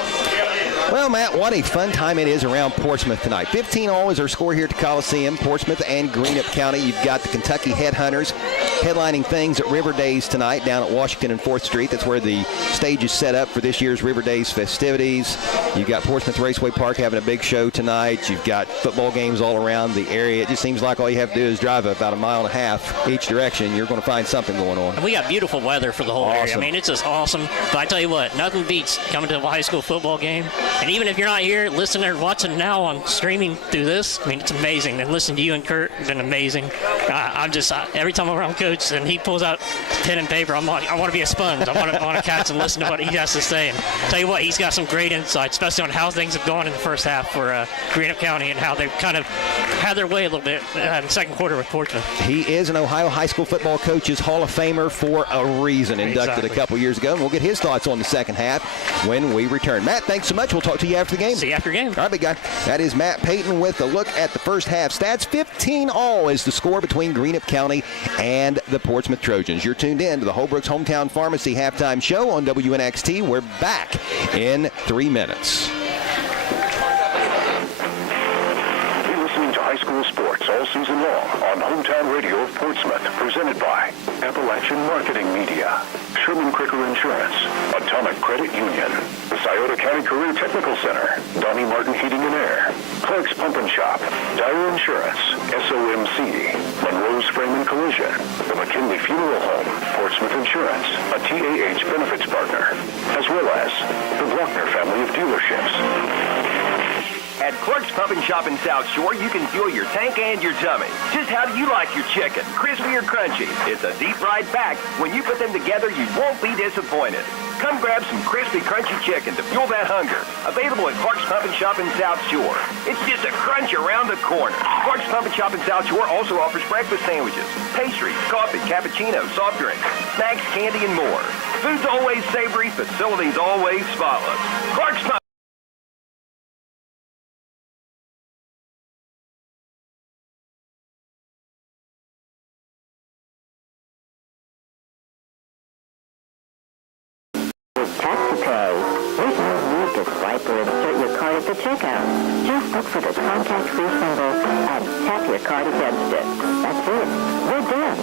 Well, Matt, what a fun time it is around Portsmouth tonight. 15-all is our score here at the Coliseum, Portsmouth and Greenup County. You've got the Kentucky Headhunters headlining things at River Days tonight down at Washington and 4th Street. That's where the stage is set up for this year's River Days festivities. You've got Portsmouth Raceway Park having a big show tonight. You've got football games all around the area. It just seems like all you have to do is drive about 1.5 miles each direction. You're going to find something going on. And we got beautiful weather for the whole area. I mean, it's just awesome. But I tell you what, nothing beats coming to a high school football game. And even if you're not here, listening or watching now on streaming through this, I mean, it's amazing. And listening to you and Kurt has been amazing. I'm just, every time I'm around Coach and he pulls out pen and paper, I'm like, I want to be a sponge. I want to catch and listen to what he has to say. And tell you what, he's got some great insights, especially on how things have gone in the first half for Greenup County and how they've kind of had their way a little bit in the second quarter with Portsmouth. He is an Ohio High School Football Coaches Hall of Famer for a reason, inducted a couple years ago. And we'll get his thoughts on the second half when we return. Matt, thanks so much. We'll talk to you after the game. See you after game. All right, big guy. That is Matt Payton with a look at the first half stats. 15-all is the score between Greenup County and the Portsmouth Trojans. You're tuned in to the Holbrook's Hometown Pharmacy halftime show on WNXT. We're back in 3 minutes. You're listening to high school sports all season long on Hometown Radio of Portsmouth, presented by Appalachian Marketing Media, Sherman Cricker Insurance, Atomic Credit Union, the Scioto County Career Technical Center, Donnie Martin Heating and Air, Clark's Pump and Shop, Dyer Insurance, SOMC, Monroe's Frame and Collision, the McKinley Funeral Home, Portsmouth Insurance, a TAH benefits partner, as well as the Glockner family of dealerships. At Clark's Pump and Shop in South Shore, you can fuel your tank and your tummy. Just how do you like your chicken? Crispy or crunchy? It's a deep fried fact. When you put them together, you won't be disappointed. Come grab some crispy, crunchy chicken to fuel that hunger. Available at Clark's Pump and Shop in South Shore. It's just a crunch around the corner. Clark's Pump and Shop in South Shore also offers breakfast sandwiches, pastries, coffee, cappuccino, soft drinks, snacks, candy, and more. Food's always savory, facilities always spotless. Clark's Pump. Tap to pay. There's no need to swipe or insert your card at the checkout. Just look for the contact-free symbol and tap your card against it. That's it. We're done.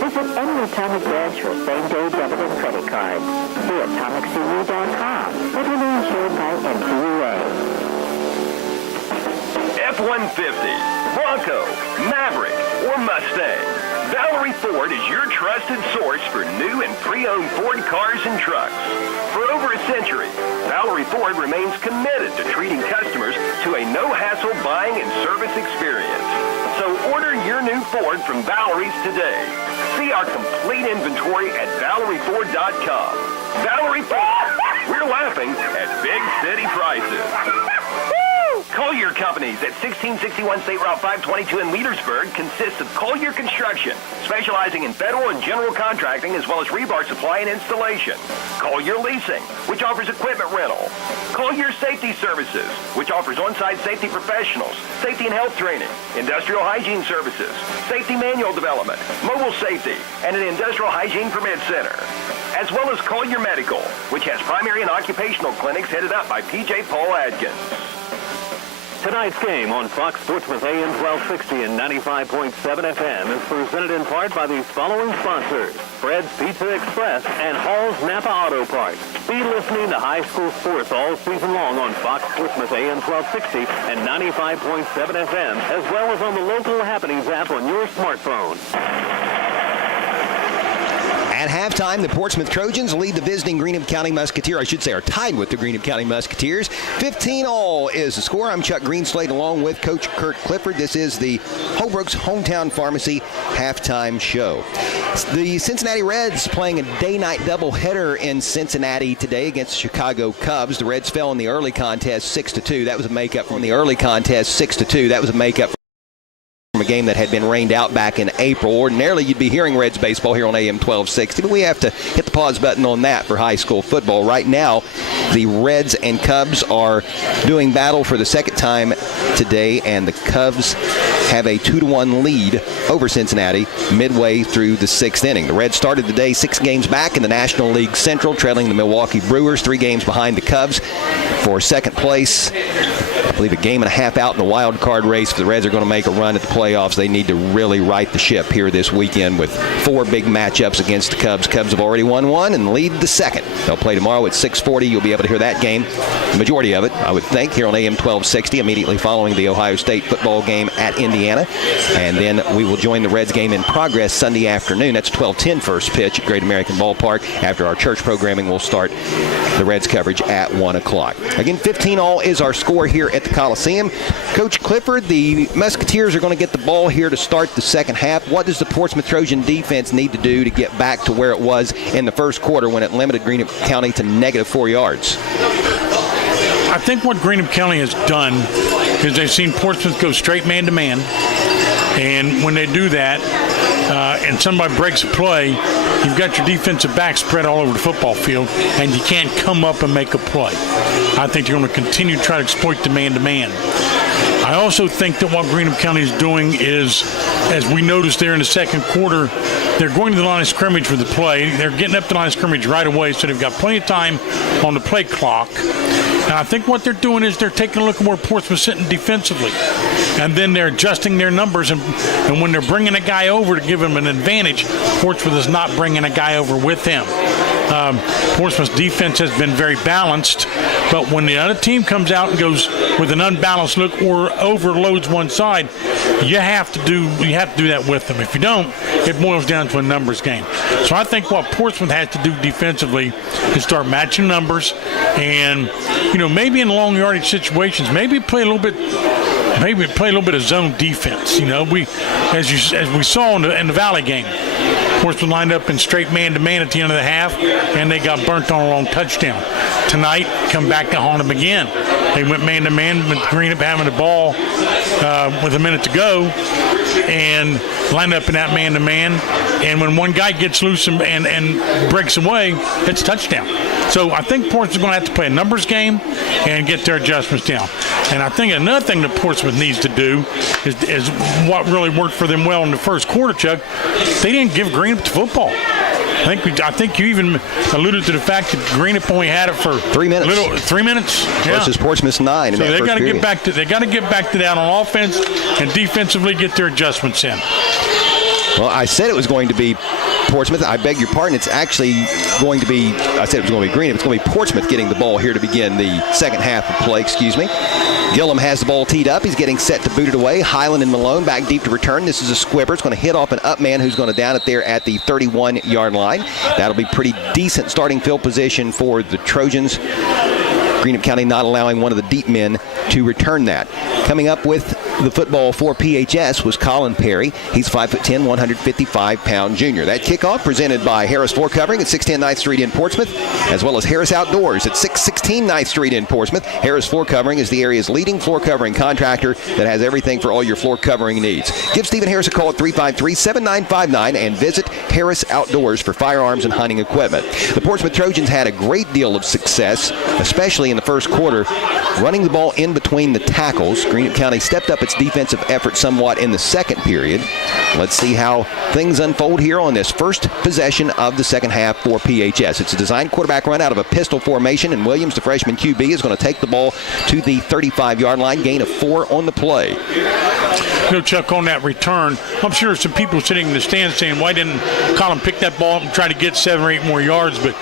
Visit any Atomic branch for same-day debit and credit cards. See AtomicCU.com. Federally insured by NCUA. F-150, Bronco, Maverick, or Mustang. Valerie Ford is your trusted source for new and pre-owned Ford cars and trucks. For over a century, Valerie Ford remains committed to treating customers to a no-hassle buying and service experience. So order your new Ford from Valerie's today. See our complete inventory at ValerieFord.com. Valerie Ford, we're laughing at big city prices. Collier Companies at 1661 State Route 522 in Leadersburg consists of Collier Construction, specializing in federal and general contracting as well as rebar supply and installation. Collier Leasing, which offers equipment rental. Collier Safety Services, which offers on-site safety professionals, safety and health training, industrial hygiene services, safety manual development, mobile safety, and an industrial hygiene permit center. As well as Collier Medical, which has primary and occupational clinics headed up by P.J. Paul Adkins. Tonight's game on Fox Portsmouth AM 1260 and 95.7 FM is presented in part by these following sponsors: Fred's Pizza Express and Hall's Napa Auto Parts. Be listening to high school sports all season long on Fox Portsmouth AM 1260 and 95.7 FM, as well as on the Local Happenings app on your smartphone. At halftime, the Portsmouth Trojans lead the visiting Greenup County Musketeers. I should say are tied with the Greenup County Musketeers. 15-all is the score. I'm Chuck Greenslade along with Coach Kurt Clifford. This is the Holbrook's Hometown Pharmacy halftime show. The Cincinnati Reds playing a day-night doubleheader in Cincinnati today against the Chicago Cubs. The Reds fell in the early contest 6-2. That was a makeup from the early contest 6-2. That was a makeup from a game that had been rained out back in April. Ordinarily, you'd be hearing Reds baseball here on AM 1260, but we have to hit the pause button on that for high school football. Right now, the Reds and Cubs are doing battle for the second time today, and the Cubs have a 2-1 lead over Cincinnati midway through the sixth inning. The Reds started the day 6 games back in the National League Central, trailing the Milwaukee Brewers 3 games behind the Cubs. for second place. I believe a game and a half out in the wild card race. If the Reds are going to make a run at the playoffs, they need to really right the ship here this weekend with 4 big matchups against the Cubs. Cubs have already won one and lead the second. They'll play tomorrow at 6:40. You'll be able to hear that game, the majority of it, I would think, here on AM 1260, immediately following the Ohio State football game at Indiana. And then we will join the Reds game in progress Sunday afternoon. That's 12:10 first pitch at Great American Ballpark. After our church programming, we'll start the Reds coverage at 1 o'clock. Again, 15-all is our score here at the Coliseum. Coach Clifford, the Musketeers are going to get the ball here to start the second half. What does the Portsmouth Trojan defense need to do to get back to where it was in the first quarter when it limited Greenup County to -4 yards? I think what Greenup County has done is they've seen Portsmouth go straight man-to-man. And when they do that, and somebody breaks a play, you've got your defensive back spread all over the football field, and you can't come up and make a play. I think you're going to continue to try to exploit the man-to-man. I also think that what Greenup County is doing is, as we noticed there in the second quarter, they're going to the line of scrimmage for the play. They're getting up to the line of scrimmage right away, so they've got plenty of time on the play clock. And I think what they're doing is they're taking a look at where Portsmouth's sitting defensively. And then they're adjusting their numbers. And when they're bringing a guy over to give him an advantage, Portsmouth is not bringing a guy over with him. Portsmouth's defense has been very balanced, but when the other team comes out and goes with an unbalanced look or overloads one side, you have to do that with them. If you don't, it boils down to a numbers game. So I think what Portsmouth has to do defensively is start matching numbers, and maybe in long yardage situations, maybe play a little bit of zone defense. As we saw in the Valley game, Portsmouth lined up in straight man-to-man at the end of the half, and they got burnt on a long touchdown. Tonight, come back to haunt them again. They went man-to-man with Greenup having the ball with a minute to go, and lined up in that man-to-man. And when one guy gets loose and breaks away, it's a touchdown. So I think Portsmouth is going to have to play a numbers game and get their adjustments down. And I think another thing that Portsmouth needs to do is what really worked for them well in the first quarter, Chuck. They didn't give Greenup the football. I think you even alluded to the fact that Greenup only had it for 3 minutes. 3 minutes versus Portsmouth's 9. So they got to get back to that on offense and defensively get their adjustments in. Well, I said it was going to be Portsmouth. I beg your pardon. It's actually going to be, I said it was going to be Greenup. It's going to be Portsmouth getting the ball here to begin the second half of play, Gillum has the ball teed up. He's getting set to boot it away. Highland and Malone back deep to return. This is a squibber. It's going to hit off an up man who's going to down it there at the 31-yard line. That'll be pretty decent starting field position for the Trojans. Greenup County not allowing one of the deep men to return that. Coming up with the football for PHS was Colin Perry. He's 5'10", 155-pound junior. That kickoff presented by Harris Floor Covering at 610 9th Street in Portsmouth, as well as Harris Outdoors at 616 9th Street in Portsmouth. Harris Floor Covering is the area's leading floor covering contractor that has everything for all your floor covering needs. Give Stephen Harris a call at 353-7959 and visit Harris Outdoors for firearms and hunting equipment. The Portsmouth Trojans had a great deal of success, especially in the first quarter, running the ball in between the tackles. Greenup County stepped up its defensive effort somewhat in the second period. Let's see how things unfold here on this first possession of the second half for PHS. It's a designed quarterback run out of a pistol formation, and Williams, the freshman QB, is going to take the ball to the 35-yard line, gain of 4 on the play. Chuck, on that return, I'm sure some people sitting in the stands saying, why didn't Colin pick that ball up and try to get 7 or 8 more yards? But,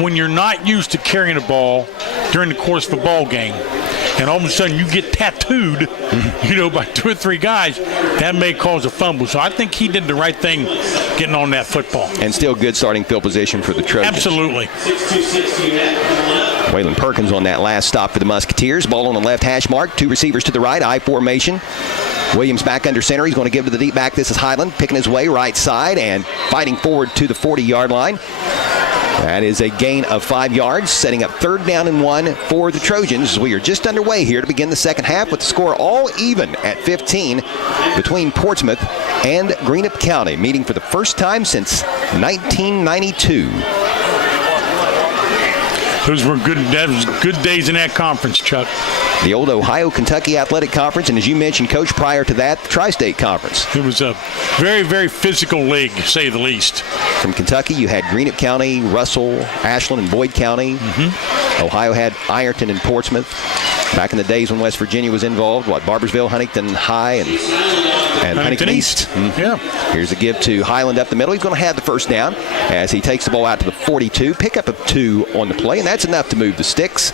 when you're not used to carrying a ball during the course of a ball game, and all of a sudden you get tattooed, by 2 or 3 guys, that may cause a fumble. So I think he did the right thing getting on that football. And still good starting field position for the Trojans. Absolutely. Waylon Perkins on that last stop for the Musketeers. Ball on the left hash mark. 2 receivers to the right, I formation. Williams back under center. He's going to give to the deep back. This is Highland picking his way right side and fighting forward to the 40-yard line. That is a gain of 5 yards, setting up 3rd down and 1 for the Trojans. We are just underway here to begin the second half with the score all even at 15 between Portsmouth and Greenup County, meeting for the first time since 1992. Those were good days in that conference, Chuck. the old Ohio-Kentucky Athletic Conference, and as you mentioned, Coach, prior to that, the Tri-State Conference. It was a very, very physical league, to say the least. From Kentucky, you had Greenup County, Russell, Ashland, and Boyd County. Ohio had Ironton and Portsmouth. Back in the days when West Virginia was involved, Barbersville, Huntington High, and Huntington East. Yeah. Here's a give to Highland up the middle. He's going to have the first down as he takes the ball out to the 42. Pickup of 2 on the play, and that's enough to move the sticks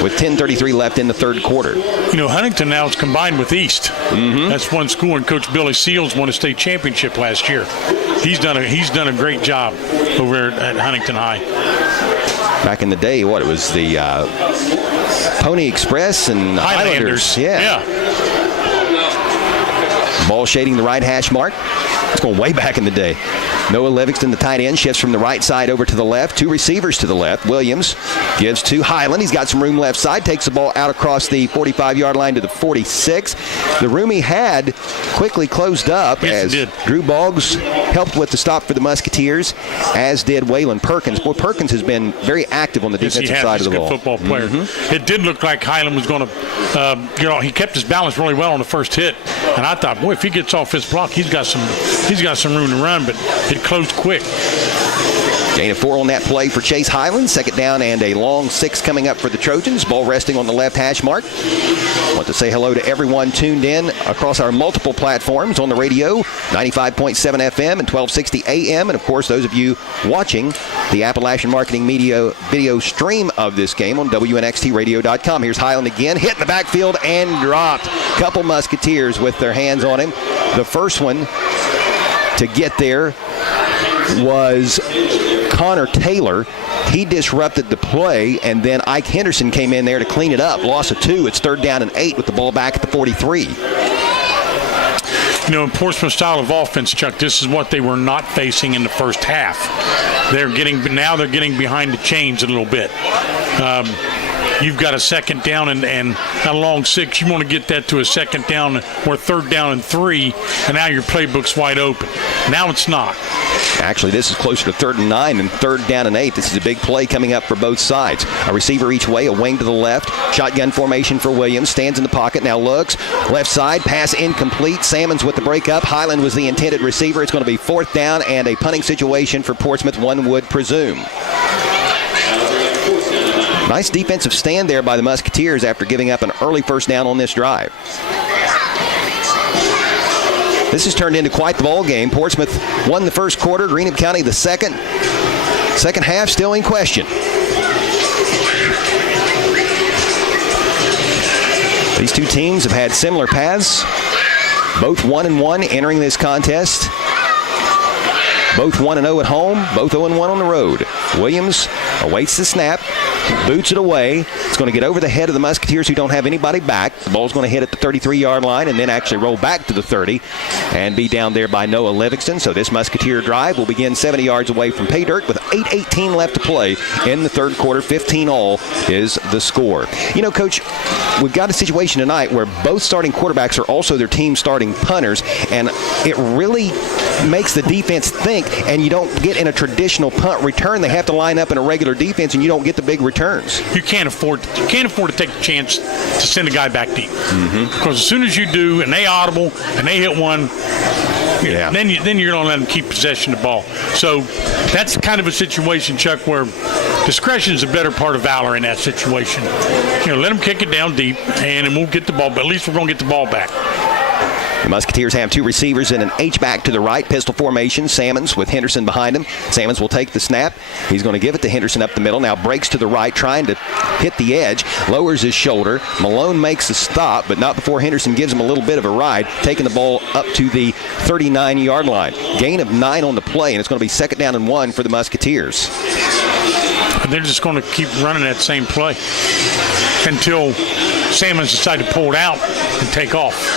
with 10:33 left in the third quarter. You know, Huntington now is combined with East. That's one school, and Coach Billy Seals won a state championship last year. He's done a great job over at Huntington High. Back in the day, it was the Pony Express and Highlanders. Yeah. Ball shading the right hash mark. It's going way back in the day. Noah Livingston, the tight end, shifts from the right side over to the left. 2 receivers to the left. Williams gives to Highland. He's got some room left side. Takes the ball out across the 45-yard line to the 46. The room he had quickly closed up as Drew Boggs helped with the stop for the Musketeers, as did Waylon Perkins. Boy, Perkins has been very active on the defensive side of the ball. He's a good football player. It did look like Highland was going to, he kept his balance really well on the first hit, and I thought, boy, if he gets off his block, he's got some room to run, but it closed quick. Gain of 4 on that play for Chase Highland. Second down and a long 6 coming up for the Trojans. Ball resting on the left hash mark. Want to say hello to everyone tuned in across our multiple platforms on the radio, 95.7 FM and 1260 AM. And, of course, those of you watching the Appalachian Marketing Media video stream of this game on WNXTradio.com. Here's Highland again, hit in the backfield and dropped. Couple Musketeers with their hands on him. The first one to get there was Connor Taylor. He disrupted the play, and then Ike Henderson came in there to clean it up. Loss of 2. It's 3rd down and 8 with the ball back at the 43. You know, in Portsmouth style of offense, Chuck, this is what they were not facing in the first half. Now they're getting behind the chains a little bit. You've got a second down and a long 6. You want to get that to a second down or 3rd down and 3, and now your playbook's wide open. Now it's not. Actually, this is closer to 3rd and 9 and 3rd down and 8. This is a big play coming up for both sides. A receiver each way, a wing to the left. Shotgun formation for Williams. Stands in the pocket, now looks. Left side, pass incomplete. Salmons with the breakup. Highland was the intended receiver. It's going to be 4th down and a punting situation for Portsmouth, one would presume. Nice defensive stand there by the Musketeers after giving up an early first down on this drive. This has turned into quite the ball game. Portsmouth won the first quarter, Greenup County the second. Second half still in question. These two teams have had similar paths. Both 1-1 entering this contest. Both 1-0 at home, both 0-1 on the road. Williams awaits the snap, boots it away. It's going to get over the head of the Musketeers, who don't have anybody back. The ball's going to hit at the 33-yard line and then actually roll back to the 30 and be down there by Noah Livingston. So this Musketeer drive will begin 70 yards away from pay dirt with 8:18 left to play in the third quarter. 15-all is the score. You know, Coach, we've got a situation tonight where both starting quarterbacks are also their team starting punters, and it really makes the defense think, and you don't get in a traditional punt return. They have to line up in a regular defense, and you don't get the big returns. You can't afford to take the chance to send a guy back deep. Because as soon as you do, and they audible, and they hit one, then you're going to let them keep possession of the ball. So that's kind of a situation, Chuck, where discretion is a better part of valor in that situation. You know, let them kick it down deep, and we'll get the ball, but at least we're going to get the ball back. The Musketeers have 2 receivers and an H-back to the right. Pistol formation. Salmons with Henderson behind him. Salmons will take the snap. He's going to give it to Henderson up the middle. Now breaks to the right, trying to hit the edge. Lowers his shoulder. Malone makes a stop, but not before Henderson gives him a little bit of a ride, taking the ball up to the 39-yard line. Gain of 9 on the play, and it's going to be 2nd down and 1 for the Musketeers. They're just going to keep running that same play until Salmons decide to pull it out and take off.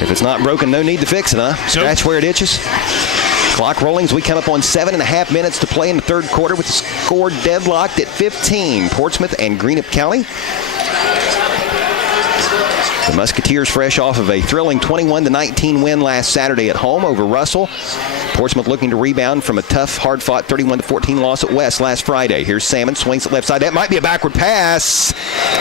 If it's not broken, no need to fix it, huh? Scratch where it itches. Clock rolling as we come up on 7.5 minutes to play in the third quarter with the score deadlocked at 15. Portsmouth and Greenup County. The Musketeers fresh off of a thrilling 21-19 win last Saturday at home over Russell. Portsmouth looking to rebound from a tough, hard-fought 31-14 loss at West last Friday. Here's Salmon, swings it left side. That might be a backward pass.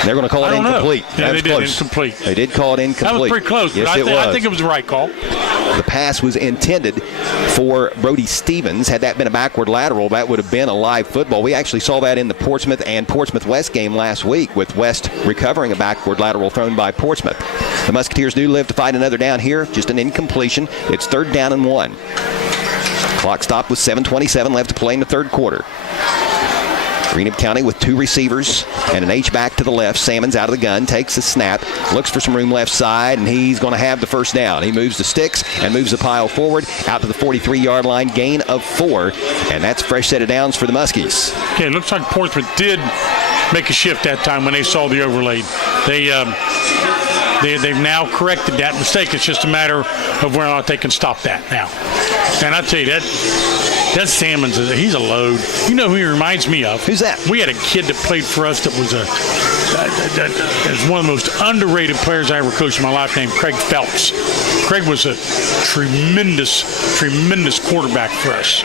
They're going to call it incomplete. Yeah, they did. Incomplete. They did call it incomplete. That was pretty close. Yes, I think it was the right call. The pass was intended for Brody Stevens. Had that been a backward lateral, that would have been a live football. We actually saw that in the Portsmouth and Portsmouth West game last week, with West recovering a backward lateral thrown by Portsmouth. The Musketeers do live to fight another down here, just an incompletion. It's 3rd down and 1. Clock stopped with 7:27 left to play in the third quarter. Greenup County with 2 receivers and an H-back to the left. Salmon's out of the gun, takes a snap, looks for some room left side, and he's going to have the first down. He moves the sticks and moves the pile forward out to the 43-yard line, gain of 4, and that's fresh set of downs for the Muskies. Okay, it looks like Portsmouth did make a shift that time when they saw the overlay. They've now corrected that mistake. It's just a matter of whether or not they can stop that now. And I tell you, that Salmon's, he's a load. You know who he reminds me of? Who's that? We had a kid that played for us that was one of the most underrated players I ever coached in my life, named Craig Phelps. Craig was a tremendous quarterback for us.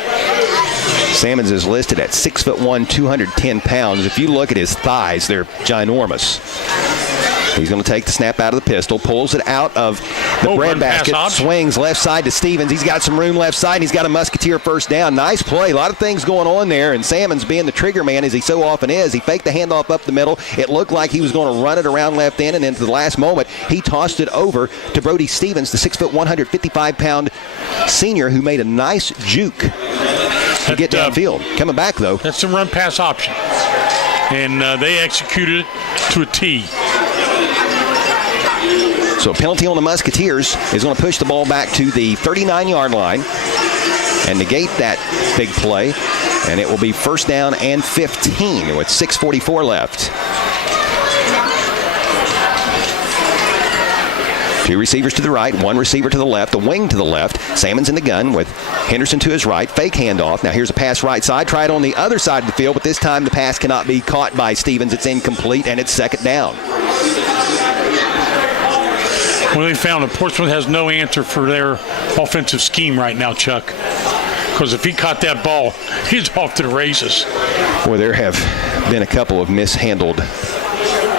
Salmons is listed at 6'1", 210 pounds. If you look at his thighs, they're ginormous. He's going to take the snap out of the pistol, pulls it out of the breadbasket, swings left side to Stevens. He's got some room left side, and he's got a Musketeer first down. Nice play. A lot of things going on there, and Salmons, being the trigger man as he so often is, he faked the handoff up the middle. It looked like he was going to run it around left end, and into the last moment, he tossed it over to Brody Stevens, the 6', 155-pound senior, who made a nice juke to get downfield. Coming back, though. That's a run-pass option, and they executed it to a T. So a penalty on the Musketeers is going to push the ball back to the 39-yard line and negate that big play. And it will be 1st down and 15 with 6:44 left. 2 receivers to the right, 1 receiver to the left, a wing to the left. Salmon's in the gun with Henderson to his right. Fake handoff. Now here's a pass right side. Try it on the other side of the field, but this time the pass cannot be caught by Stevens. It's incomplete, and it's 2nd down. Well, they found that Portsmouth has no answer for their offensive scheme right now, Chuck. Because if he caught that ball, he's off to the races. Well, there have been a couple of mishandled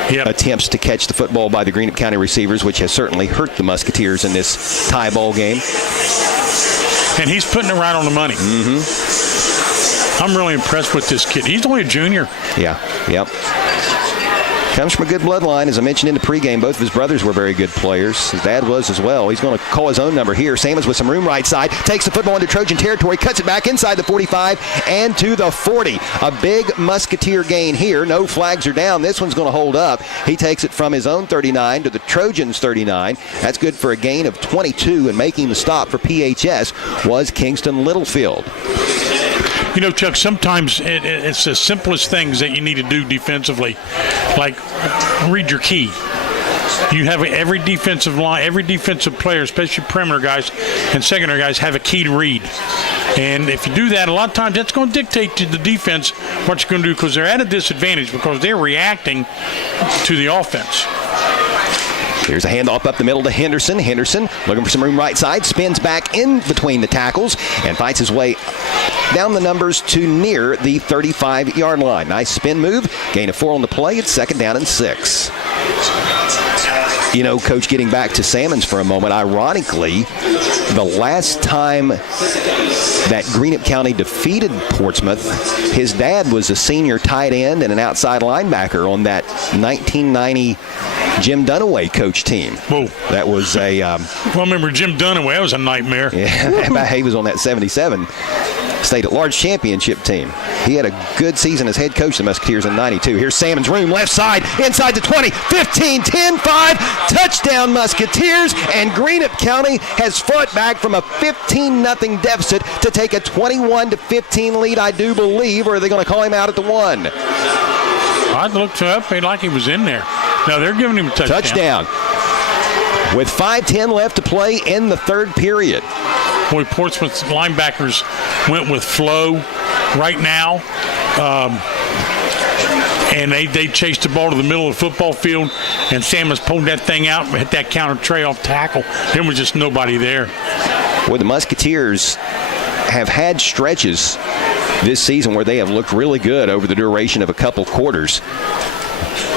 attempts to catch the football by the Greenup County receivers, which has certainly hurt the Musketeers in this tie ball game. And he's putting it right on the money. Mm-hmm. I'm really impressed with this kid. He's only a junior. Yeah, yep. Comes from a good bloodline. As I mentioned in the pregame, both of his brothers were very good players. His dad was as well. He's going to call his own number here. Salmons with some room right side. Takes the football into Trojan territory. Cuts it back inside the 45 and to the 40. A big Musketeer gain here. No flags are down. This one's going to hold up. He takes it from his own 39 to the Trojans' 39. That's good for a gain of 22. And making the stop for PHS was Kingston Littlefield. You know, Chuck, sometimes it's the simplest things that you need to do defensively, like read your key. You have every defensive line, every defensive player, especially perimeter guys and secondary guys, have a key to read. And if you do that, a lot of times that's going to dictate to the defense what you're going to do, because they're at a disadvantage because they're reacting to the offense. Here's a handoff up the middle to Henderson. Henderson looking for some room right side, spins back in between the tackles and fights his way down the numbers to near the 35-yard line. Nice spin move, gain of 4 on the play. It's 2nd down and 6. You know, Coach, getting back to Salmons for a moment, ironically, the last time that Greenup County defeated Portsmouth, his dad was a senior tight end and an outside linebacker on that 1990 Jim Dunaway coach team. Whoa. That was a... well, I remember Jim Dunaway. That was a nightmare. Yeah, he was on that 77 State at Large championship team. He had a good season as head coach of the Musketeers in 92. Here's Salmon's room, left side, inside the 20, 15, 10, 5, touchdown Musketeers, and Greenup County has fought back from a 15-0 deficit to take a 21-15 lead, I do believe, or are they going to call him out at the 1? I looked up, like he was in there. No, they're giving him a touchdown. With 5:10 left to play in the third period. Boy, Portsmouth's linebackers went with flow right now. and they chased the ball to the middle of the football field, and Sammons pulled that thing out and hit that counter tray off tackle. There was just nobody there. Well, the Musketeers have had stretches this season where they have looked really good over the duration of a couple quarters.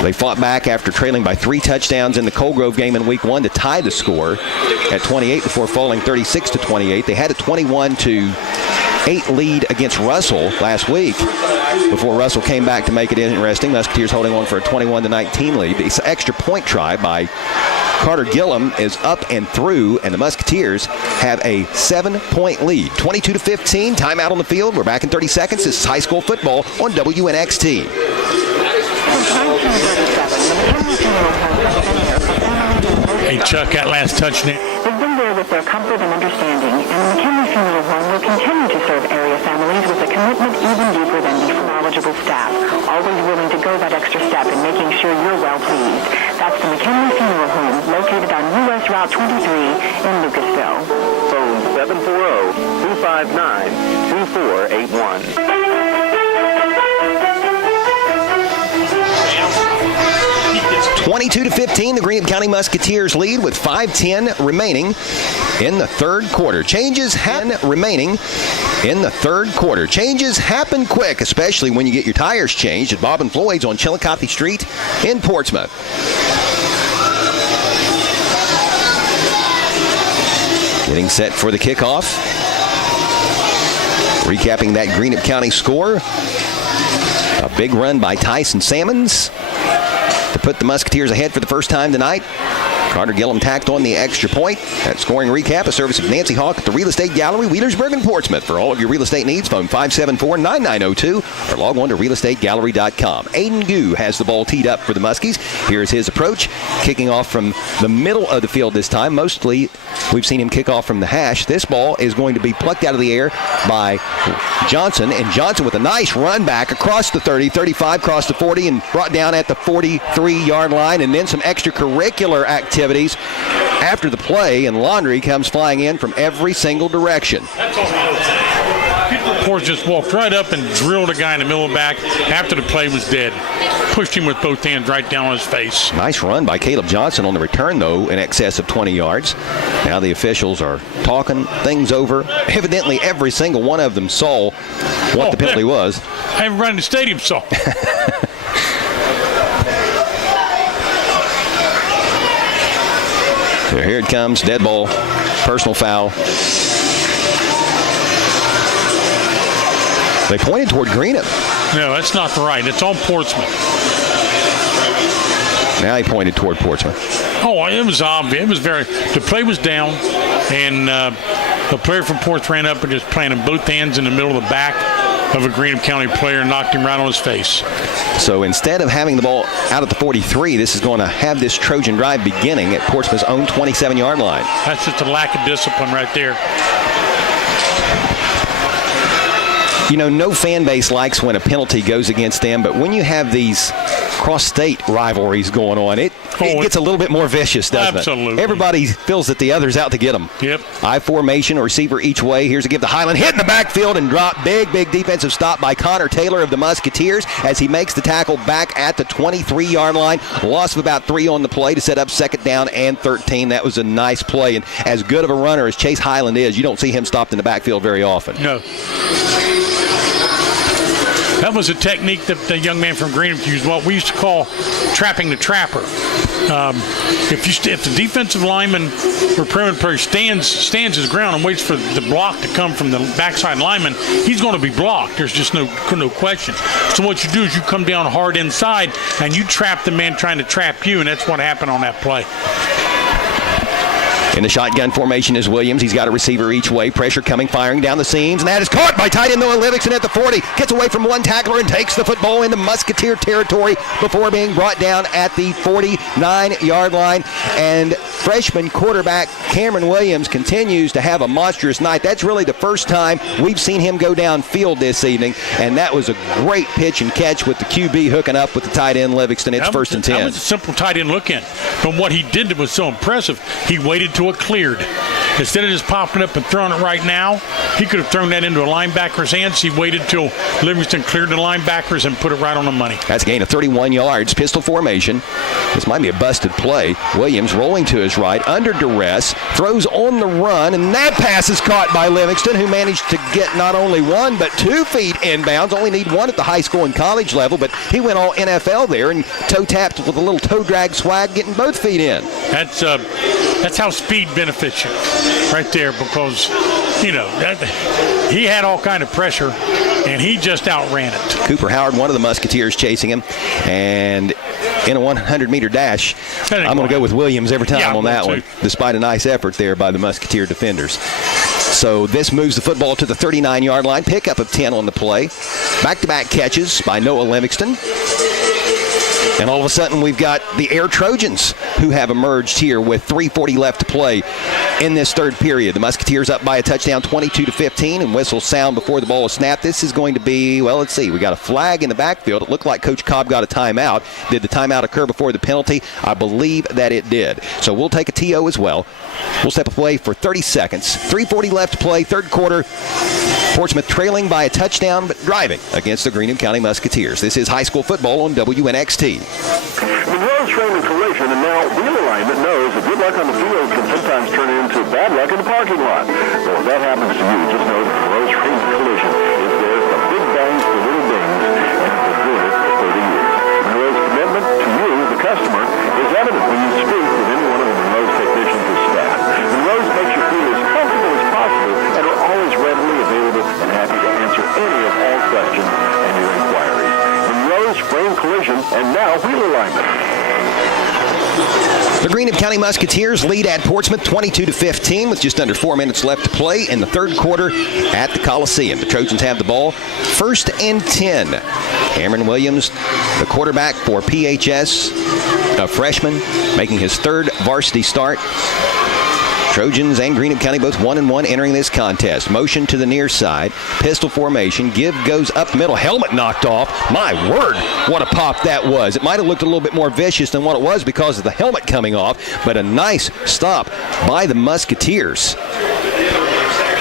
They fought back after trailing by 3 touchdowns in the Colgrove game in week 1 to tie the score at 28 before falling 36-28. They had a 21-8 lead against Russell last week before Russell came back to make it interesting. Musketeers holding on for a 21-19 lead. This extra point try by Carter Gillum is up and through, and the Musketeers have a 7-point lead. 22-15, timeout on the field. We're back in 30 seconds. This is high school football on WNXT. Hey, Chuck, that last touchdown. They've been there with their comfort and understanding, and the McKinley Funeral Home will continue to serve area families with a commitment even deeper than the knowledgeable staff, always willing to go that extra step in making sure you're well pleased. That's the McKinley Funeral Home, located on U.S. Route 23 in Lucasville. Phone 740-259-2481. 22-15, the Greenup County Musketeers lead with 5:10 remaining in the third quarter. Changes happen quick, especially when you get your tires changed at Bob and Floyd's on Chillicothe Street in Portsmouth. Getting set for the kickoff. Recapping that Greenup County score. A big run by Tyson Sammons to put the Musketeers ahead for the first time tonight. Carter Gillum tacked on the extra point. That scoring recap, a service of Nancy Hawk at the Real Estate Gallery, Wheelersburg and Portsmouth. For all of your real estate needs, phone 574-9902 or log on to realestategallery.com. Aiden Gu has the ball teed up for the Muskies. Here's his approach, kicking off from the middle of the field this time. Mostly, we've seen him kick off from the hash. This ball is going to be plucked out of the air by Johnson, and Johnson with a nice run back across the 30, 35, across the 40, and brought down at the 43-yard line, and then some extracurricular activities after the play, and laundry comes flying in from every single direction. Horse just walked right up and drilled a guy in the middle of the back after the play was dead. Pushed him with both hands right down on his face. Nice run by Caleb Johnson on the return, though, in excess of 20 yards. Now the officials are talking things over. Evidently, every single one of them saw what the penalty was. Everybody in the stadium saw. So here it comes, dead ball, personal foul. They pointed toward Greenup. No, that's not the right. It's on Portsmouth. Now he pointed toward Portsmouth. Oh, it was obvious. It was the play was down, and the player from Portsmouth ran up and just planted both hands in the middle of the back of a Greenup County player and knocked him right on his face. So instead of having the ball out at the 43, this is going to have this Trojan drive beginning at Portsmouth's own 27-yard line. That's just a lack of discipline right there. You know, no fan base likes when a penalty goes against them, but when you have these cross-state rivalries going on, it gets a little bit more vicious, doesn't absolutely. it? Everybody feels that the other's out to get them. Yep. I formation, receiver each way. Here's a give to Highland. Hit in the backfield and drop. Big defensive stop by Connor Taylor of the Musketeers as he makes the tackle back at the 23-yard line. Loss of about 3 on the play to set up second down and 13. That was a nice play. And as good of a runner as Chase Highland is, you don't see him stopped in the backfield very often. No. That was a technique that the young man from Greenup used, what we used to call trapping the trapper. If the defensive lineman or perimeter player stands his ground and waits for the block to come from the backside lineman, he's going to be blocked. There's just no question. So what you do is you come down hard inside and you trap the man trying to trap you, and that's what happened on that play. In the shotgun formation is Williams. He's got a receiver each way. Pressure coming, firing down the seams. And that is caught by tight end Noah Livingston at the 40. Gets away from one tackler and takes the football into Musketeer territory before being brought down at the 49-yard line. And freshman quarterback Cameron Williams continues to have a monstrous night. That's really the first time we've seen him go downfield this evening. And that was a great pitch and catch with the QB hooking up with the tight end Livingston. It's first and 10. That was a simple tight end look in. But what he did that was so impressive, he waited till it cleared. Instead of just popping up and throwing it right now, he could have thrown that into a linebacker's hands. He waited till Livingston cleared the linebackers and put it right on the money. That's a gain of 31 yards, pistol formation. This might be a busted play. Williams rolling to his right, under duress, throws on the run, and that pass is caught by Livingston, who managed to get not only 1 but 2 feet inbounds. Only need 1 at the high school and college level, but he went all NFL there and toe-tapped with a little toe drag swag, getting both feet in. That's how speed benefits you right there, because, he had all kind of pressure, and he just outran it. Cooper Howard, one of the Musketeers, chasing him, and in a 100-meter dash, I'm going to go with Williams every time on that one, despite a nice effort there by the Musketeer defenders. So this moves the football to the 39-yard line, pickup of 10 on the play. Back-to-back catches by Noah Livingston. And all of a sudden, we've got the Air Trojans who have emerged here with 3:40 left to play in this third period. The Musketeers up by a touchdown, 22-15, and whistles sound before the ball is snapped. This is going to be, well, let's see. We got a flag in the backfield. It looked like Coach Cobb got a timeout. Did the timeout occur before the penalty? I believe that it did. So we'll take a TO as well. We'll step away for 30 seconds. 3:40 left to play, third quarter. Portsmouth trailing by a touchdown, but driving against the Greenup County Musketeers. This is high school football on WNXT. Monroe's trailing collision, and now wheel alignment knows that good luck on the field can sometimes turn into bad luck in the parking lot. Well, if that happens to you, just know that Monroe's trailing collision is there from big bangs to little dings, and has been doing it for 30 years. Monroe's commitment to you, the customer, is evident when you speak with any one of the Monroe's technicians or staff. Monroe's makes you feel as comfortable as possible and are always readily available and happy to answer any of all questions and your inquiries. Monroe's frame collision, and now wheel alignment. The Greenup County Musketeers lead at Portsmouth 22-15 with just under 4 minutes left to play in the third quarter at the Coliseum. The Trojans have the ball, 1st and 10. Cameron Williams, the quarterback for PHS, a freshman, making his third varsity start. Trojans and Greenup County both 1-1 entering this contest. Motion to the near side. Pistol formation. Give goes up middle. Helmet knocked off. My word, what a pop that was. It might have looked a little bit more vicious than what it was because of the helmet coming off, but a nice stop by the Musketeers.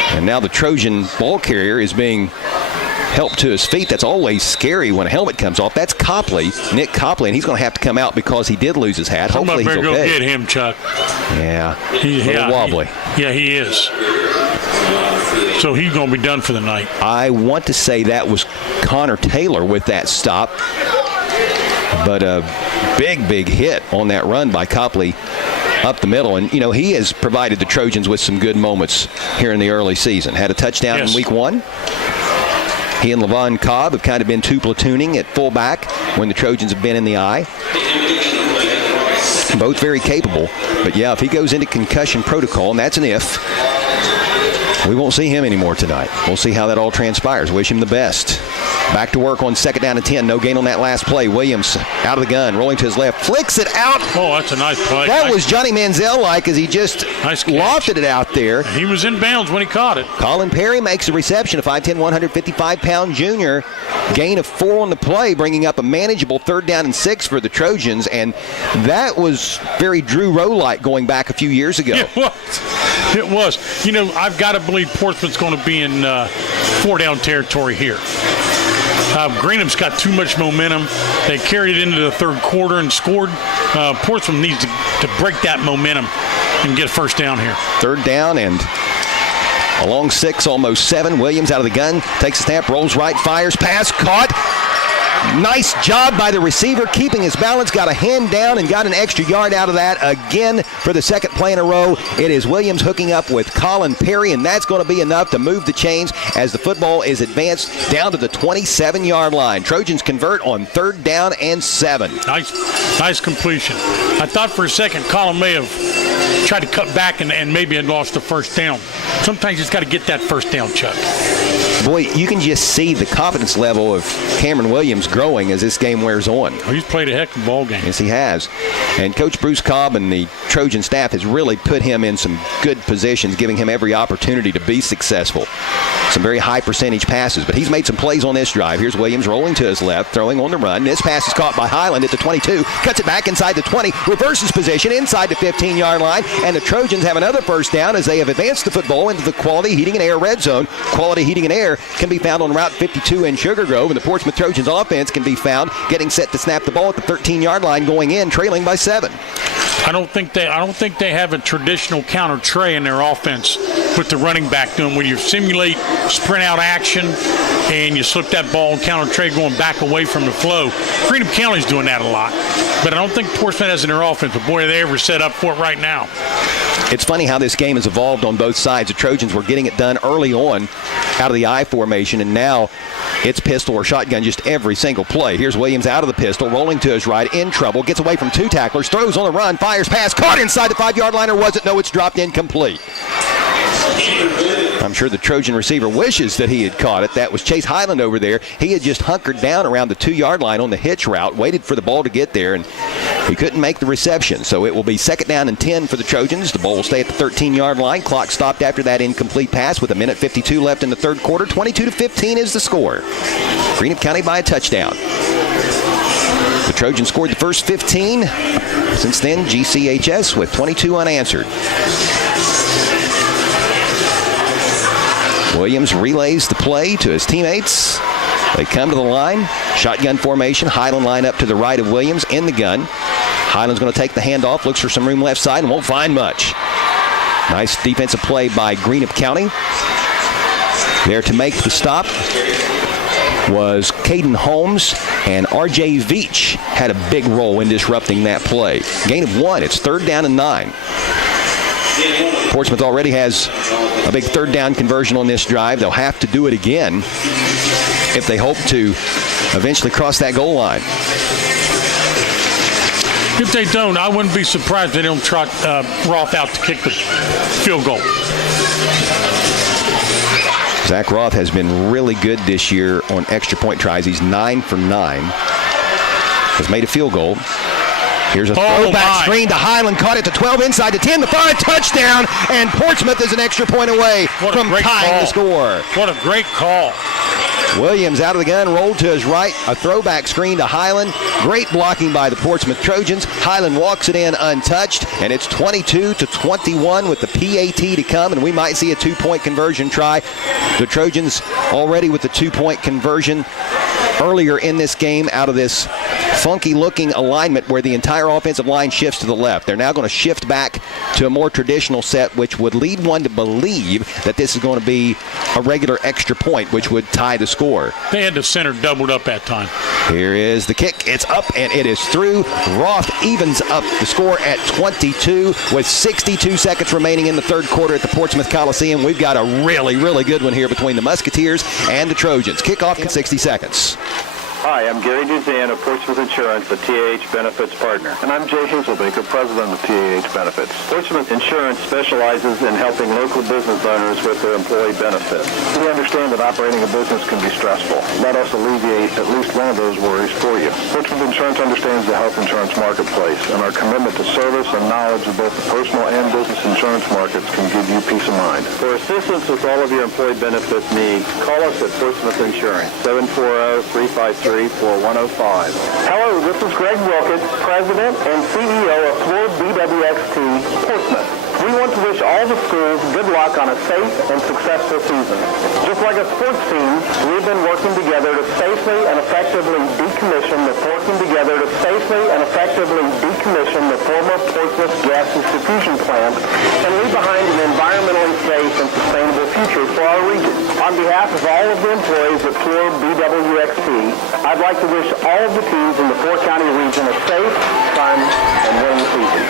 And now the Trojan ball carrier is being helped to his feet. That's always scary when a helmet comes off. That's Copley, Nick Copley, and he's going to have to come out because he did lose his hat. Hopefully he's okay. Go get him, Chuck. Yeah, a little wobbly. He is. So he's going to be done for the night. I want to say that was Connor Taylor with that stop, but a big hit on that run by Copley up the middle. And, he has provided the Trojans with some good moments here in the early season. Had a touchdown in week 1. He and Levon Cobb have kind of been two platooning at fullback when the Trojans have been in the eye. Both very capable. But, if he goes into concussion protocol, and that's an if, we won't see him anymore tonight. We'll see how that all transpires. Wish him the best. Back to work on 2nd down and 10. No gain on that last play. Williams out of the gun, rolling to his left, flicks it out. Oh, that's a nice play. That was Johnny Manziel-like as he just lofted it out there. He was in bounds when he caught it. Colin Perry makes a reception, a 5'10", 155-pound junior. Gain of 4 on the play, bringing up a manageable 3rd down and 6 for the Trojans. And that was very Drew Rowe-like going back a few years ago. It was. I've got to believe Portsmouth's going to be in 4-down territory here. Greenup's got too much momentum. They carried it into the third quarter and scored. Portsmouth needs to break that momentum and get a 1st down here. 3rd down and along 6, almost 7. Williams out of the gun, takes a snap, rolls right, fires, pass, caught. Nice job by the receiver, keeping his balance, got a hand down and got an extra yard out of that again for the 2nd play in a row. It is Williams hooking up with Colin Perry, and that's going to be enough to move the chains as the football is advanced down to the 27-yard line. Trojans convert on 3rd down and 7. Nice completion. I thought for a second Colin may have tried to cut back and maybe had lost the 1st down. Sometimes you just got to get that 1st down, Chuck. Boy, you can just see the confidence level of Cameron Williams growing as this game wears on. He's played a heck of a ball game. Yes, he has. And Coach Bruce Cobb and the Trojan staff has really put him in some good positions, giving him every opportunity to be successful. some very high percentage passes. But he's made some plays on this drive. Here's Williams rolling to his left, throwing on the run. This pass is caught by Highland at the 22, cuts it back inside the 20, reverses position inside the 15-yard line, and the Trojans have another first down as they have advanced the football into the Quality Heating and Air red zone. Quality Heating and Air can be found on Route 52 in Sugar Grove, and the Portsmouth Trojans offense can be found getting set to snap the ball at the 13-yard line, going in, trailing by 7. I don't think they have a traditional counter tray in their offense with the running back doing when you simulate sprint out action and you slip that ball and counter tray going back away from the flow. Greenup County's doing that a lot, but I don't think Portsmouth has in their offense. But boy, are they ever set up for it right now. It's funny how this game has evolved on both sides. The Trojans were getting it done early on out of the I formation, and now it's pistol or shotgun just every single play. Here's Williams out of the pistol, rolling to his right, in trouble, gets away from 2 tacklers, throws on the run, fires pass, caught inside the 5-yard line, or was it? No, it's dropped incomplete. I'm sure the Trojan receiver wishes that he had caught it. That was Chase Highland over there. He had just hunkered down around the 2-yard line on the hitch route, waited for the ball to get there, and he couldn't make the reception. So it will be 2nd down and 10 for the Trojans. The ball will stay at the 13-yard line. Clock stopped after that incomplete pass with 1:52 left in the third quarter. 22-15 is the score. Greenup County by a touchdown. The Trojans scored the first 15. Since then, GCHS with 22 unanswered. Williams relays the play to his teammates. They come to the line. Shotgun formation. Highland line up to the right of Williams in the gun. Highland's going to take the handoff, looks for some room left side, and won't find much. Nice defensive play by Greenup County. There to make the stop was Caden Holmes, and R.J. Veach had a big role in disrupting that play. Gain of 1. It's 3rd down and 9. Portsmouth already has a big 3rd down conversion on this drive. They'll have to do it again if they hope to eventually cross that goal line. If they don't, I wouldn't be surprised if they don't trot Roth out to kick the field goal. Zach Roth has been really good this year on extra point tries. He's 9 for 9. Has made a field goal. Here's a throwback screen to Highland, caught at the 12, inside the 10, the 5, touchdown, and Portsmouth is an extra point away from tying the score. What a great call. Williams out of the gun, rolled to his right, a throwback screen to Highland. Great blocking by the Portsmouth Trojans. Highland walks it in untouched, and it's 22-21 with the PAT to come, and we might see a 2-point conversion try. The Trojans already with the 2-point conversion earlier in this game out of this funky-looking alignment where the entire offensive line shifts to the left. They're now going to shift back to a more traditional set, which would lead one to believe that this is going to be a regular extra point, which would tie the score. They had the center doubled up that time. Here is the kick. It's up, and it is through. Roth evens up the score at 22 with 62 seconds remaining in the third quarter at the Portsmouth Coliseum. We've got a really, really good one here between the Musketeers and the Trojans. Kickoff in 60 seconds. Hi, I'm Gary Duzan of Portsmouth Insurance, the TAH Benefits partner. And I'm Jay Hazelbaker, president of TAH Benefits. Portsmouth Insurance specializes in helping local business owners with their employee benefits. We understand that operating a business can be stressful. Let us alleviate at least one of those worries for you. Portsmouth Insurance understands the health insurance marketplace, and our commitment to service and knowledge of both the personal and business insurance markets can give you peace of mind. For assistance with all of your employee benefit needs, call us at Portsmouth Insurance, 740-353-4105. Hello, this is Greg Wilkins, President and CEO of Florida BWXT Portsmouth. We want to wish all the schools good luck on a safe and successful season. Just like a sports team, we've been working together to safely and effectively decommission the former Portsmouth gas distribution plant and leave behind an environmentally safe and sustainable future for our region. On behalf of all of the employees at Florida BWXT, I'd like to wish all of the teams in the four-county region a safe, fun, and winning season.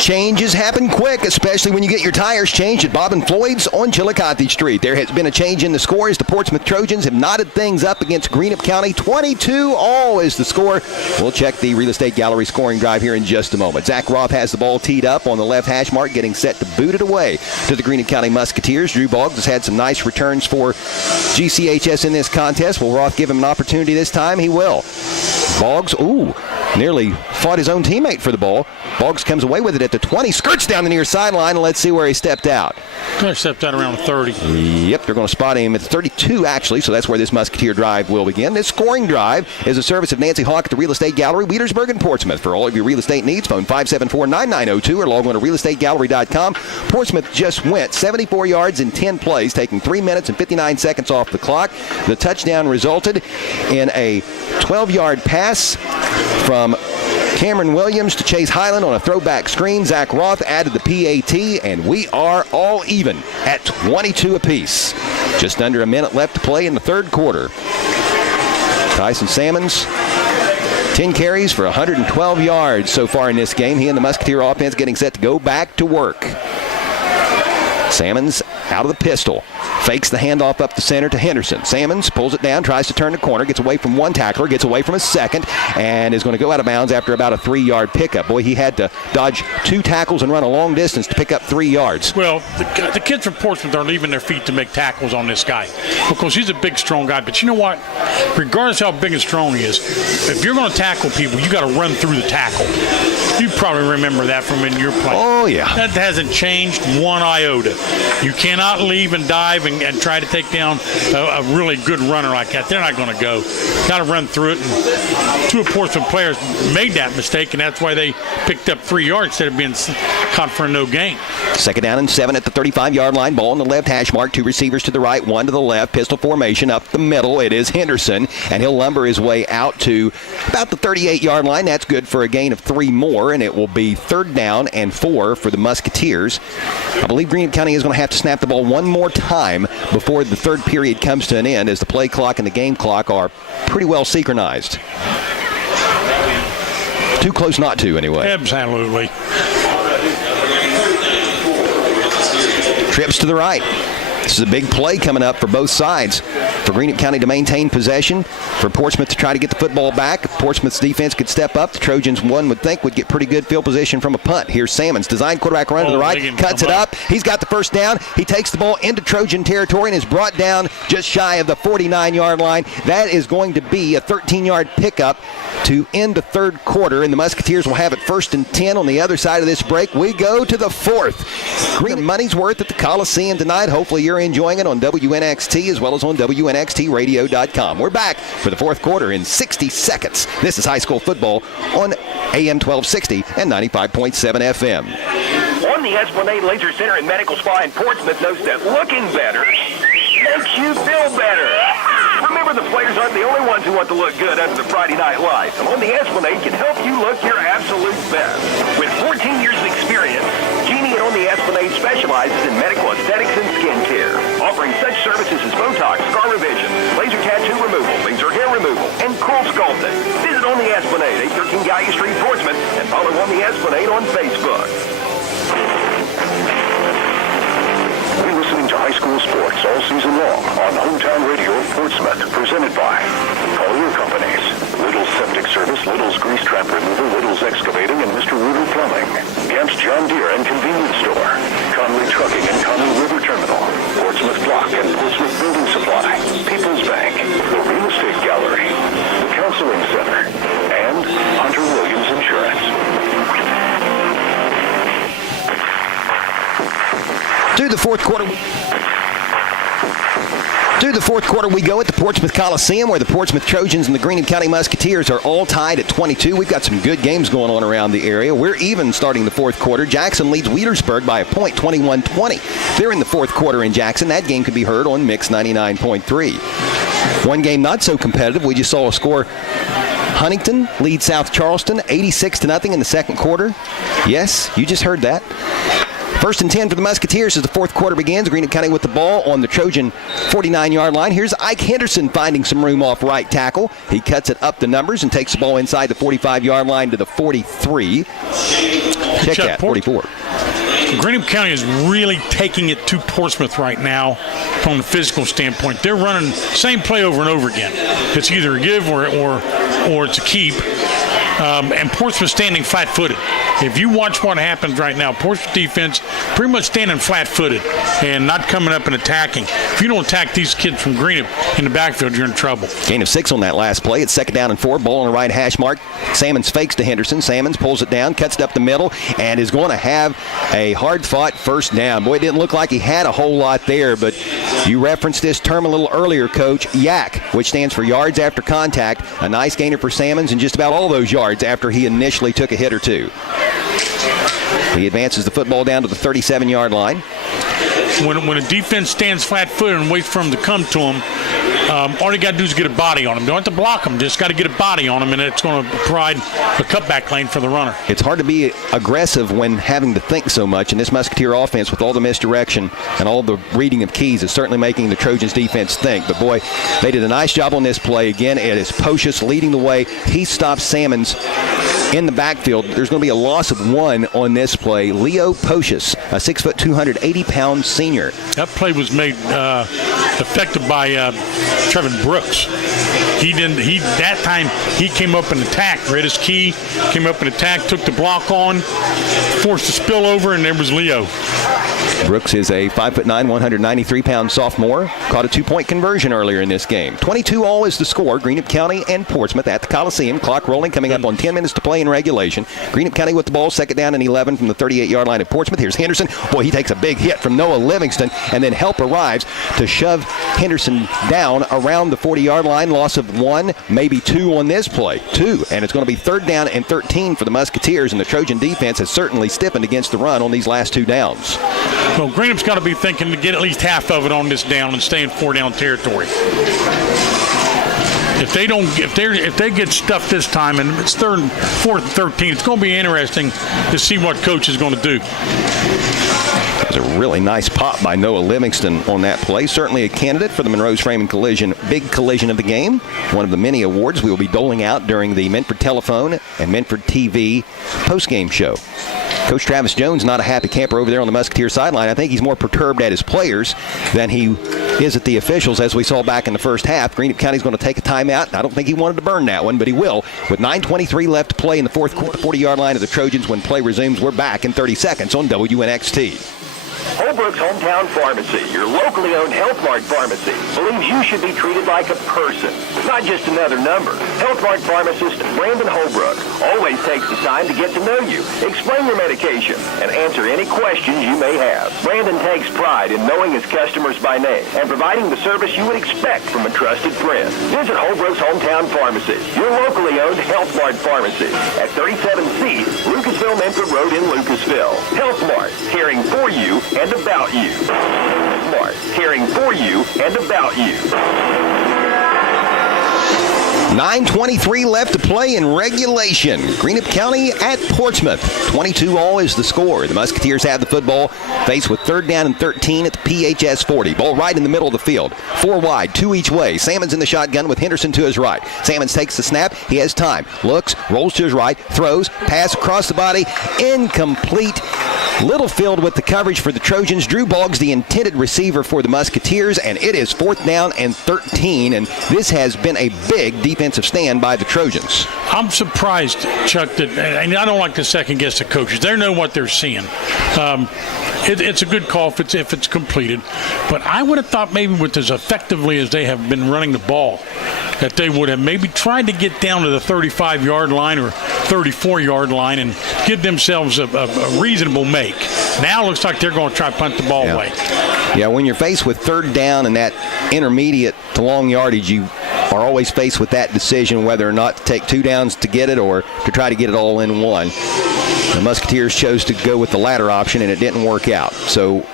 Changes happen quick, especially when you get your tires changed at Bob and Floyd's on Chillicothe Street. There has been a change in the score as the Portsmouth Trojans have knotted things up against Greenup County. 22-all is the score. We'll check the real estate gallery scoring drive here in just a moment. Zach Roth has the ball teed up on the left hash mark, getting set to boot it away to the Greenup County Musketeers. Drew Boggs has had some nice returns for GCHS in this contest. Will Roth give him an opportunity this time? He will. Boggs, nearly fought his own teammate for the ball. Boggs comes away with it at the 20, skirts down the near sideline, and let's see where he stepped out. He stepped out around 30. Yep, they're going to spot him at 32, actually, so that's where this Musketeer drive will begin. This scoring drive is a service of Nancy Hawk at the Real Estate Gallery, Wheelersburg and Portsmouth. For all of your real estate needs, phone 574-9902 or log on to realestategallery.com. Portsmouth just went 74 yards in 10 plays, taking 3 minutes and 59 seconds off the clock. The touchdown resulted in a 12-yard pass from Cameron Williams to Chase Highland on a throwback screen. Zach Roth added the PAT, and we are all even at 22 apiece. Just under a minute left to play in the third quarter. Tyson Salmons, 10 carries for 112 yards so far in this game. He and the Musketeer offense getting set to go back to work. Salmons out of the pistol. Fakes the handoff up the center to Henderson. Salmons pulls it down, tries to turn the corner, gets away from one tackler, gets away from a second, and is going to go out of bounds after about a 3-yard pickup. Boy, he had to dodge 2 tackles and run a long distance to pick up 3 yards. Well, the kids from Portsmouth are leaving their feet to make tackles on this guy because he's a big, strong guy. But you know what? Regardless how big and strong he is, if you're going to tackle people, you got to run through the tackle. You probably remember that from in your play. Oh, yeah. That hasn't changed one iota. You cannot leave and dive and try to take down a really good runner like that. They're not going to go. Got to run through it. And 2 of Portsmouth players made that mistake, and that's why they picked up 3 yards instead of being caught for a no gain. 2nd down and 7 at the 35-yard line. Ball on the left hash mark. 2 receivers to the right, 1 to the left. Pistol formation up the middle. It is Henderson, and he'll lumber his way out to about the 38-yard line. That's good for a gain of 3 more, and it will be 3rd down and 4 for the Musketeers. I believe Greenup County is going to have to snap the ball one more time before the third period comes to an end, as the play clock and the game clock are pretty well synchronized. Too close not to, anyway. Absolutely. Trips to the right. This is a big play coming up for both sides. For Greenup County to maintain possession, for Portsmouth to try to get the football back. If Portsmouth's defense could step up, the Trojans, one would think, would get pretty good field position from a punt. Here's Salmons, designed quarterback run to the right, cuts it up. He's got the first down. He takes the ball into Trojan territory and is brought down just shy of the 49-yard line. That is going to be a 13-yard pickup to end the third quarter, and the Musketeers will have it 1st and 10 on the other side of this break. We go to the 4th. Green money's worth at the Coliseum tonight. Hopefully you're enjoying it on WNXT as well as on WNXTradio.com. We're back for the 4th quarter in 60 seconds. This is high school football on AM 1260 and 95.7 FM. On the Esplanade Laser Center and Medical Spa in Portsmouth knows that looking better makes you feel better. Remember, the players aren't the only ones who want to look good under the Friday Night Lights. And On the Esplanade can help you look your absolute best. With 14 years of experience, Jeannie at On the Esplanade specializes in medical aesthetics and skincare, offering such services as Botox, scar revision, laser tattoo removal, laser hair removal, and cool sculpting. Visit On the Esplanade, 813 Gallia Street, Portsmouth, and follow On the Esplanade on Facebook. You're listening to high school sports all season long on Hometown Radio of Portsmouth, presented by Collier Companies, Little's Septic Service, Little's Grease Trap Removal, Little's Excavating, and Mr. Rooter Plumbing, Gamp's John Deere and Convenience Store, Conley Trucking and Conley River Terminal, Portsmouth Block and Portsmouth Building Supply, People's Bank, the Real Estate Gallery, the Counseling Center, and Hunter Williams Insurance. To the fourth quarter we go at the Portsmouth Coliseum, where the Portsmouth Trojans and the Greenup County Musketeers are all tied at 22. We've got some good games going on around the area. We're even starting the fourth quarter. Jackson leads Wheelersburg by a point, 21-20. They're in the fourth quarter in Jackson. That game could be heard on Mix 99.3. One game not so competitive. We just saw a score. Huntington leads South Charleston 86-0 in the second quarter. Yes, you just heard that. 1st and 10 for the Musketeers as the fourth quarter begins. Greenup County with the ball on the Trojan 49-yard line. Here's Ike Henderson finding some room off right tackle. He cuts it up the numbers and takes the ball inside the 45-yard line to the 43. Check that, 44. Greenup County is really taking it to Portsmouth right now from the physical standpoint. They're running the same play over and over again. It's either a give or it's a keep. and Portsmouth standing flat-footed. If you watch what happens right now, Portsmouth defense pretty much standing flat-footed and not coming up and attacking. If you don't attack these kids from Greenup in the backfield, you're in trouble. Gain of 6 on that last play. It's 2nd down and 4. Ball on the right hash mark. Salmons fakes to Henderson. Salmons pulls it down, cuts it up the middle, and is going to have a hard-fought first down. Boy, it didn't look like he had a whole lot there, but you referenced this term a little earlier, Coach, YAC, which stands for yards after contact. A nice gainer for Salmons and just about all those yards after he initially took a hit or two. He advances the football down to the 37-yard line. When a defense stands flat-footed and waits for him to come to him, all you got to do is get a body on him. Don't have to block him. Just got to get a body on him, and it's going to provide a cutback lane for the runner. It's hard to be aggressive when having to think so much, and this Musketeer offense with all the misdirection and all the reading of keys is certainly making the Trojans defense think. But, boy, they did a nice job on this play. Again, it is Pocius leading the way. He stops Salmons in the backfield. There's going to be a loss of 1 on this play. Leo Pocius, a 6', 280-pound senior. That play was made effective by Trevin Brooks. That time he came up and attacked, read his key, came up and attacked, took the block on, forced a spill over, and there was Leo. Brooks is a 5'9", 193-pound sophomore. Caught a 2-point conversion earlier in this game. 22-all is the score. Greenup County and Portsmouth at the Coliseum. Clock rolling, coming up on 10 minutes to play in regulation. Greenup County with the ball, 2nd down and 11 from the 38-yard line at Portsmouth. Here's Henderson. Boy, he takes a big hit from Noah Livingston, and then help arrives to shove Henderson down around the 40-yard line. Loss of 1, maybe 2 on this play. 2, and it's going to be 3rd down and 13 for the Musketeers, and the Trojan defense has certainly stiffened against the run on these last 2 downs. Well, Greenup's got to be thinking to get at least half of it on this down and stay in 4-down territory. If they get stuffed this time and it's 4th and 13, it's going to be interesting to see what coach is going to do. That was a really nice pop by Noah Livingston on that play. Certainly a candidate for the Monroe's Framing Collision Big Collision of the Game, one of the many awards we will be doling out during the Menford Telephone and Menford TV postgame show. Coach Travis Jones not a happy camper over there on the Musketeer sideline. I think he's more perturbed at his players than he is at the officials, as we saw back in the first half. Greenup County's going to take a timeout. I don't think he wanted to burn that one, but he will. With 9:23 left to play in the 4th quarter, 40-yard line of the Trojans. When play resumes, we're back in 30 seconds on WNXT. Holbrook's Hometown Pharmacy, your locally owned Health Mart pharmacy, believes you should be treated like a person, not just another number. Health Mart pharmacist Brandon Holbrook always takes the time to get to know you, explain your medication, and answer any questions you may have. Brandon takes pride in knowing his customers by name and providing the service you would expect from a trusted friend. Visit Holbrook's Hometown Pharmacy, your locally owned Health Mart pharmacy, at 37C Lucasville Menford Road in Lucasville. Health Mart, caring for you and about you. Smart, caring for you and about you. 9:23 left to play in regulation. Greenup County at Portsmouth. 22-all is the score. The Musketeers have the football, faced with 3rd down and 13 at the PHS 40. Ball right in the middle of the field. 4 wide, 2 each way. Salmons in the shotgun with Henderson to his right. Salmons takes the snap. He has time. Looks, rolls to his right, throws, pass across the body. Incomplete. Littlefield with the coverage for the Trojans. Drew Boggs, the intended receiver for the Musketeers, and it is 4th down and 13, and this has been a big defensive stand by the Trojans. I'm surprised, Chuck, that, and I don't like to second-guess the coaches. They know what they're seeing. It's a good call if it's completed, but I would have thought maybe with as effectively as they have been running the ball, that they would have maybe tried to get down to the 35-yard line or 34-yard line and give themselves a reasonable make. Now it looks like they're going to try to punt the ball away. Yeah, when you're faced with 3rd down and that intermediate to long yardage, you are always faced with that decision whether or not to take 2 downs to get it or to try to get it all in one. The Musketeers chose to go with the latter option, and it didn't work out. So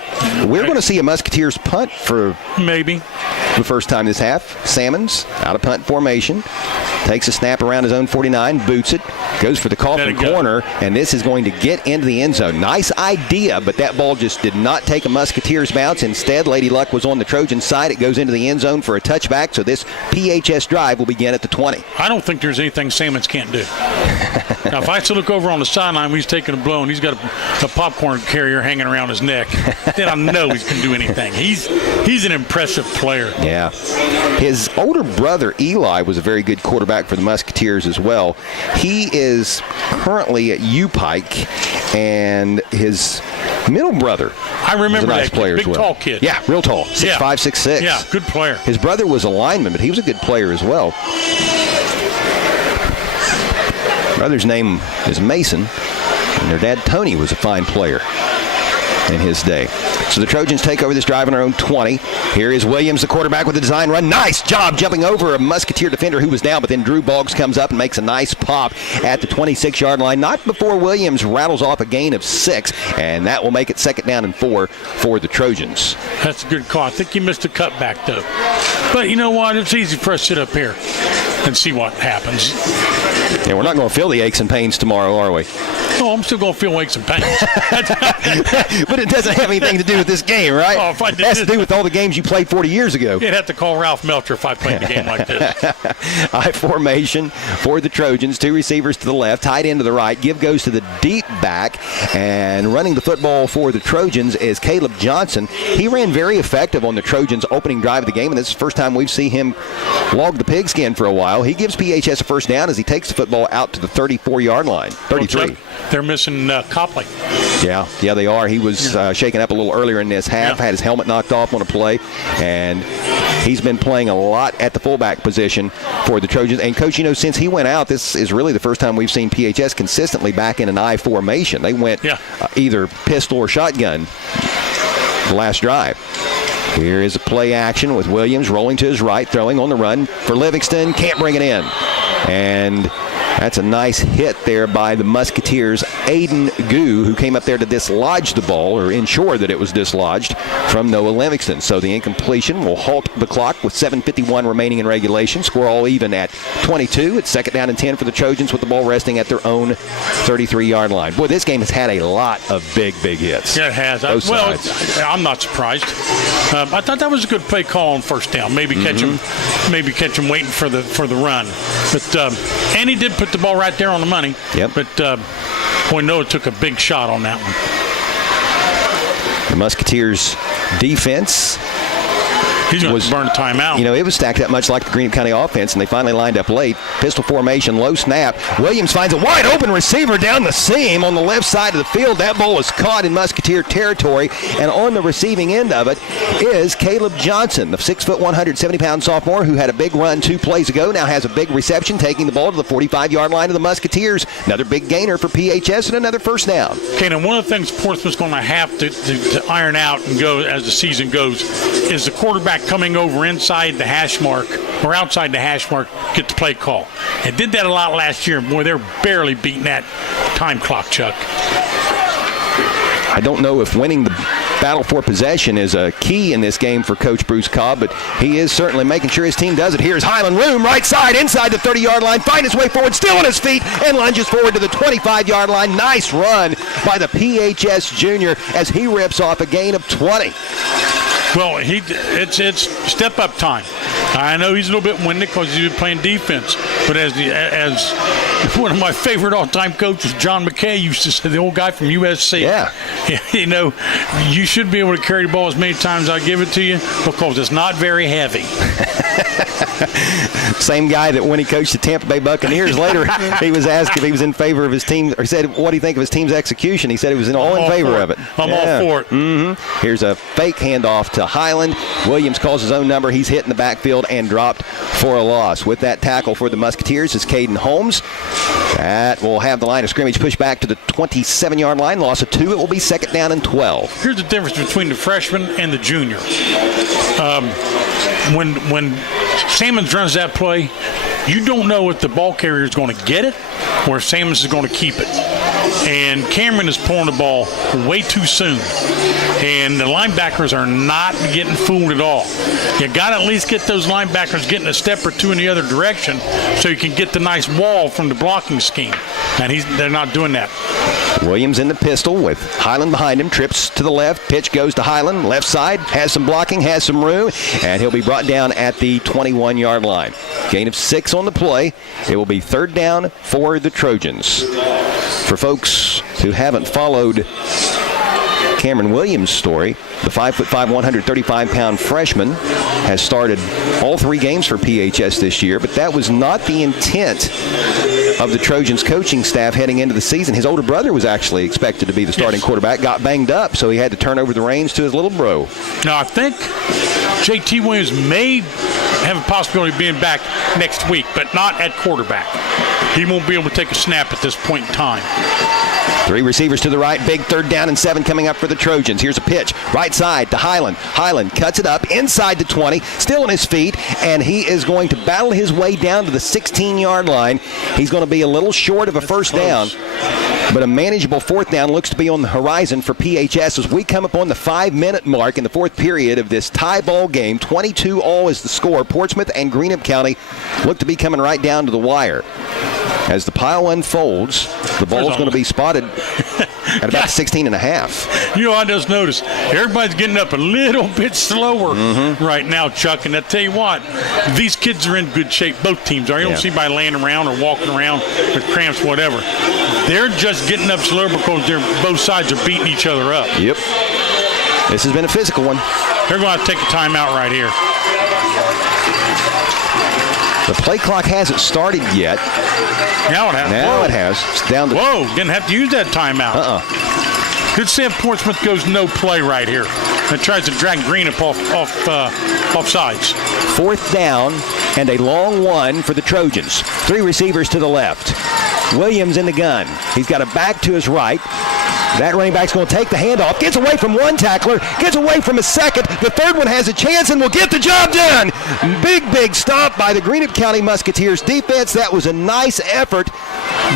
we're going to see a Musketeers punt for maybe the first time this half. Salmons out of punt formation. Takes a snap around his own 49, boots it, goes for the Coffin corner, and this is going to get into the end zone. Nice idea, but that ball just did not take a Musketeers bounce. Instead, Lady Luck was on the Trojan side. It goes into the end zone for a touchback, so this PHS drive will begin at the 20. I don't think there's anything Salmons can't do. Now, if I still look over on the sideline, he's taking a blow, and he's got a popcorn carrier hanging around his neck, then I know he can do anything. He's an impressive player. Yeah. His older brother, Eli, was a very good quarterback for the Musketeers as well. He is currently at U-Pike, and his middle brother I remember was a nice that player big as well. tall kid. Yeah, real tall, 6'5", 6'6". Yeah, good player. His brother was a lineman, but he was a good player as well. Brother's name is Mason, and their dad, Tony, was a fine player in his day. So the Trojans take over this drive on their own 20. Here is Williams, the quarterback, with a design run. Nice job jumping over a Musketeer defender who was down, but then Drew Boggs comes up and makes a nice pop at the 26-yard line. Not before Williams rattles off a gain of 6, and that will make it 2nd down and 4 for the Trojans. That's a good call. I think he missed a cutback, though. But you know what? It's easy for us to sit up here and see what happens. Yeah, we're not going to feel the aches and pains tomorrow, are we? No, I'm still going to feel aches and pains. But it doesn't have anything to do with this game, right? Oh, if I did, it has to do with all the games you played 40 years ago. You'd have to call Ralph Melcher if I played a game like this. I formation for the Trojans. 2 receivers to the left, tight end to the right. Give goes to the deep back. And running the football for the Trojans is Caleb Johnson. He ran very effective on the Trojans' opening drive of the game, and this is the first time we've seen him log the pigskin for a while. He gives PHS a first down as he takes the football out to the 34-yard line. 33. They're missing Copley. Yeah, they are. He was shaken up a little earlier in this half, had his helmet knocked off on a play, and he's been playing a lot at the fullback position for the Trojans. And, Coach, since he went out, this is really the first time we've seen PHS consistently back in an I formation. They went either pistol or shotgun the last drive. Here is a play action with Williams rolling to his right, throwing on the run for Livingston. Can't bring it in. And that's a nice hit there by the Musketeers' Aiden Goo, who came up there to dislodge the ball, or ensure that it was dislodged from Noah Livingston. So the incompletion will halt the clock with 7:51 remaining in regulation. Score all even at 22. It's 2nd down and 10 for the Trojans with the ball resting at their own 33-yard line. Boy, this game has had a lot of big hits. Yeah, it has. I'm not surprised. I thought that was a good play call on first down. Maybe catch him waiting for the run. But and he did put the ball right there on the money. Yep. But boy, Noah took a big shot on that one. The Musketeers' defense He's going to burn a timeout. It was stacked up much like the Greenup County offense, and they finally lined up late. Pistol formation, low snap. Williams finds a wide open receiver down the seam on the left side of the field. That ball is caught in Musketeer territory, and on the receiving end of it is Caleb Johnson, the 6', 170-pound sophomore who had a big run 2 plays ago, now has a big reception, taking the ball to the 45-yard line of the Musketeers. Another big gainer for PHS and another first down. Okay, now one of the things Portsmouth's going to have to iron out and go as the season goes is the quarterback coming over inside the hash mark or outside the hash mark, get the play call. It did that a lot last year. Boy, they're barely beating that time clock, Chuck. I don't know if winning the battle for possession is a key in this game for Coach Bruce Cobb, but he is certainly making sure his team does it. Here's Highland Room, right side, inside the 30-yard line, find his way forward, still on his feet, and lunges forward to the 25-yard line. Nice run by the PHS junior as he rips off a gain of 20. Well, it's step-up time. I know he's a little bit winded because he's been playing defense, but as one of my favorite all-time coaches, John McKay, used to say, the old guy from USC. Yeah. You should be able to carry the ball as many times as I give it to you because it's not very heavy. Same guy that when he coached the Tampa Bay Buccaneers later, he was asked if he was in favor of his team, or he said, what do you think of his team's execution? He said he was all in favor of it. I'm all for it. Mm-hmm. Here's a fake handoff to Highland. Williams calls his own number. He's hit in the backfield and dropped for a loss. With that tackle for the Musketeers is Caden Holmes. That will have the line of scrimmage pushed back to the 27-yard line. Loss of 2. It will be 2nd down and 12. Here's the difference between the freshman and the junior. When Sammons runs that play, you don't know if the ball carrier is going to get it or if Sammons is going to keep it. And Cameron is pulling the ball way too soon. And the linebackers are not getting fooled at all. You got to at least get those linebackers getting a step or two in the other direction so you can get the nice wall from the blocking scheme. And they're not doing that. Williams in the pistol with Highland behind him. Trips to the left. Pitch goes to Highland. Left side. Has some blocking. Has some room. And he'll be brought down at the 21-yard line. Gain of 6 on the play. It will be 3rd down for the Trojans. For folks who haven't followed Cameron Williams' story. The 5'5", 135-pound freshman has started all 3 games for PHS this year, but that was not the intent of the Trojans coaching staff heading into the season. His older brother was actually expected to be the starting quarterback, got banged up, so he had to turn over the reins to his little bro. Now, I think JT Williams may have a possibility of being back next week, but not at quarterback. He won't be able to take a snap at this point in time. 3 receivers to the right. Big 3rd down and 7 coming up for the Trojans. Here's a pitch. Right side to Highland. Highland cuts it up inside the 20. Still on his feet. And he is going to battle his way down to the 16-yard line. He's going to be a little short of a first down. But a manageable 4th down looks to be on the horizon for PHS as we come up on the 5-minute mark in the 4th period of this tie ball game. 22-all is the score. Portsmouth and Greenup County look to be coming right down to the wire. As the pile unfolds, the ball's going to be spotted at about 16 and a half. You know, I just noticed everybody's getting up a little bit slower right now, Chuck. And I tell you what, these kids are in good shape. Both teams are. You don't see anybody laying around or walking around with cramps, whatever. They're just getting up slower because both sides are beating each other up. Yep. This has been a physical one. They're going to take a timeout right here. The play clock hasn't started yet. Now it has. Now it has. It's down to... Whoa, didn't have to use that timeout. Good see if Portsmouth goes no play right here. And tries to drag Greenup off sides. 4th down and a long one for the Trojans. 3 receivers to the left. Williams in the gun. He's got a back to his right. That running back's going to take the handoff. Gets away from one tackler. Gets away from a second. The 3rd one has a chance and will get the job done. Big stop by the Greenup County Musketeers defense. That was a nice effort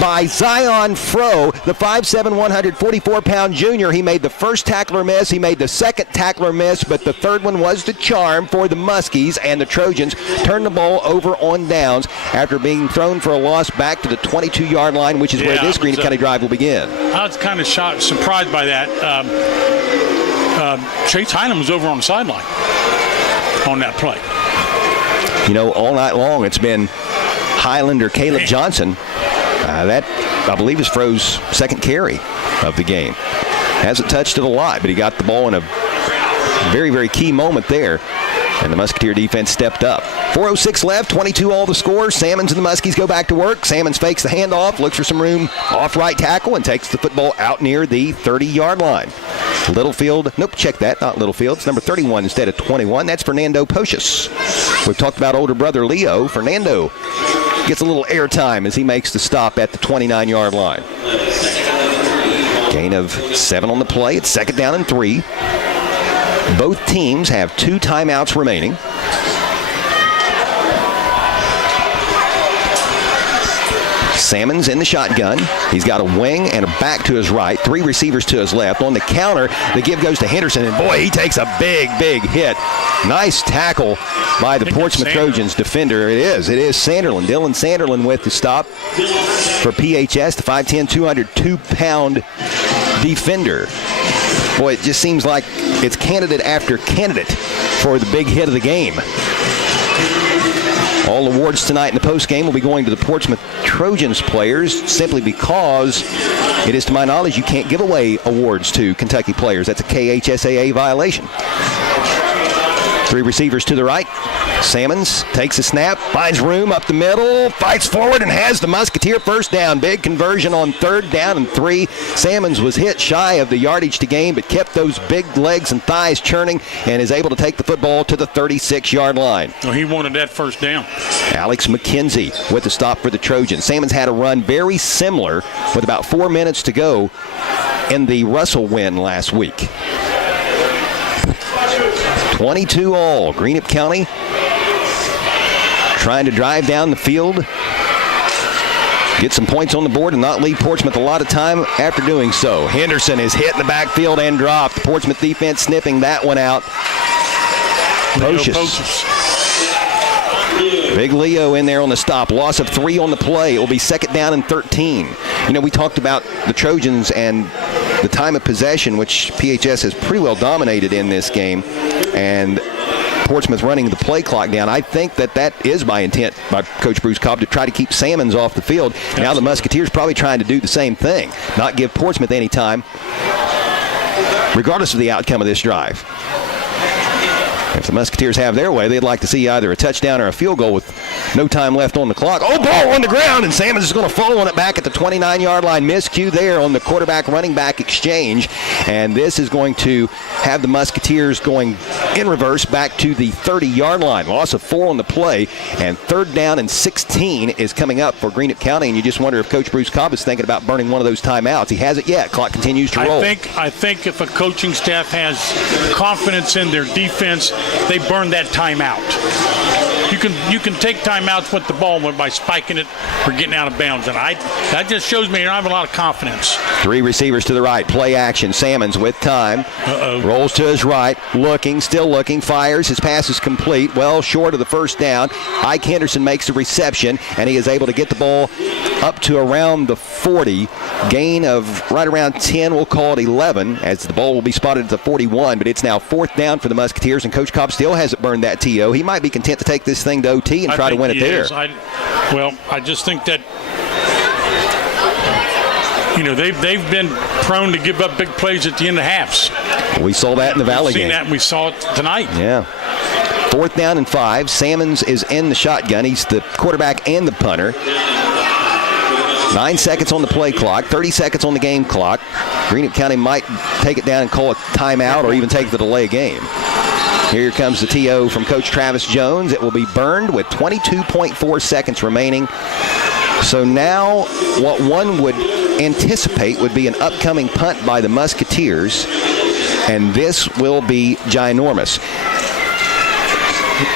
by Zion Froh, the 5'7", 144-pound junior. He made the first tackler miss. He made the second tackler miss, but the 3rd one was the charm for the Muskies, and the Trojans turned the ball over on downs after being thrown for a loss back to the 22-yard line, which is where this Greenup County drive will begin. I was kind of surprised by that. Chase Hynum was over on the sideline on that play. You know, all night long it's been Highlander Caleb Johnson. That, I believe, is Froh's 2nd carry of the game. Hasn't touched it a lot, but he got the ball in a very key moment there. And the Musketeer defense stepped up. 4:06 left, 22-all the score. Salmons and the Muskies go back to work. Salmons fakes the handoff, looks for some room off right tackle, and takes the football out near the 30-yard line. Littlefield, nope, check that, not Littlefield. It's number 31 instead of 21. That's Fernando Pocius. We've talked about older brother Leo. Fernando gets a little airtime as he makes the stop at the 29-yard line. Gain of 7 on the play. It's 2nd down and 3. Both teams have 2 timeouts remaining. Salmons in the shotgun. He's got a wing and a back to his right, 3 receivers to his left. On the counter, the give goes to Henderson, and boy, he takes a big hit. Nice tackle by the Portsmouth Trojans defender. It is Sanderlin. Dylan Sanderlin with the stop for PHS, the 5'10", 202-pound defender. Boy, it just seems like it's candidate after candidate for the big hit of the game. All awards tonight in the postgame will be going to the Portsmouth Trojans players simply because it is, to my knowledge, you can't give away awards to Kentucky players. That's a KHSAA violation. 3 receivers to the right. Salmons takes a snap, finds room up the middle, fights forward, and has the Musketeer first down. Big conversion on 3rd down and 3. Salmons was hit shy of the yardage to gain, but kept those big legs and thighs churning and is able to take the football to the 36-yard line. Well, he wanted that first down. Alex McKenzie with the stop for the Trojans. Salmons had a run very similar with about 4 minutes to go in the Russell win last week. 22-all. Greenup County trying to drive down the field, get some points on the board, and not leave Portsmouth a lot of time after doing so. Henderson is hit in the backfield and dropped. The Portsmouth defense sniffing that one out. Pocius. Big Leo in there on the stop. Loss of 3 on the play. It will be 2nd down and 13. You know, we talked about the Trojans and the time of possession, which PHS has pretty well dominated in this game, and Portsmouth running the play clock down. I think that is by intent by Coach Bruce Cobb to try to keep Salmons off the field. Absolutely. Now the Musketeers probably trying to do the same thing, not give Portsmouth any time. regardless of the outcome of this drive. If the Musketeers have their way, they'd like to see either a touchdown or a field goal with no time left on the clock. Oh, ball on the ground, and Salmons is going to fall on it back at the 29-yard line. Miscue there on the quarterback-running back exchange. And this is going to have the Musketeers going in reverse back to the 30-yard line. Loss of 4 on the play, and 3rd down and 16 is coming up for Greenup County. And you just wonder if Coach Bruce Cobb is thinking about burning one of those timeouts. He hasn't yet. Clock continues to roll. I think if a coaching staff has confidence in their defense, they burn that timeout. You can take timeouts with the ball by spiking it or getting out of bounds, and that just shows me you don't have a lot of confidence. 3 receivers to the right, play action. Salmons with time, rolls to his right, still looking, fires. His pass is complete, well short of the 1st down. Ike Henderson makes the reception, and he is able to get the ball up to around the 40. Gain of right around 10, we'll call it 11, as the ball will be spotted at the 41, but it's now 4th down for the Musketeers, and Coach Cobb still hasn't burned that TO. He might be content to take this thing to OT and try to win it there. I just think that they've been prone to give up big plays at the end of halves. We saw that in the Valley game. We've seen that, and we saw it tonight. Yeah. 4th down and 5. Salmons is in the shotgun. He's the quarterback and the punter. 9 seconds on the play clock, 30 seconds on the game clock. Greenup County might take it down and call a timeout or even take the delay game. Here comes the TO from Coach Travis Jones. It will be burned with 22.4 seconds remaining. So now what one would anticipate would be an upcoming punt by the Musketeers, and this will be ginormous.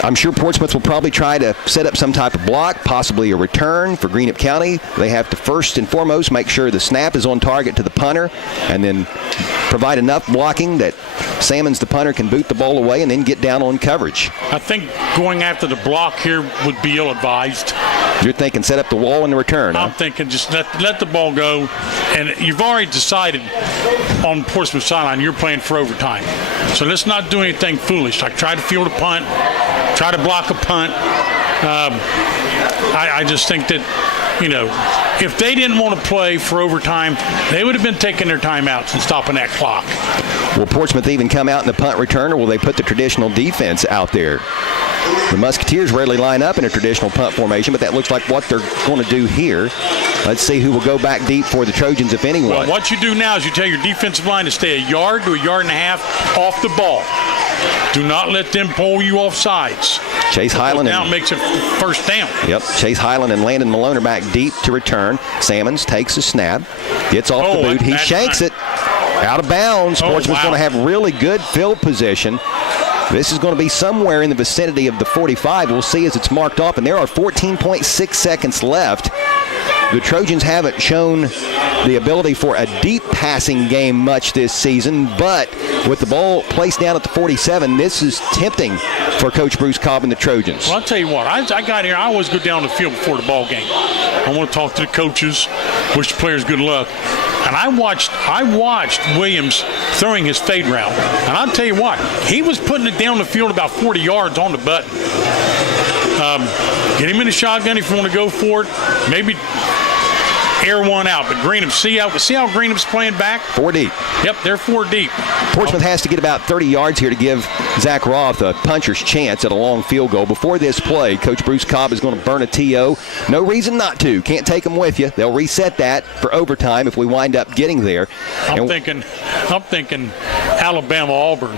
I'm sure Portsmouth will probably try to set up some type of block, possibly a return for Greenup County. They have to first and foremost make sure the snap is on target to the punter, and then provide enough blocking that Salmons, the punter, can boot the ball away and then get down on coverage. I think going after the block here would be ill-advised. You're thinking set up the wall in the return, I'm thinking just let the ball go. And you've already decided on Portsmouth sideline you're playing for overtime. So let's not do anything foolish. Like try to field a punt, try to block a punt. I just think that, if they didn't want to play for overtime, they would have been taking their timeouts and stopping that clock. Will Portsmouth even come out in the punt return, or will they put the traditional defense out there? The Musketeers rarely line up in a traditional punt formation, but that looks like what they're going to do here. Let's see who will go back deep for the Trojans, if anyone. Well, what you do now is you tell your defensive line to stay a yard to a yard and a half off the ball. Do not let them pull you off sides. Chase Highland now makes it 1st down. Yep. Chase Highland and Landon Malone are back deep to return. Salmons takes a snap, gets off the boot. He shanks it out of bounds. Portsmouth's going to have really good field position. This is going to be somewhere in the vicinity of the 45. We'll see as it's marked off, and there are 14.6 seconds left. The Trojans haven't shown the ability for a deep passing game much this season, but with the ball placed down at the 47, this is tempting for Coach Bruce Cobb and the Trojans. Well, I'll tell you what, I got here, I always go down the field before the ball game. I want to talk to the coaches, wish the players good luck. And I watched Williams throwing his fade route. And I'll tell you what, he was putting it down the field about 40 yards on the button. Get him in the shotgun if you want to go for it. Maybe air one out. But Greenup, see how Greenup's playing back? 4 deep. Yep, they're 4 deep. Portsmouth has to get about 30 yards here to give Zach Roth a puncher's chance at a long field goal. Before this play, Coach Bruce Cobb is going to burn a TO. No reason not to. Can't take them with you. They'll reset that for overtime if we wind up getting there. I'm thinking Alabama-Auburn.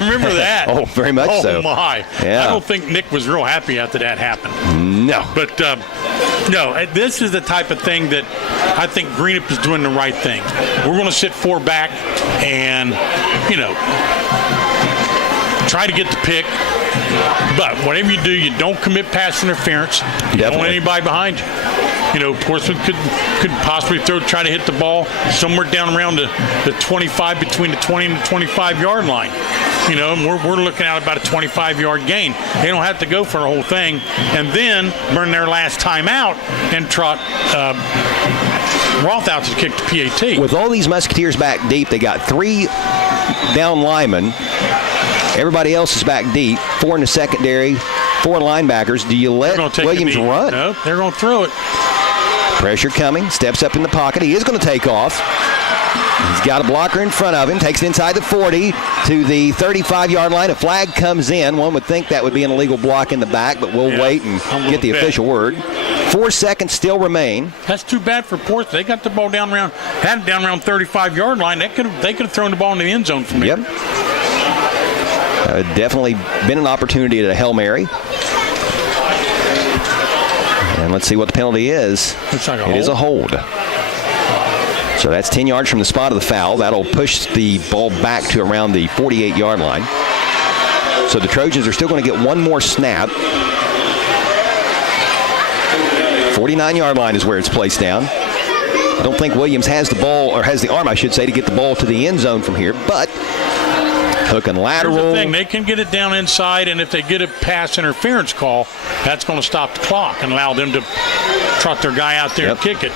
Remember that? Oh, very much so. Oh, my. Yeah. I don't think Nick was real happy after that happened. No. But, no, this is the type of thing that I think Greenup is doing the right thing. We're going to sit 4 back and, try to get the pick. But whatever you do, you don't commit pass interference. You don't let anybody behind you. Portsmouth could possibly try to hit the ball somewhere down around the 25, between the 20 and the 25-yard line. And we're looking at about a 25-yard gain. They don't have to go for the whole thing and then burn their last time out and trot Roth out to kick the PAT. With all these Musketeers back deep, they got 3 down linemen. Everybody else is back deep. 4 in the secondary, 4 linebackers. Do you let Williams run? No, they're going to throw it. Pressure coming. Steps up in the pocket. He is going to take off. He's got a blocker in front of him, takes it inside the 40 to the 35-yard line. A flag comes in. One would think that would be an illegal block in the back, but we'll wait and get the official word. 4 seconds still remain. That's too bad for Portsmouth. They got the ball down around 35-yard line. They could have thrown the ball in the end zone from there. Yep. Definitely been an opportunity at a Hail Mary. And let's see what the penalty is. Looks like It is a hold. So that's 10 yards from the spot of the foul. That'll push the ball back to around the 48-yard line. So the Trojans are still going to get one more snap. 49-yard line is where it's placed down. I don't think Williams has the ball, or has the arm, I should say, to get the ball to the end zone from here, but hook and lateral. Here's the thing, they can get it down inside, and if they get a pass interference call, that's going to stop the clock and allow them to trot their guy out there and kick it.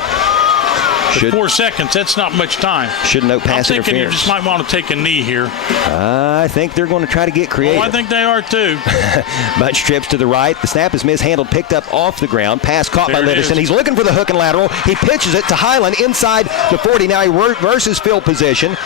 4 seconds, that's not much time. Should note pass I'm thinking interference. you just might want to take a knee here. I think they're going to try to get creative. Oh, I think they are too. Bunch trips to the right. The snap is mishandled, picked up off the ground. Pass caught by There it Livingston. is. He's looking for the hook and lateral. He pitches it to Highland inside the 40. Now he reverses field position,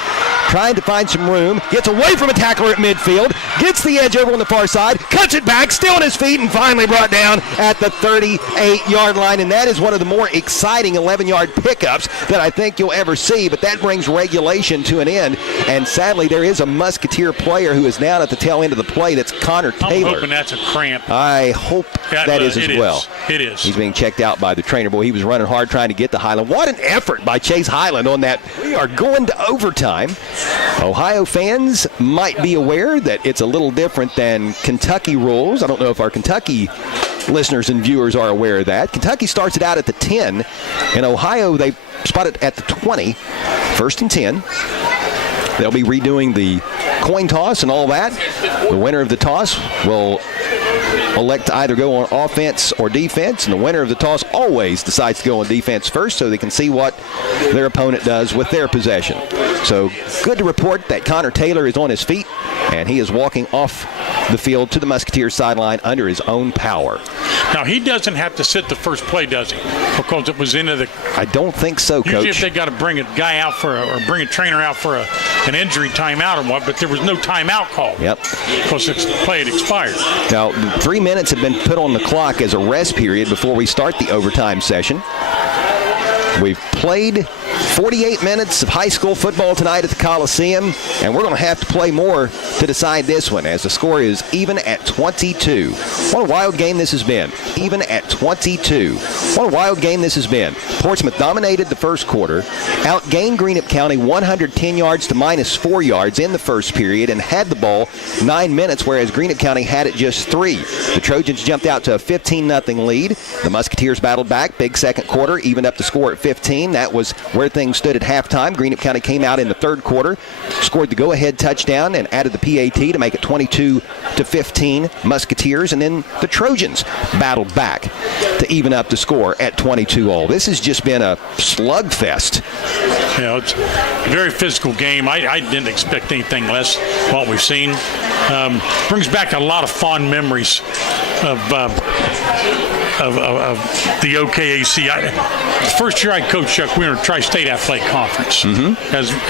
trying to find some room. Gets away from a tackler at midfield. Gets the edge over on the far side. Cuts it back, still on his feet, and finally brought down at the 38-yard line. And that is one of the more exciting 11-yard pickups that I think you'll ever see, but that brings regulation to an end. And sadly, there is a Musketeer player who is down at the tail end of the play. That's Connor Taylor. I'm hoping that's a cramp. I hope that is as well. It is. He's being checked out by the trainer. Boy, he was running hard trying to get to Highland. What an effort by Chase Highland on that. We are going to overtime. Ohio fans might be aware that it's a little different than Kentucky rules. I don't know if our Kentucky listeners and viewers are aware of that. Kentucky starts it out at the 10. In Ohio, they spot it at the 20. 1st and 10. They'll be redoing the coin toss and all that. The winner of the toss will elect to either go on offense or defense, and the winner of the toss always decides to go on defense first so they can see what their opponent does with their possession. So good to report that Connor Taylor is on his feet, and he is walking off the field to the Musketeers sideline under his own power. Now, he doesn't have to sit the first play, does he? Because it was into the... I don't think so, Coach. Usually if they got to bring a guy out or bring a trainer out for an injury timeout or what, but there was no timeout call. Yep. Because the play had expired. Now, 3 minutes have been put on the clock as a rest period before we start the overtime session. We've played 48 minutes of high school football tonight at the Coliseum, and we're going to have to play more to decide this one, as the score is even at 22. What a wild game this has been. Even at 22. What a wild game this has been. Portsmouth dominated the first quarter, outgained Greenup County 110 yards to -4 yards in the first period, and had the ball 9 minutes, whereas Greenup County had it just 3. The Trojans jumped out to a 15-0 lead. The Musketeers battled back. Big second quarter, evened up the score at 15. That was where things stood at halftime. Greenup County came out in the third quarter, scored the go-ahead touchdown, and added the PAT to make it 22-15 Musketeers. And then the Trojans battled back to even up the score at 22-all. This has just been a slugfest. You know, it's a very physical game. I didn't expect anything less than what we've seen. Brings back a lot of fond memories of the OKAC. The first year I coached, Chuck, we were in a Tri-State Athletic Conference,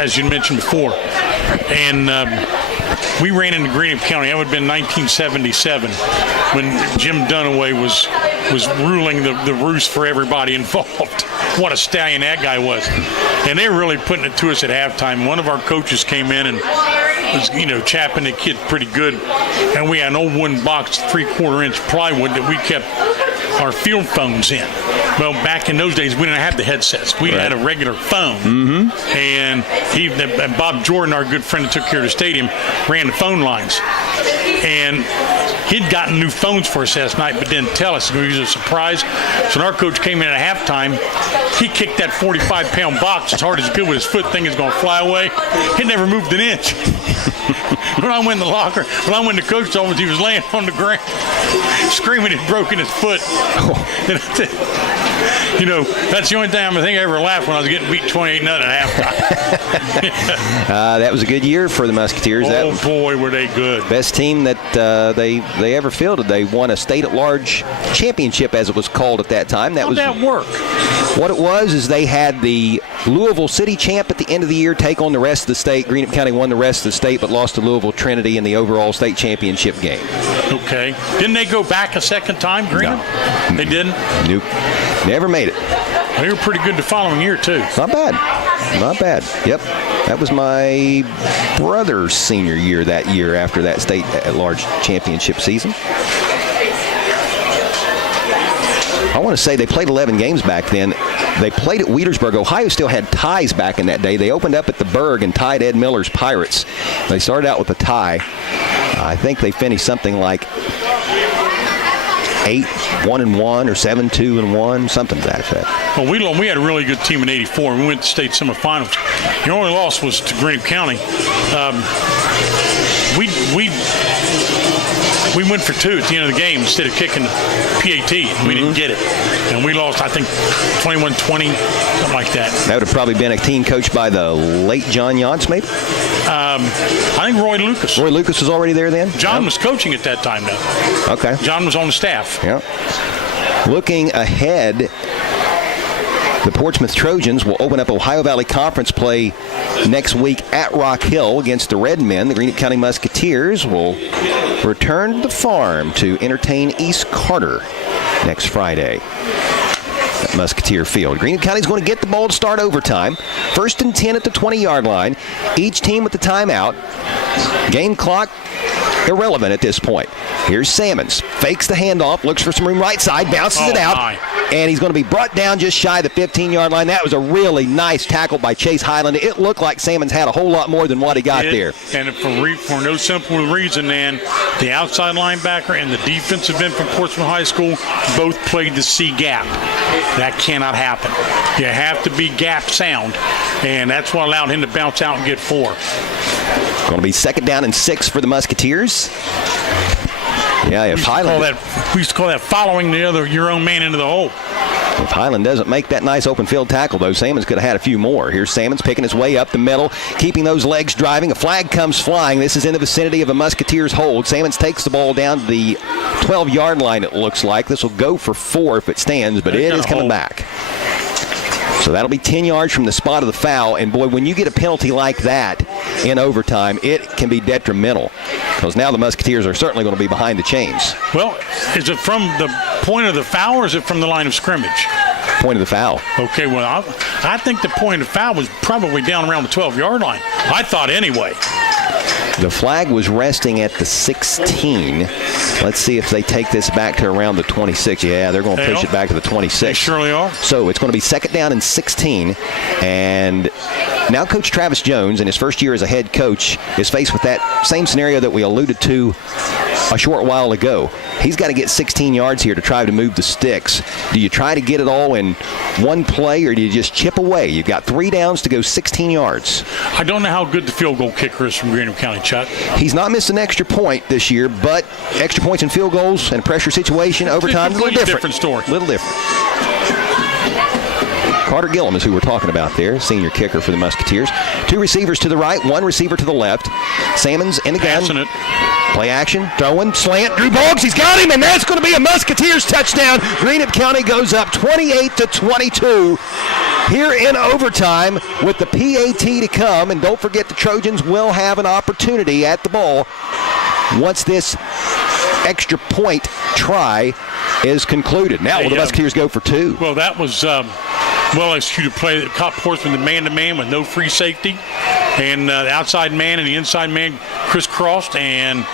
as you mentioned before. And we ran into Greenup County. That would have been 1977 when Jim Dunaway was ruling the roost for everybody involved. What a stallion that guy was. And they were really putting it to us at halftime. One of our coaches came in and was, chapping the kid pretty good. And we had an old wooden box, 3/4-inch plywood that we kept our field phones in. Well, back in those days, we didn't have the headsets. We had a regular phone. And Bob Jordan, our good friend that took care of the stadium, ran the phone lines. And he'd gotten new phones for us last night, but didn't tell us. It was a surprise. So when our coach came in at halftime, he kicked that 45-pound box as hard as he could with his foot. Thing is going to fly away. He never moved an inch. When I went in the locker, when I went to coach told me he was laying on the ground, screaming he'd broken his foot. And I said, you know, that's the only time I think I ever laughed when I was getting beat 28-0 at halftime. That was a good year for the Musketeers. Oh, boy, were they good. Best team that they ever fielded. They won a state-at-large championship, as it was called at that time. How'd that work? What it was is they had the Louisville City champ at the end of the year take on the rest of the state. Greenup County won the rest of the state, but lost to Louisville Trinity in the overall state championship game. Okay. Didn't they go back a second time, Greenup? No. They didn't? Nope. Never made it. They were pretty good the following year, too. Not bad. Not bad. Yep. That was my brother's senior year that year after that state at-large championship season. I want to say they played 11 games back then. They played at Wheelersburg. Ohio still had ties back in that day. They opened up at the Berg and tied Ed Miller's Pirates. They started out with a tie. I think they finished something like 8-1-1 or 7-2-1, something to that effect. Well, we had a really good team in '84. We went to state semifinals. The only loss was to Greenup County. We went for 2 at the end of the game instead of kicking the PAT. We didn't get it. And we lost, I think, 21-20, something like that. That would have probably been a team coached by the late John Yance, maybe? I think Roy Lucas. Roy Lucas was already there then? John was coaching at that time, though. Okay. John was on the staff. Yeah. Looking ahead, the Portsmouth Trojans will open up Ohio Valley Conference play next week at Rock Hill against the Redmen. The Greenup County Musketeers will return to the farm to entertain East Carter next Friday at Musketeer Field. Greenup County is going to get the ball to start overtime. 1st and 10 at the 20-yard line. Each team with the timeout. Game clock irrelevant at this point. Here's Sammons. Fakes the handoff, looks for some room right side, bounces it out, and he's going to be brought down just shy of the 15-yard line. That was a really nice tackle by Chase Highland. It looked like Sammons had a whole lot more than what he got there. And for no simple reason, man, the outside linebacker and the defensive end from Portsmouth High School both played the C gap. That cannot happen. You have to be gap sound, and that's what allowed him to bounce out and get 4. Going to be 2nd down and 6 for the Musketeers. Yeah, if Highland... We used to call that following your own man into the hole. If Highland doesn't make that nice open field tackle, though, Sammons could have had a few more. Here's Sammons picking his way up the middle, keeping those legs driving. A flag comes flying. This is in the vicinity of a Musketeers hold. Sammons takes the ball down to the 12-yard line, it looks like. This will go for 4 if it stands, but it is coming back. So that'll be 10 yards from the spot of the foul. And, boy, when you get a penalty like that in overtime, it can be detrimental because now the Musketeers are certainly going to be behind the chains. Well, is it from the point of the foul or is it from the line of scrimmage? Point of the foul. Okay, well, I think the point of the foul was probably down around the 12-yard line. I thought anyway. The flag was resting at the 16. Let's see if they take this back to around the 26. Yeah, they're going to push it back to the 26. They surely are. So it's going to be 2nd down and 16. And now Coach Travis Jones, in his first year as a head coach, is faced with that same scenario that we alluded to a short while ago. He's got to get 16 yards here to try to move the sticks. Do you try to get it all in one play, or do you just chip away? You've got 3 downs to go 16 yards. I don't know how good the field goal kicker is from Greenup County, Chuck. He's not missed an extra point this year, but extra points and field goals and a pressure situation, overtime, a little different. Story. A little different. Carter Gillum is who we're talking about there, senior kicker for the Musketeers. 2 receivers to the right, 1 receiver to the left. Sammons in the gun. Passing it. Play action, throwing, slant. Drew Boggs, he's got him, and that's going to be a Musketeers touchdown. Greenup County goes up 28-22 here in overtime with the PAT to come. And don't forget, the Trojans will have an opportunity at the ball once this extra point try is concluded. Now will the Musketeers go for 2? Well, that was well-executed play that caught Portsmouth man-to-man with no free safety. And the outside man and the inside man crisscrossed and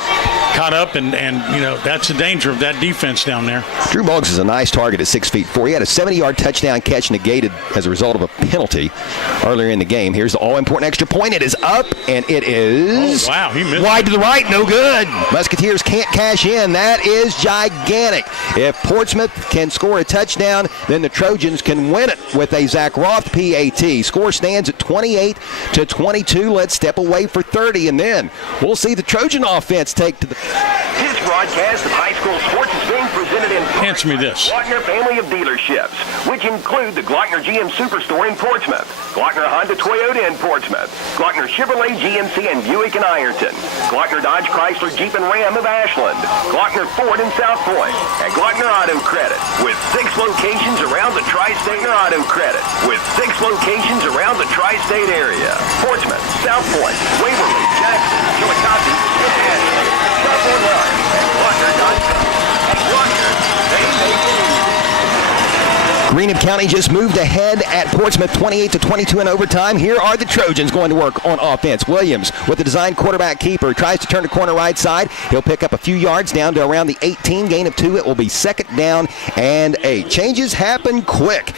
caught up, and you know, that's the danger of that defense down there. Drew Boggs is a nice target at 6'4". He had a 70-yard touchdown catch negated as a result of a penalty earlier in the game. Here's the all-important extra point. It is up, and it is he missed wide to the right. No good. Musketeers can't cash in. That is gigantic. If Portsmouth can score a touchdown, then the Trojans can win it with a Zach Roth PAT. Score stands at 28-22. 22. Let's step away for 30, and then we'll see the Trojan offense take to the... This broadcast of high school sports is being presented in part Answer me by this. the Glockner family of dealerships, which include the Glockner GM Superstore in Portsmouth, Glockner Honda Toyota in Portsmouth, Glockner Chevrolet GMC and Buick in Ironton, Glockner Dodge Chrysler Jeep and Ram of Ashland, Glockner Ford in South Point, and Glockner Auto Credit, with 6 locations around the tri-state Auto Credit, with 6 locations around the tri-state area. Portsmouth, South Point, Waverly, Jackson, Chillicothe, and Shop online at Glockner.com. At Glockner, they make it easy. Greenup County just moved ahead at Portsmouth 28-22 in overtime. Here are the Trojans going to work on offense. Williams with the design quarterback keeper tries to turn the corner right side. He'll pick up a few yards down to around the 18. Gain of 2. It will be 2nd down and 8. Changes happen quick,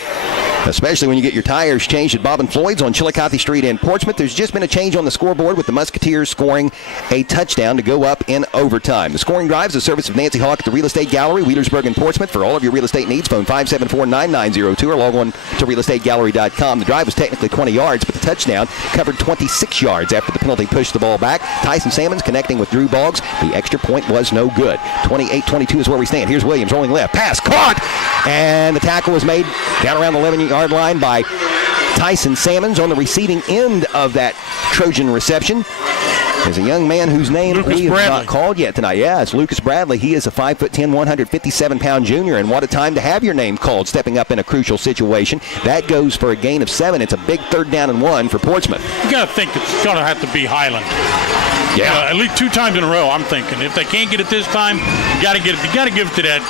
especially when you get your tires changed at Bob and Floyd's on Chillicothe Street in Portsmouth. There's just been a change on the scoreboard with the Musketeers scoring a touchdown to go up in overtime. The scoring drive is a service of Nancy Hawk at the Real Estate Gallery, Wheelersburg in Portsmouth. For all of your real estate needs, phone 574-9902 or log on to realestategallery.com. The drive was technically 20 yards, but the touchdown covered 26 yards after the penalty pushed the ball back. Tyson Salmons connecting with Drew Boggs. The extra point was no good. 28-22 is where we stand. Here's Williams rolling left. Pass caught, and the tackle was made down around the 11-yard line by Tyson Salmons on the receiving end of that Trojan reception. There's a young man whose name we have not called yet tonight. Yeah, it's Lucas Bradley. He is a 5'10", 157-pound junior, and what a time to have your name called, stepping up in a crucial situation. That goes for a gain of 7. It's a big 3rd down and 1 for Portsmouth. You got to think it's going to have to be Highland. Yeah, at least 2 times in a row. I'm thinking if they can't get it this time, you got to get it. You got to give it to that.